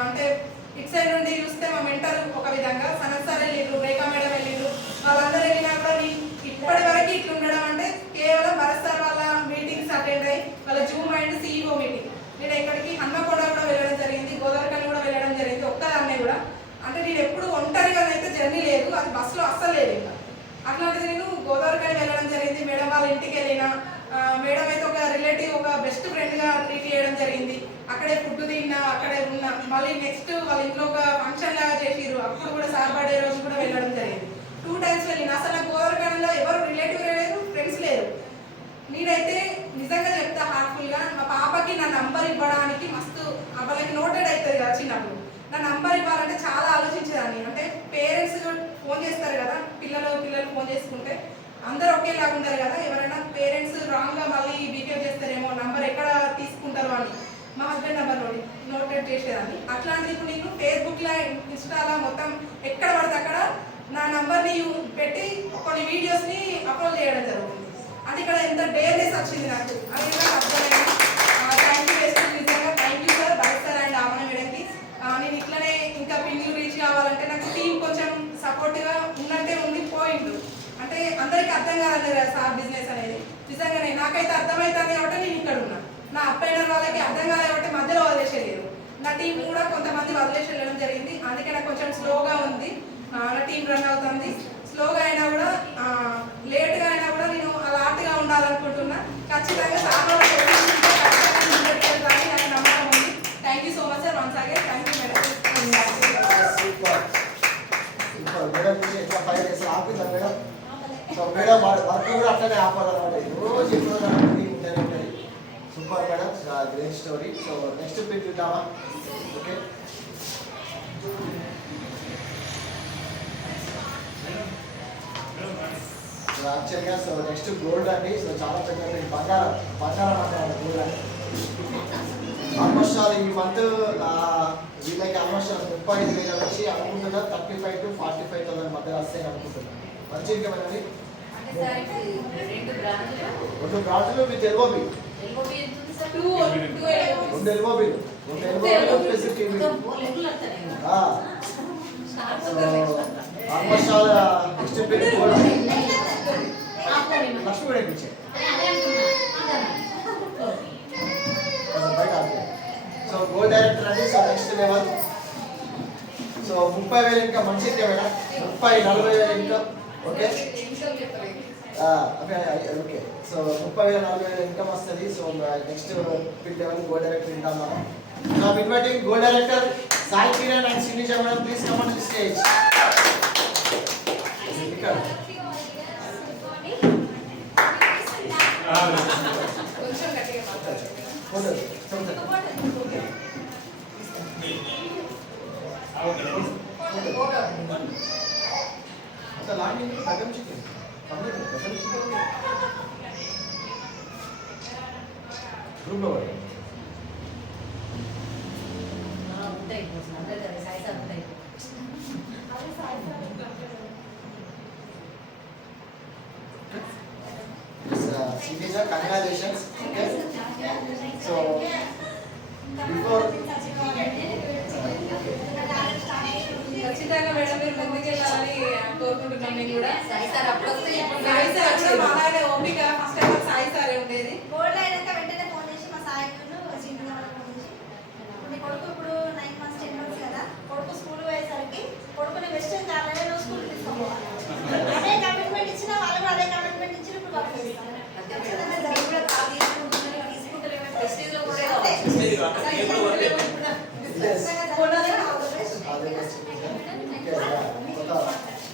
అంటే ఇటు సైడ్ నుండి చూస్తే మా మెంటర్ ఒక విధంగా, సనత్ సార్ వెళ్ళిండ్రు, రేఖా మేడం వెళ్ళిండ్రు, వాళ్ళందరూ వెళ్ళినా కూడా నేను ఇప్పటి వరకు ఇట్లా ఉండడం అంటే కేవలం భరత్ సార్ వాళ్ళ మీటింగ్స్ అటెండ్ అయ్యి, వాళ్ళ జూమ్ అండ్ CEO మీటింగ్. నేను ఎక్కడికి హన్మకొండ కూడా వెళ్ళడం జరిగింది, గోదావరికని కూడా వెళ్ళడం జరిగింది, ఒక్కదాన్నే కూడా. అంటే నేను ఎప్పుడు ఒంటరిగా అయితే జర్నీ లేదు, అది బస్సులో అస్సలు లేదు. ఇంకా అట్లాంటిది నేను గోదావరికని వెళ్ళడం జరిగింది. మేడం వాళ్ళ ఇంటికి వెళ్ళిన, మేడం అయితే ఒక రిలేటివ్, ఒక బెస్ట్ ఫ్రెండ్గా ట్రీట్ చేయడం జరిగింది. అక్కడే ఫుడ్ తిన్నా, అక్కడే ఉన్నా. మళ్ళీ నెక్స్ట్ వాళ్ళ ఇంట్లో ఒక ఫంక్షన్ లాగా చేసిర్రు, అప్పుడు కూడా సార్ బర్త్డే రోజు కూడా వెళ్ళడం జరిగింది. 2 times వెళ్ళిన. అసలు నాకు గోదావరికనిలో ఎవరు రిలేటివ్ లేరు, ఫ్రెండ్స్ లేరు. నేనైతే నిజంగా చెప్తా హార్ట్ఫుల్గా, మా పాపకి నా నంబర్ ఇవ్వడానికి మస్తు వాళ్ళకి నోటెడ్ అవుతుంది కదా చిన్నప్పుడు, నా నంబర్ ఇవ్వాలంటే చాలా ఆలోచించేదాన్ని. అంటే పేరెంట్స్ ఫోన్ చేస్తారు కదా, పిల్లలు ఫోన్ చేసుకుంటే అందరూ ఒకేలాగా ఉంటారు కదా, ఎవరైనా పేరెంట్స్ రాంగ్గా మళ్ళీ బిహేవ్ చేస్తారేమో, నంబర్ ఎక్కడ తీసుకుంటారో అని మా హస్బెండ్ నెంబర్ నోటెడ్ చేసేదాన్ని. అట్లాంటిది ఇప్పుడు నేను ఫేస్బుక్లో, ఇన్స్టాలో మొత్తం ఎక్కడ పడితే అక్కడ నా నంబర్ని పెట్టి కొన్ని వీడియోస్ని అప్లోడ్ చేయడం జరుగుతుంది. అది ఇక్కడ ఎంత డేర్నెస్ వచ్చింది నాకు, అది నాకు అర్థమైంది. థ్యాంక్ యూ వేస్తుంది నిజంగా. Thank you sir, Bharat sir and ఆమన మేడంకి. నేను ఇట్లనే ఇంకా పిన్లు రీచ్ కావాలంటే నాకు టీం కొంచెం సపోర్ట్గా ఉన్నట్టే ఉంది. పోయిండు అంటే అందరికీ అర్థం కాలేదు కదా సార్ బిజినెస్ అనేది. నిజంగానే నాకైతే అర్థమవుతుంది కాబట్టి నేను ఇక్కడ ఉన్నా. నా అప్లైనర్ వాళ్ళకి అర్థం కాలేదు కాబట్టి మధ్యలో వదిలేసేయలేదు. నా టీం కూడా కొంతమంది వదిలేసి వెళ్ళడం జరిగింది. అందుకే నాకు కొంచెం స్లోగా ఉంది, నా టీం రన్ అవుతుంది. స్లోగా అయినా కూడా, లేట్గా అయినా కూడా నేను అలాంటిగా ఉండాలనుకుంటున్నా. ఖచ్చితంగా చాలా నాకు నమ్మకం ఉంది. Thank you so much sir, once again thank you madam. Madam నుంచి ఎట్లా 5 days ఆపిందా మేడం? సో మేడం వర్క్ కూడా అట్లనే ఆపాలన్నమాట. రోజు ఉంటేనే ఉంటుంది. Super madam, great story. So next pic చూద్దామా? ఓకే, యాక్చువల్గా సో నెక్స్ట్ గోల్డ్ అండి. సో చాలా పెద్ద బంగారం అంటారు గోల్డ్ అని. ఆల్మోస్ట్ ఈ మంత్ వీళ్ళకి ఆల్మోస్ట్ 35,000 వచ్చి అనుకుంటున్నారు 35,000 to 45,000 మధ్య వస్తాయి అనుకుంటున్నారు. మంచి ఇన్కమ్ అండి. అంటే సార్ ఇప్పుడు 2 బ్రాంచ్లు 2 బ్రాంచ్లు విత్ ఎల్ఓబి, ఎల్ఓబి ఎంత ఉంది సార్? 2 ఎల్ఓబిలు plus TV. Almost next period gold Lakshmi కూడా ఇచ్చే సో గోల్డ్ డైరెక్టర్ అండి. సో నెక్స్ట్ లెవెల్ సో 30,000 ఇంకా మంచి ఇన్కమ్ అయినా 30,000-40,000 income. Okay okay so 30,000-40,000 income వస్తుంది. So next field level gold director వింటాం మనం. Now inviting gold director Sai Kiran and Sinisha madam, please come on the stage. కొంచెం గట్టిగా మాట్లాడండి. Group లో ఉంటాయి అందరూ కదా సాయి సార్ ఉంటాయి. Sinisha, congratulations. Okay. So before ఖచ్చితంగా మేడం మీరు ముందుకెళ్ళాలని కోరుకుంటున్నాం. మేము కూడా సాయి సార్ అప్పుడు వస్తే ఇప్పుడు సాయి సార్ కూడా మాలాగే ఓపిక ఫస్ట్ టైం సాయి సారే ఉండేది. గోల్డ్ అయినాక వెంటనే ఫోన్ చేసి మా సాయికును చింటూ ఫోన్ చేసి నీ కొడుకు ఇప్పుడు 9 months 10 months కదా, కొడుకు స్కూల్ పోయేసరికి కొడుకుని వెస్టర్న్ కావాలని నువ్వు స్కూల్ తీసుకోవాలి. అదే కమిట్మెంట్ ఇచ్చిన వాళ్ళు కూడా అదే కమిట్మెంట్ ఇచ్చిన ఇప్పుడు పంపిస్తాను. కూడా కాదు తీసుకుంటలేము ప్రెస్టీజ్ లో కూడా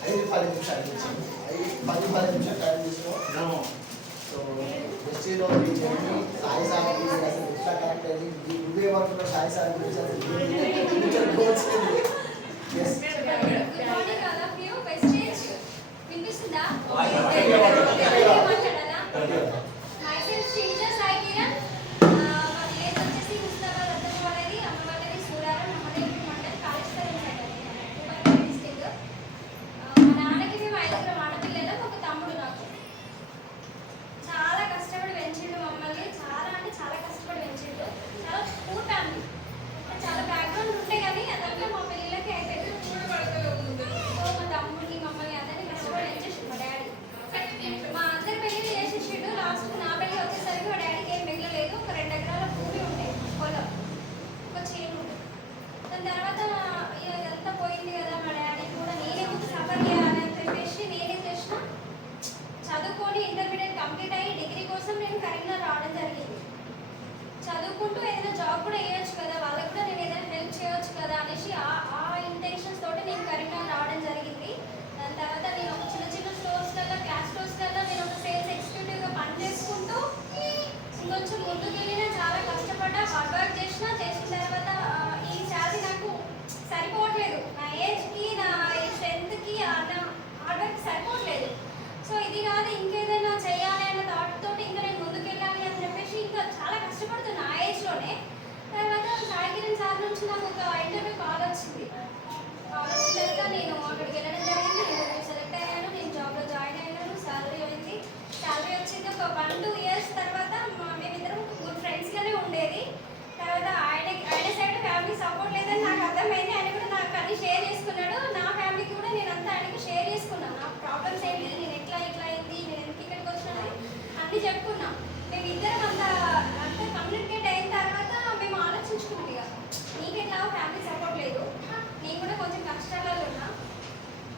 ఐదు 10 నిమిషాలు టైం తీసుకో. సో దృష్టిలో ఈ జర్నీ సాయి సార్ అసలు ఎట్లా కనెక్ట్ అయింది, ఈ హృదయ వర్గంలో సాయి సార్ గురించి వినిపిస్తుందా? చదువుకుంటూ ఏదైనా జాబ్ కూడా వేయొచ్చు కదా, వాళ్ళకి కూడా నేను ఏదైనా హెల్ప్ చేయొచ్చు కదా అనేసి ఆ ఇంటెన్షన్స్ తోటి నేను కరీంనగర్ రావడం జరిగింది. దాని తర్వాత నేను ఒక చిన్న చిన్న స్టోర్స్లలో క్లాస్ స్టోర్స్లలో నేను ఒక సేల్స్ ఎగ్జిక్యూటివ్గా పని చేసుకుంటూ ఇంకొంచెం ముందుకు వెళ్ళినా చాలా కష్టపడ్డా హార్డ్ వర్క్ చేసిన తర్వాత ఈ శాలరీ నాకు సరిపోవట్లేదు, నా ఏజ్కి నా స్ట్రెంత్కి నా హార్డ్ వర్క్ సరిపోవట్లేదు. సో ఇది కాదు ఇంకేదైనా చేయాలి అన్న థాట్ తోటి ఇంకా నేను ముందుకు వెళ్ళాలి అని చెప్పేసి ఇంకా చాలా కష్టపడుతున్నా ఆ ఏజ్లోనే. తర్వాత సాయి కిరణ్ సార్ నుంచి నాకు ఒక ఇంటర్వ్యూ కాల్ వచ్చింది. కాల్ వచ్చిన తర్వాత నేను అక్కడికి వెళ్ళడం జరిగింది. నేను సెలెక్ట్ అయ్యాను, నేను జాబ్లో జాయిన్ అయ్యాను, శాలరీ అయింది. శాలరీ వచ్చింది ఒక 1-2 years తర్వాత మేమిద్దరం గుడ్ ఫ్రెండ్స్గానే ఉండేది. తర్వాత ఆయన సైడ్ ఫ్యామిలీ సపోర్ట్ లేదని నాకు అర్థమైంది. ఆయన కూడా నాకు అన్ని షేర్ చేసుకున్నాడు, నా ఫ్యామిలీకి కూడా నేను అంతా ఆయనకి షేర్ చేసుకున్నాను. నాకు ప్రాబ్లమ్స్ ఏం లేదు, నేను ఇట్లా అయింది, నేను ఎందుకు ఇక్కడికి వచ్చినాను అన్నీ చెప్పుకున్నాం. మేమిద్దరం అంత కమ్యూనికేట్ అయిన తర్వాత మేము ఆలోచించుకున్నాం, ఇక నీకు ఎట్లా ఫ్యామిలీ సపోర్ట్ లేదు, నేను కూడా కొంచెం కష్టాలలో ఉన్నా,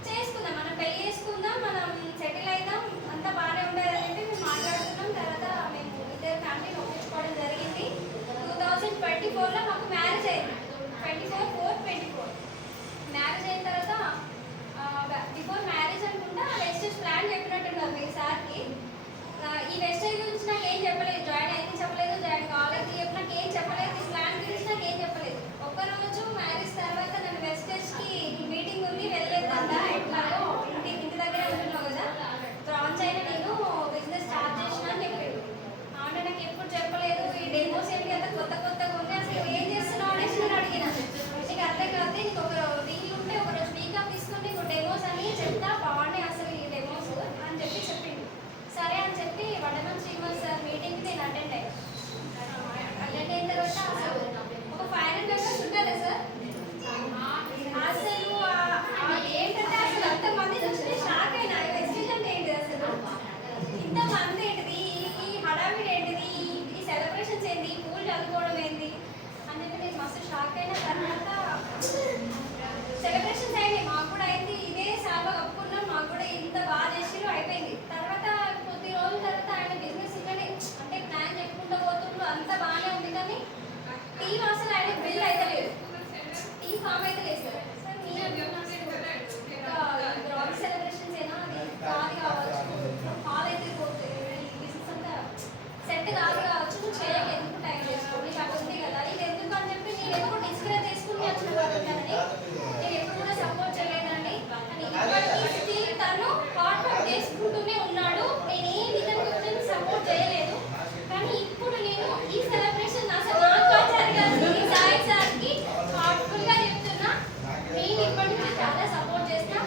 చేసుకుందాం, మనం పెళ్లి చేసుకుందాం, మనం సెటిల్ అయిదాం, అంతా బాగానే ఉండేదని చెప్పి మేము మాట్లాడుకున్నాం. తర్వాత మేము ఇద్దరు ఫ్యామిలీని ఒప్పించుకోవడం జరిగింది. 2024లో మాకు మ్యారేజ్ అయింది. 24/4/24 మ్యారేజ్ అయిన తర్వాత బిఫోర్ మ్యారేజ్ అనుకుంటా వెస్టేజ్ ప్లాన్ చెప్పినట్టున్నారు మీ సార్కి. ఈ వెస్టేజ్ గురించి నాకు ఏం చెప్పలేదు, జాయిన్ అయింది చెప్పలేదు, జాయిన్ కాలేజ్ చెప్పి నాకు ఏం చెప్పలేదు, ఈ ప్లాన్ గురించి నాకు ఏం చెప్పలేదు. ఒక్కరోజు మ్యారేజ్ తర్వాత నన్ను వెస్టేజ్కి మీటింగ్ ఉంది వెళ్ళలేదంట, ఎట్లాగో ఇంటి దగ్గరే ఉంటున్నావు స్టార్ట్ అయిన తర్వాత సెలబ్రేషన్స్ అయినాయి, మాకు కూడా అయింది. ఇదే సాల్వా కప్పుకున్నాం, మాకు కూడా ఇంత బాగా చేసిరు, అయిపోయింది. తర్వాత కొద్ది రోజుల తర్వాత ఆయన బిజినెస్ ఇట్లనే అంటే ప్లాన్ చెప్పుకుంటూ పోతుండ్రు, అంత బాగానే ఉంది. కానీ టీం అసలు ఆయన బిల్డ్ అయితే లేదు, టీం ఫామ్ అయితే లేదు సార్. సార్ మీ గ్రౌండ్ సెలబ్రేషన్స్ అయినా అది కాదు కావచ్చు, హాల్ అయితే పోతుంది, బిజినెస్ అంతా సెట్ కాదు కావచ్చు, నువ్వు చేయక ఎందుకు టైం చేసుకోండి, నాకు ఉంది కదా ఇది ఎందుకు అని చెప్పి నేను ఎందుకు డిస్కరేజ్ చేసుకుని వచ్చిన వాళ్ళని నేను ఎప్పుడు కూడా సపోర్ట్ చేయలేదండి. కానీ తను హార్ట్ వర్క్ చేసుకుంటూనే ఉన్నాడు, నేను ఏ విధంగా సపోర్ట్ చేయలేదు. కానీ ఇప్పుడు నేను ఈ సెలబ్రేషన్ అసలు నాకు జరిగాల్సింది సాయి సార్కి హార్ట్ఫుల్గా చెప్తున్నా, నేను ఇప్పటి నుంచి చాలా సపోర్ట్ చేస్తా.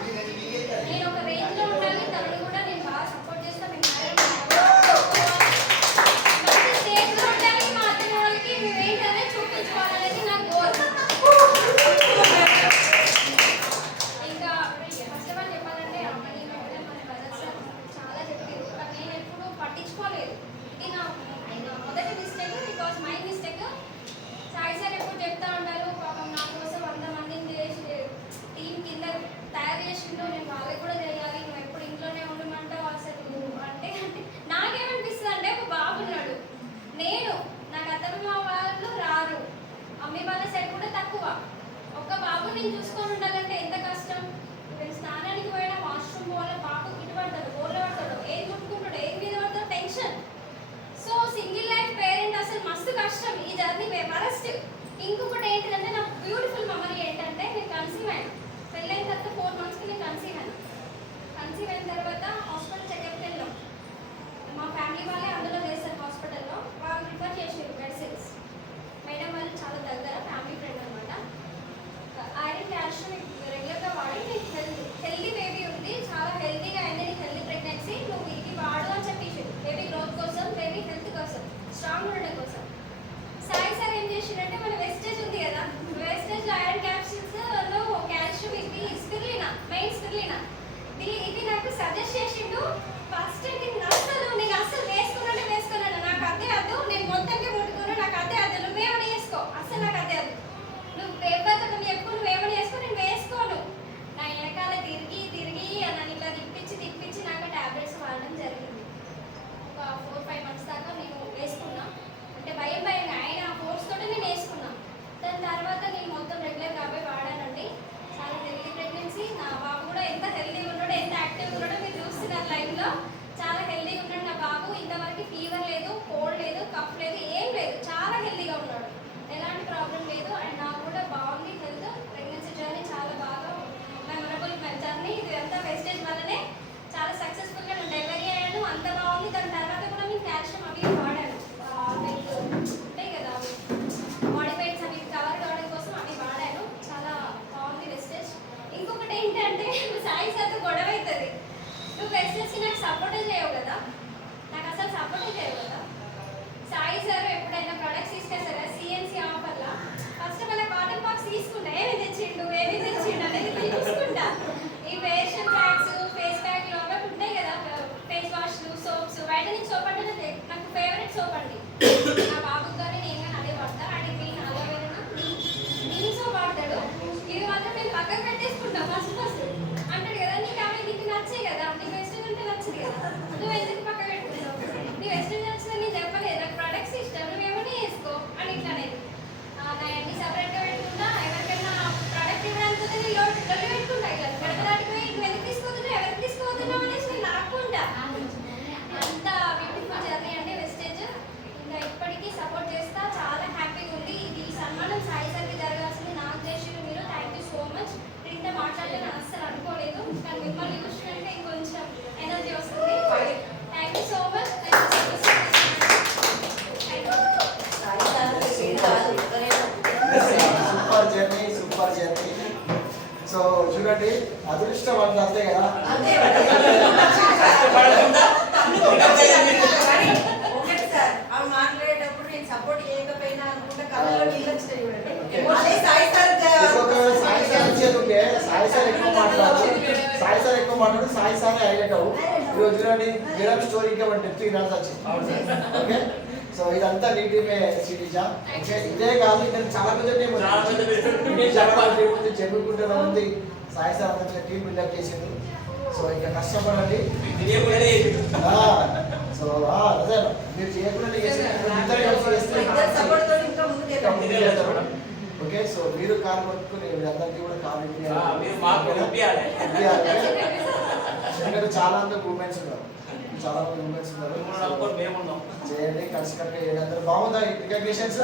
నేను ఒక రేంజ్లో ఉండాలి, తనని కూడా నేను బాగా సపోర్ట్ చేస్తా. మంచి స్టేజ్లో ఉండాలి, మా అతని వాళ్ళకి మేమేంటనే చూపించుకోవాలనేది నా గోల్. ఇంకా ఫస్ట్ ఆఫ్ ఆల్ చెప్పాలంటే అమ్మని మేడం మన బ్రదర్ సార్ చాలా చెప్పారు, కానీ నేను ఎప్పుడు పట్టించుకోలేదు. ఇది నా మొదటి mistake, because my mistake. Sai sir ఎప్పుడు చెప్తా ఉంటారు, పాపం నా కోసం 100 మందిని చేసి టీం కింద తయారు చేసిండు, నేను వాళ్ళకి కూడా చేయాలి, నువ్వు ఎప్పుడు ఇంట్లోనే ఉండమంటావు అసలు అంటే నాకేమనిపిస్తుంది అంటే ఒక బాబు ఉన్నాడు, నాకు అత్తమ్మ వాళ్ళు రారు, అమ్మి వాళ్ళ సైడ్ కూడా తక్కువ, ఒక బాబు నేను చూసుకొని ఉండాలంటే ఎంత కష్టం. నేను స్నానానికి పోయినా వాష్రూమ్ పోవాలి, బాబు గిట్టు పడతాడు, బోర్లో పడతాడు, ఏది ముట్టుకుంటాడు, ఏది మీద పడతాడు, tension. So single life parent అసలు మస్తు కష్టం, ఈ జర్నీ వరస్ట్. ఇంకొకటి ఏంటంటే నా బ్యూటిఫుల్ మెమరీ ఏంటంటే నేను కన్సీవ్ అయినా, పెళ్ళైన తర్వాత 4 monthsకి నేను కన్సీవ్ అయినా. కన్సీవ్ అయిన తర్వాత హాస్పిటల్ చెకప్కి వెళ్ళాం, మా ఫ్యామిలీ వాళ్ళే అందులో వేశారు హాస్పిటల్లో, వాళ్ళు రిఫర్ చేసారు మెడిసిన్స్. మేడం వాళ్ళు చాలా దగ్గర ఫ్యామిలీ ఫ్రెండ్ అనమాట. ఐరన్ క్యాల్షియం రెగ్యులర్గా వాడి నీకు హెల్దీ బేబీ ఉంది, చాలా హెల్దీగా అయింది, నీకు హెల్దీ ప్రెగ్నెన్సీ, నువ్వు ఇది వాడు అని చెప్పేసారు. బేబీ గ్రోత్ కోసం, బేబీ హెల్త్ కోసం, స్ట్రాంగ్ ఉండడం కోసం. సాయి సార్ ఏం చేసిండంటే మన వెస్టేజ్ ఉంది కదా, వెస్టేజ్లో ఐరన్ క్యాప్సిల్స్లో కాల్షియం ఇది స్పిరులినా, మెయిన్ స్పిరులినా, ఇది నాకు సజెస్ట్ చేసిండు. ఫస్ట్ నేను అస్సలు వేసుకున్నాను, నాకు అదే అద్దు, నేను మొత్తంగా ముట్టుకున్నాను, నాకు అదే అద్దు, నువ్వేమని వేసుకో, అస్సలు నాకు అదే అద్దు, నువ్వు పేపర్తో చెప్పు, నువ్వేమని వేసుకో, నేను వేసుకోను. నా వెనకాల తిరిగి నన్ను ఇట్లా తిప్పించి నాకు టాబ్లెట్స్ వాడడం జరిగింది. ఒక 4-5 months దాకా నేను వేసుకున్నా, అంటే భయంగా ఆయన ఫోర్స్ తోటి నేను వేసుకున్నా. దాని తర్వాత నేను మొత్తం రెగ్యులర్ కాబట్టి వాడానండి. చాలా హెల్తీ ప్రెగ్నెన్సీ, నా బాబు కూడా ఎంత హెల్తీగా ఉన్నాడో, ఎంత యాక్టివ్గా ఉన్నాడో మీరు చూస్తున్నారు లైవ్లో. చాలా హెల్తీగా ఉన్నాడు నా బాబు, ఇంతవరకు ఫీవర్ లేదు, కోల్డ్ లేదు, కఫ్ లేదు, ఏం లేదు, చాలా హెల్తీగా ఉన్నాడు, ఎలాంటి ప్రాబ్లం లేదు. అండ్ నాకు కూడా బాగుంది హెల్త్. ప్రెగ్నెన్సీ జర్నీ చాలా బాగా మెమరబుల్ జర్నీ, ఇది అంతా వెస్టేజ్ వల్లనే చాలా సక్సెస్ఫుల్గా నేను డెలివరీ అయ్యాను, అంత బాగుంది. దాని తర్వాత కూడా నేను కాల్షియం అవి వాడాను, ఉంటాయి కదా బాడీ పెయిన్స్ అవి కవర్ కావడం కోసం అవి వాడాను, చాలా బాగుంది వెస్టేజ్. ఇంకొకటి ఏంటంటే సాయి సార్తో గొడవ అవుతుంది, నువ్వు వెస్టేజ్కి నాకు సపోర్టే చేయవు కదా, నాకు అసలు సపోర్టే చేయవు కదా. సాయి సార్ ఎప్పుడైనా ప్రొడక్ట్స్ తీసుకొస్తారా సిఎన్సీ ఆఫర్లా, ఫస్ట్ మన కాటన్ బాక్స్ తీసుకుంటా, ఏమి తెచ్చిండు అనేది తీసుకుంటా. ఈ ఫేషియల్ ప్యాక్స్, ఫేస్ ప్యాక్లు అవి ఉంటాయి కదా, ఫేస్ వాష్లు, సోప్స్, వైటనింగ్ సోప్ అంటే నాకు ఫేవరెట్ సోప్ అండి. నా బాబుకి కానీ నేను కానీ అదే వాడతా, అది గ్రీన్ అలోవేరా నీమ్ సోప్ వాడతాడు. ఇది మాత్రం నేను పక్కకు పెట్టేసుకుంటా ఫస్ట్ అంటాడు కదా, నీకు నచ్చాయి కదా, నీకు వెస్టర్న్ అంటే నచ్చింది కదా, నువ్వు ఎందుకు పక్క పెట్టుకుంటావు, నీ వెస్టర్న్ నచ్చిందని నేను చెప్పలేదు, నాకు ప్రొడక్ట్స్ ఇష్టం, నువ్వేమని వేసుకో అని ఇట్లా అనేది. నా అన్ని సపరేట్గా పెట్టుకుంటా, ఎవరికైనా ప్రోడక్ట్ ఇవ్వడానికి నేను లొల్లి పెట్టుకుంటా, ఇలా గడప దాటిపోయి నువ్వు ఎందుకు తీసుకోవద్దు, ఎవరికి తీసుకోవద్దున్నావు అనేసి నేను లాక్కుంటా. అంత బ్యూటిఫుల్ జర్నీ అంటే వెస్టేజ్. ఇంకా ఇప్పటికీ సపోర్ట్ చేస్తా, చాలా హ్యాపీగా ఉంది. ఇది సన్మానం సాయి సార్కి జరగాల్సింది, నాకు చేసిరు మీరు, థ్యాంక్ యూ సో మచ్. ఇంత మాట్లాడితే నేను అస్సలు అనుకోలేదు, కానీ మిమ్మల్ని చూసినట్టే ఇంకొంచెం ఎనర్జీ వస్తుంది. Thank you so much. Super journey. So చూడండి, అదృష్టం అంటే అంతే కదా. ఒకటి సార్, అవి మాట్లాడేటప్పుడు నేను సపోర్ట్ చేయకపోయినా అనుకుంటే కళ్ళలో నీళ్ళు వచ్చినాయి చూడండి. అదే సాయి సార్ సాయి సార్ వచ్చేందుకే సాయి సార్ ఎక్కువ మాట్లాడు, సాయి సార్ హైలైట్ అవ్వు. ఈరోజు చూడండి, మేడం స్టోరీ ఇంకా మన డెప్త్ వినాల్సి వచ్చింది. ఓకే, సో ఇదంతా నీ టీమే శ్రీనిజ. ఓకే, ఇదే కాదు ఇంకా చాలా పెద్ద టీం చాలా పెద్ద team. చెప్పుకుంటున్న ఉంది. సాయి సార్ అంతా టీం బిల్డప్ చేసింది. సో ఇంకా కష్టపడండి. సో అదే మీరు చేయకుండా ఇద్దరు సపోర్ట్ తోటి ఇంకా ముందుకెళ్ళండి. ఓకే, సో మీరు కార్ కొట్టుకుని అందరికీ కూడా కార్ మీరు మాకు పంపించాలి. ఎందుకంటే చాలా మంది మూమెంట్స్ ఉన్నారు, చాలా మంది మూమెంట్స్ ఉన్నారు. మేము ఉన్నాం. చేయండి, కలిసి కట్టుగా చేయండి. అందరూ బాగుందా రికగ్నిషన్స్?